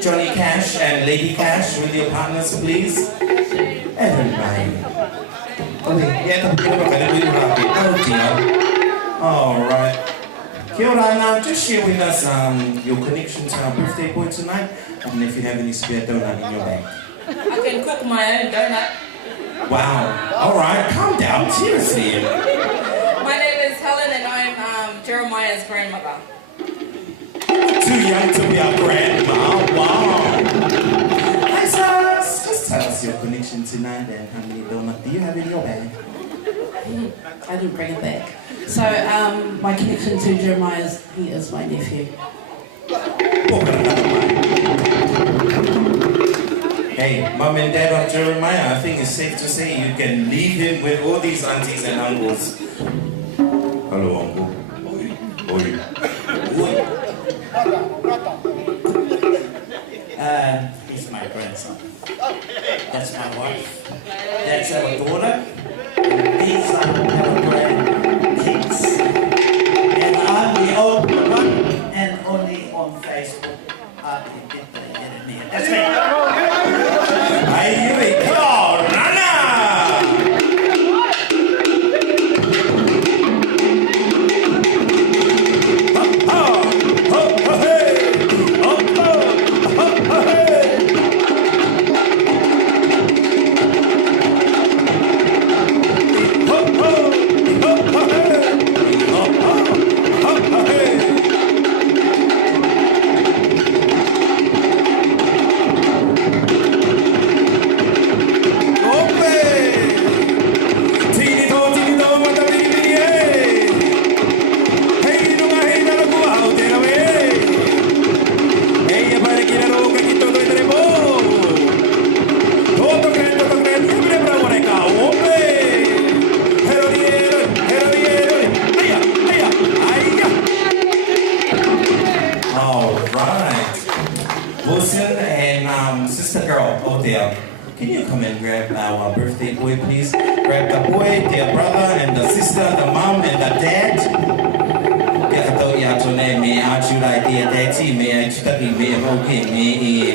Johnny Cash and Lady Cash with your partners, please. Everybody. Okay, yeah, tapa kero pa kare wiri rāke. Oh dear. All right. Kia ora, now just share with us your connection to our birthday boy tonight, and if you have any spare donut in your bag. I can cook my own donut. Wow. All right, calm down, seriously. My name is Helen and I'm Jeremiah's grandmother. Too young to be a grandma. Wow. Nice. Just tell us your connection tonight and how many donuts do you have in your bag? I didn't bring it back. So, my connection to Jeremiah is, he is my nephew. Hey, Mom and Dad of Jeremiah, I think it's safe to say you can leave him with all these aunties and uncles. Hello, uncle. Oi. He's my grandson. That's my wife. That's our daughter. These are our grandkids. And I'm the only one and only on Facebook. I can get the internet. That's me.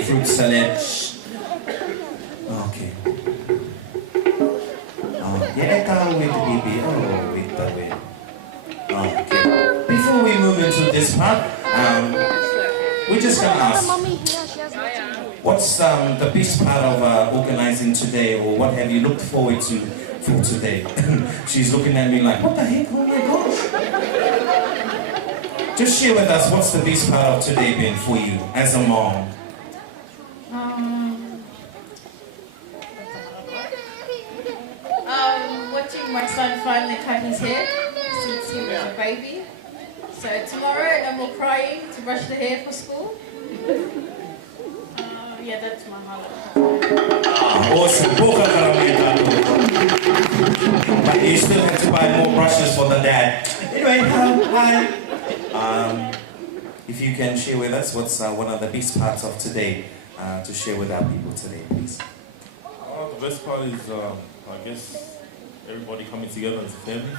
Fruit salad. Okay. Okay. Before we move into this part, we're just gonna ask, what's the best part of organizing today, or what have you looked forward to for today? She's looking at me like, what the heck? Oh my gosh. Just share with us what's the best part of today been for you as a mom. Watching my son finally cut his hair since he was a baby. So tomorrow, no more crying to brush the hair for school. Yeah, that's my highlight. Awesome. But you still have to buy more brushes for the dad. Anyway, hi. If you can share with us what's one of the best parts of today to share with our people today, please. The best part is, I guess, everybody coming together as a family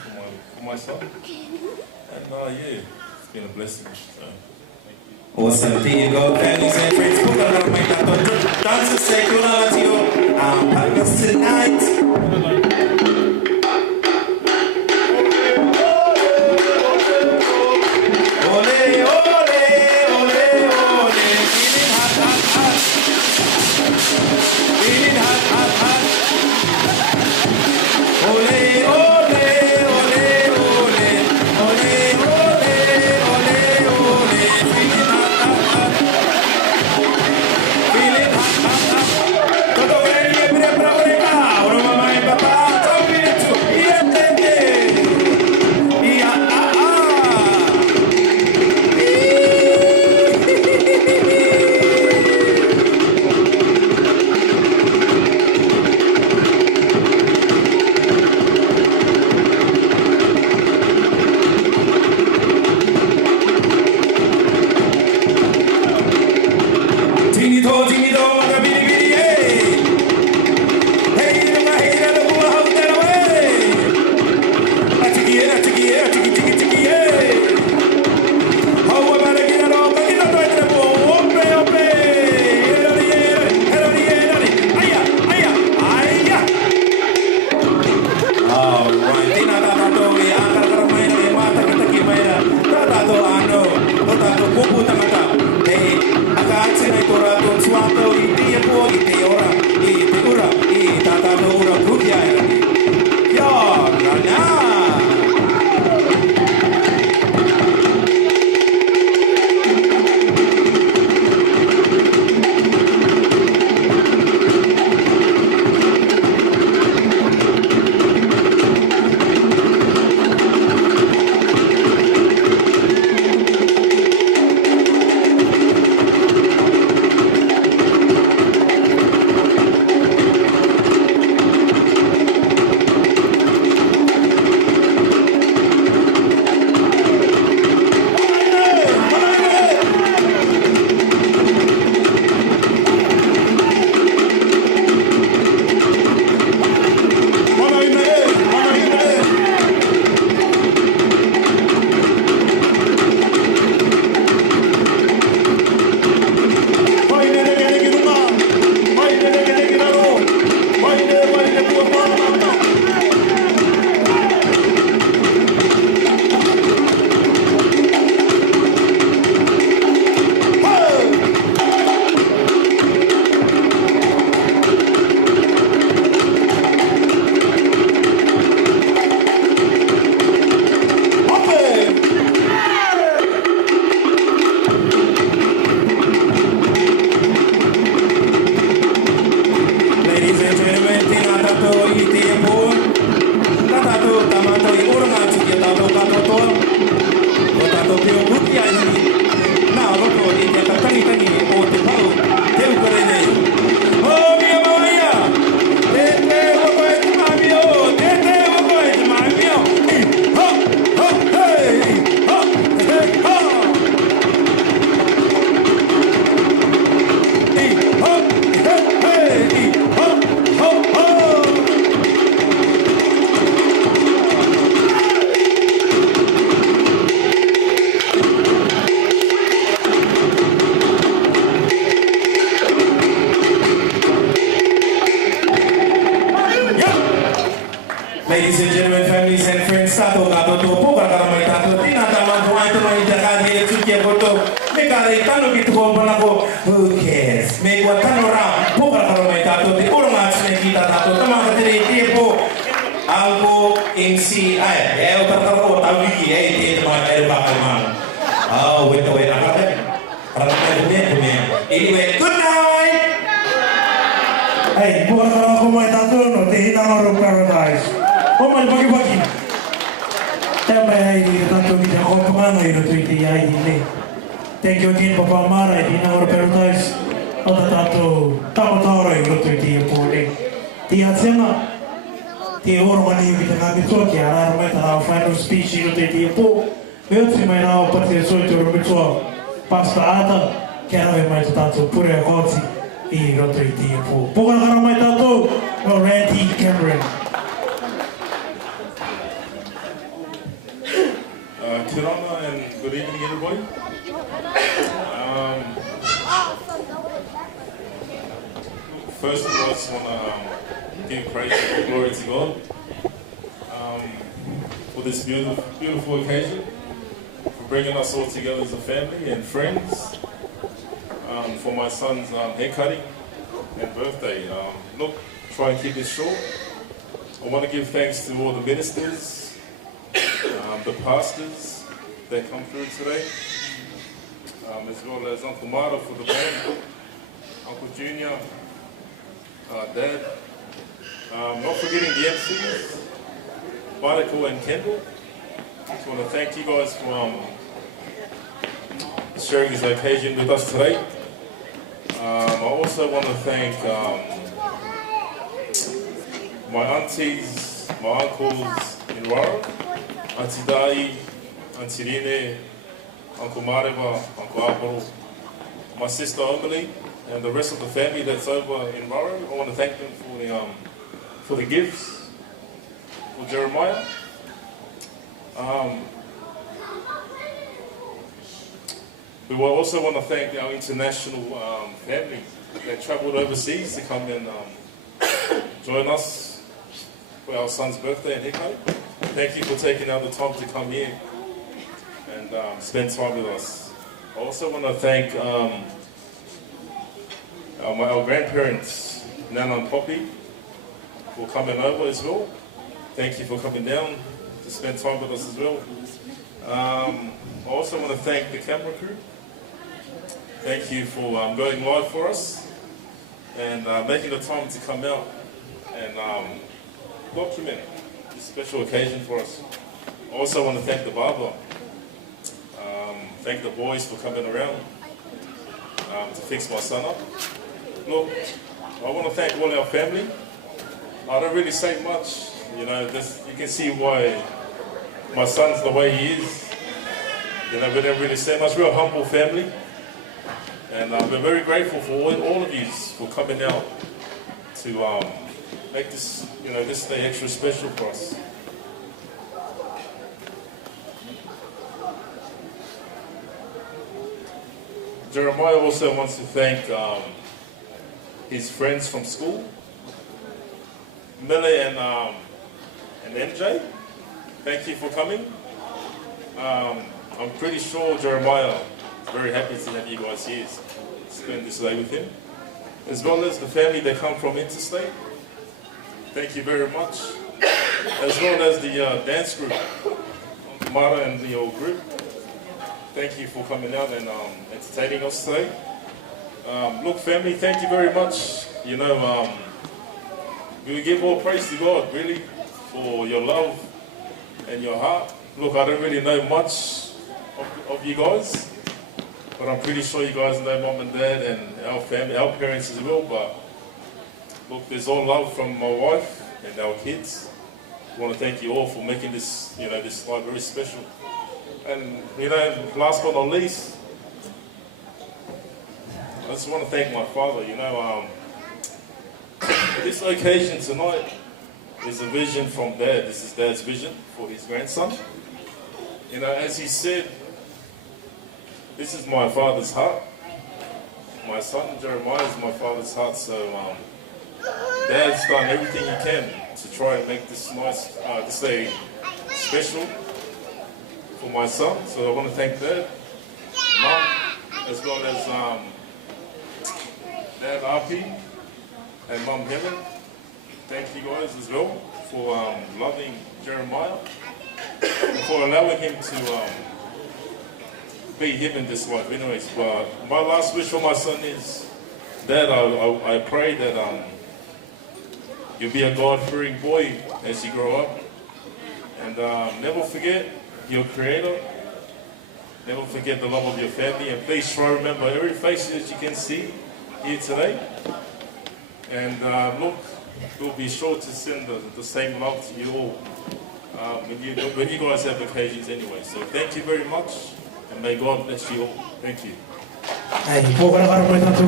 for my son. And yeah, it's been a blessing. So, thank you. Awesome. There you go, families and friends. Dancers say good luck to your partners tonight. te katangi tangi o te pau, te ukare nei. O mia mawaia, te wako e te mamio, te wako e te mamio. Ho, ho, hey, ho, hey, ho. Ho, hey, ho, ho, ho. Ladies and gentlemen, families and friends, tato kato to po karamay tato tinatamang po ito mga itakadi at sutya ko to may kari tano kito ko pa nako who cares may kwa tano ra po karamay tato di urong at kita tato tamang katiri tiye po algo MC ay utartaro tawiki ito mga kaya bakal man wait akad para anyway good night Hey, bukan kalau aku mau tato no, di Tanoro Paradise. Oh my bagi-bagi. Tambah ini tato kita kau kemana itu itu ya ini. Thank you again Papa Mara di Tanoro Paradise. Ada tato tahu itu itu boleh. Dia siapa? Dia orang mana yang kita ngambil tu kia arah rumah tahu final speech itu itu. Lihat si main awak pasti so itu rumah tu. Pasta ada kia arah rumah tato pura kau si. Iro to iti po. Bukan karena may tato, no Randy Cameron. Kirana and good evening everybody. First of all, I just want to give praise and glory to God for this beautiful occasion, for bringing us all together as a family and friends. For my son's hair cutting and birthday. Look, try and keep it short. I want to give thanks to all the ministers, the pastors that come through today, as well as Uncle Mara for the band, Uncle Junior, Dad. Not forgetting the MCs, Barako and Kendall. I just want to thank you guys for sharing this occasion with us today. I also want to thank my aunties, my uncles in Rara, Auntie Dai, Auntie Rine, Uncle Mareva, Uncle Aparo, my sister Omeli, and the rest of the family that's over in Rara. I want to thank them for the gifts for Jeremiah. We will also want to thank our international family that travelled overseas to come and join us for our son's birthday in Hiko. Thank you for taking out the time to come here and spend time with us. I also want to thank our grandparents, Nana and Poppy, for coming over as well. Thank you for coming down to spend time with us as well. I also want to thank the camera crew. Thank you for going live for us and making the time to come out and document this special occasion for us. I also want to thank the barber. Thank the boys for coming around to fix my son up. Look, I want to thank all our family. I don't really say much, you know, you can see why my son's the way he is. You know, we don't really say much. We're a humble family. And we're very grateful for all of you for coming out to make this, you know, this day extra special for us. Jeremiah also wants to thank his friends from school, Millie and MJ. Thank you for coming. I'm pretty sure Jeremiah is very happy to have you guys here, spend this day with him. As well as the family that come from Interstate. Thank you very much. As well as the dance group, Mara and the old group. Thank you for coming out and entertaining us today. Look, family, thank you very much. You know, we give all praise to God, really, for your love and your heart. Look, I don't really know much of you guys, but I'm pretty sure you guys know Mom and Dad and our family, our parents as well. But look, there's all love from my wife and our kids. I want to thank you all for making this, this night very special. And last but not least, I just want to thank my father. This occasion tonight is a vision from Dad. This is Dad's vision for his grandson. As he said, this is my father's heart. My son Jeremiah is my father's heart. So Dad's done everything he can to try and make this this day special for my son. So I want to thank Dad, Mom, as well as Dad Api and Mom Helen. Thank you guys as well for loving Jeremiah and for allowing him to be him in this life. Anyways, but my last wish for my son is, Dad, I pray that you'll be a God-fearing boy as you grow up, and never forget your Creator. Never forget the love of your family, and please try to remember every face that you can see here today. And look, we'll be sure to send the same love to you all when you guys have occasions anyway. So thank you very much, and may God bless you all. Thank you. Ai, pokoknya kalau boleh tu,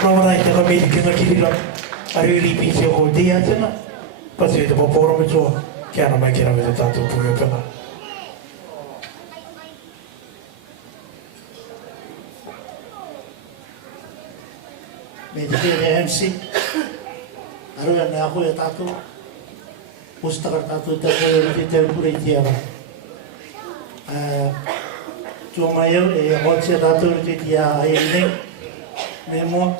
ramai kita kami kita kira hari ini pinjau kau dia cina, pasti itu pokoknya macam kaya nama kira kita tu punya pernah. Medikir MC, aru yang aku ya tato, pustakar tato terus kita pura tiada. Cuma yo, kalau tato kita ini, memang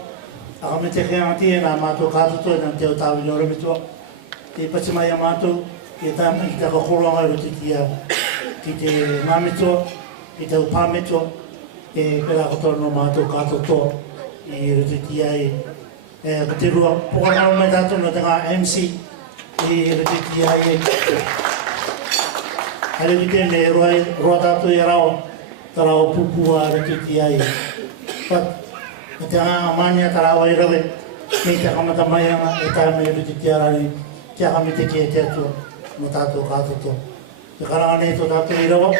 kami ceknya nanti nama tu kato tu nanti tahu orang itu, di pasca yang matu kita kekurang aru kita mami tu, kita upami tu, kalau kita nama tu kato tu. Irutiai ketirua pokoknya orang itu nak tengah MC irutiai hari kita ni roda tu yarau terau pupua irutiai pat tengah amannya terau irawe kita kami tamayang kita irutiai hari kita kami tiket itu mutatu katu tu sekarang ni tu tak irawe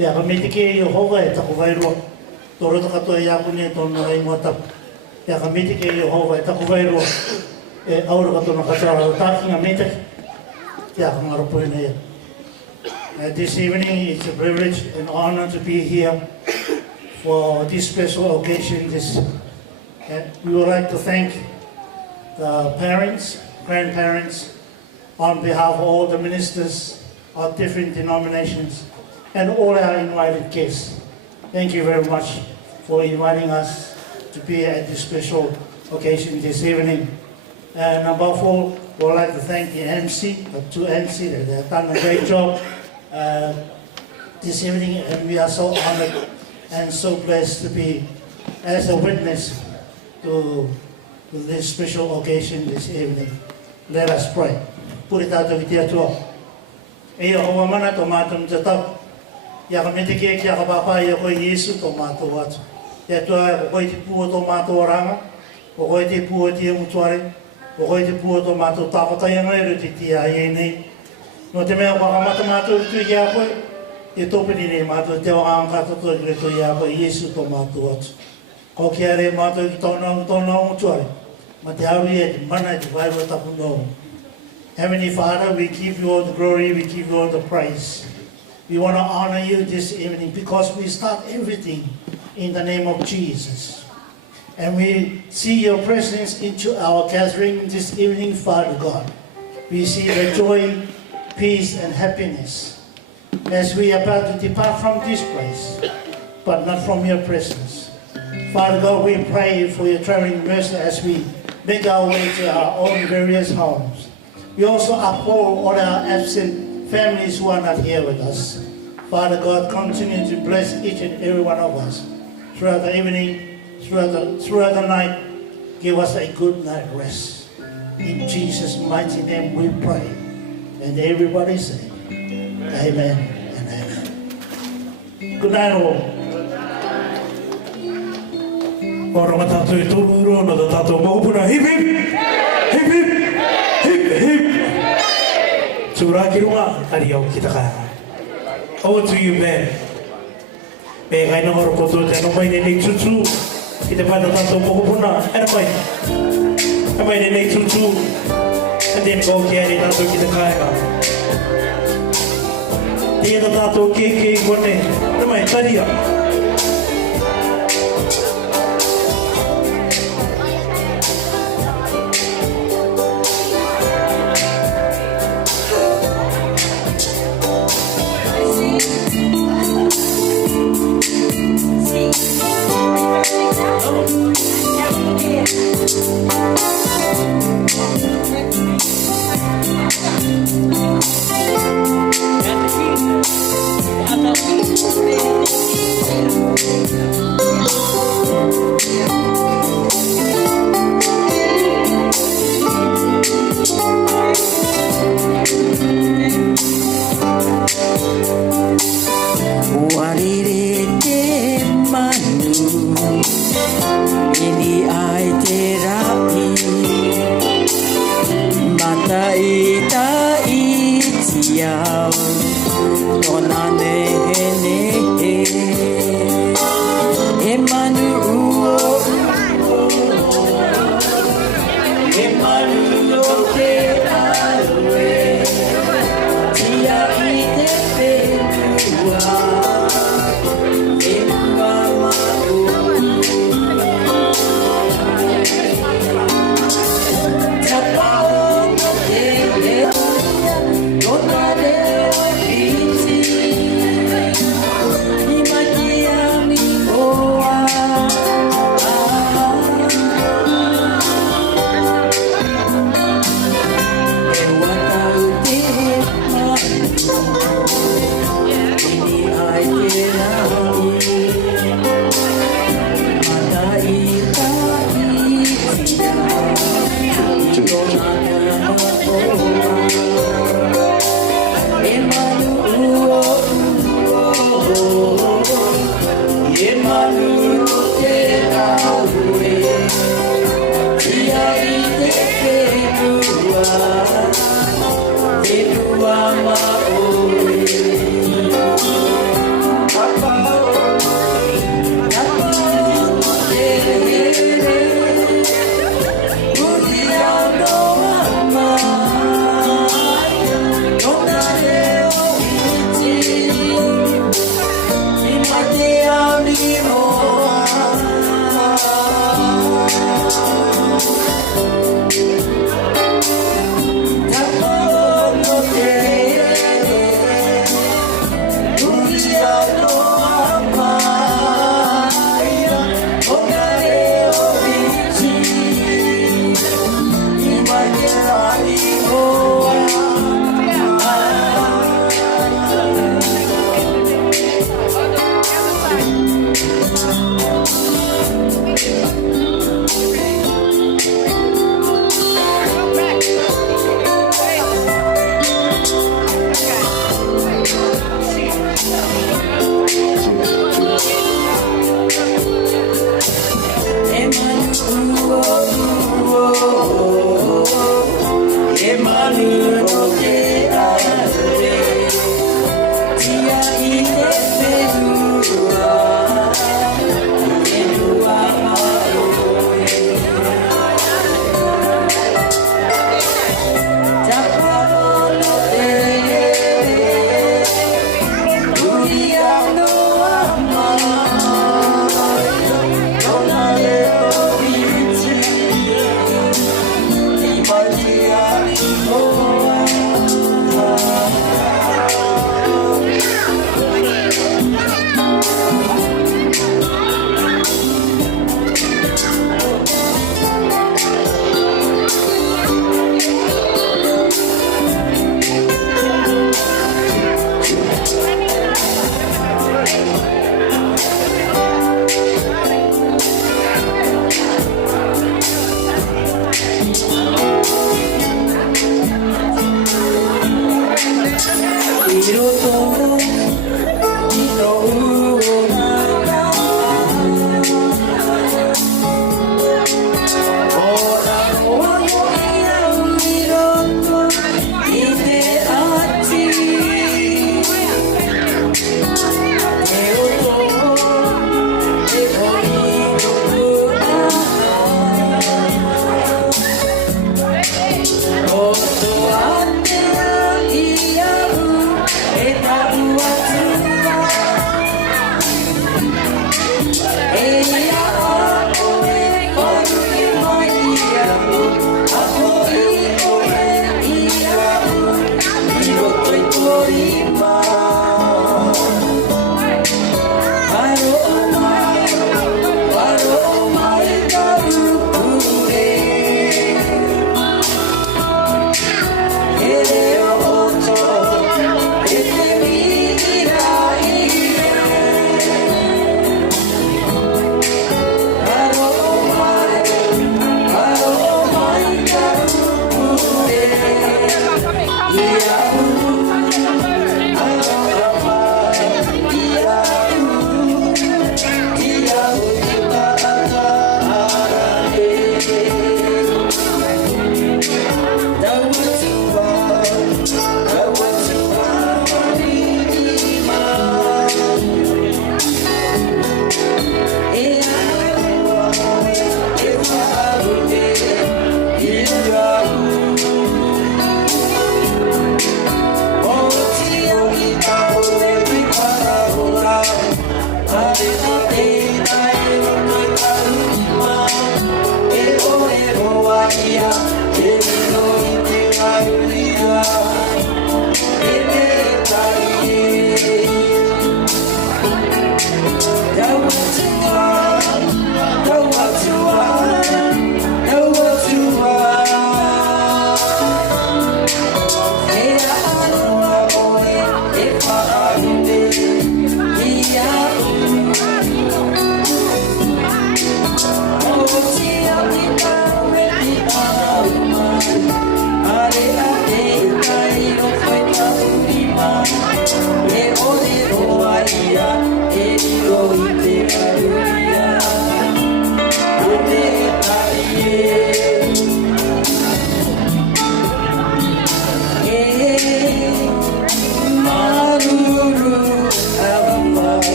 ya kami tiket Yehova tak kuairu turut katu ya punya tu narai muatab ya kami ke Yehova tak kuairu aur katu nak cara taking a meter ya mengarupai ni. This evening it's a privilege and honor to be here for this special occasion. We would like to thank the parents, grandparents, on behalf of all the ministers of different denominations and all our invited guests. Thank you very much for inviting us to be at this special occasion this evening. And above all, we would like to thank the MC, the two MC, they have done a great job this evening, and we are so honored and so blessed to be as a witness to this special occasion this evening. Let us pray. Puritato vitiatua. Eyo hawamana tomatum tetap. Ya kami tiki ya kabapa ya ko Yesu tomato wat. Ya tua ko tipu tomato oranga. Ko tipu ti mutuare. Ko tipu tomato takota yang ngai riti ya ini. No te mea kwa tomato tu ya ko. Ito pini mato te orang kata tu greto ya ko Yesu tomato wat. Ko kiare mato ki tona mutuare. Matiawi e mana di vai wata puno. Heavenly Father, we give you all the glory, we give you all the praise. We want to honor you this evening because we start everything in the name of Jesus. And we see your presence into our gathering this evening, Father God. We see the joy, peace, and happiness as we are about to depart from this place, but not from your presence. Father God, we pray for your traveling mercy as we make our way to our own various homes. We also uphold all our absent families who are not here with us. Father God, continue to bless each and every one of us throughout the evening, throughout the night. Give us a good night rest. In Jesus' mighty name we pray. And everybody say, Amen and amen. Good night all. Moro tātou I tōru roa no tātou maupuna. Hip hip! Hip hip! Hip hip! Tūrā ki runga, ari au ki taka. Over to you, man. Me kai na maro koto te no mai nei tutu. Ki te whaita tātou maupuna. Era mai. E mai nei tutu. And then go ki ari tātou ki te kāinga. Tēnā tātou kēkei kone. Era mai, taria.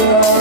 Yeah.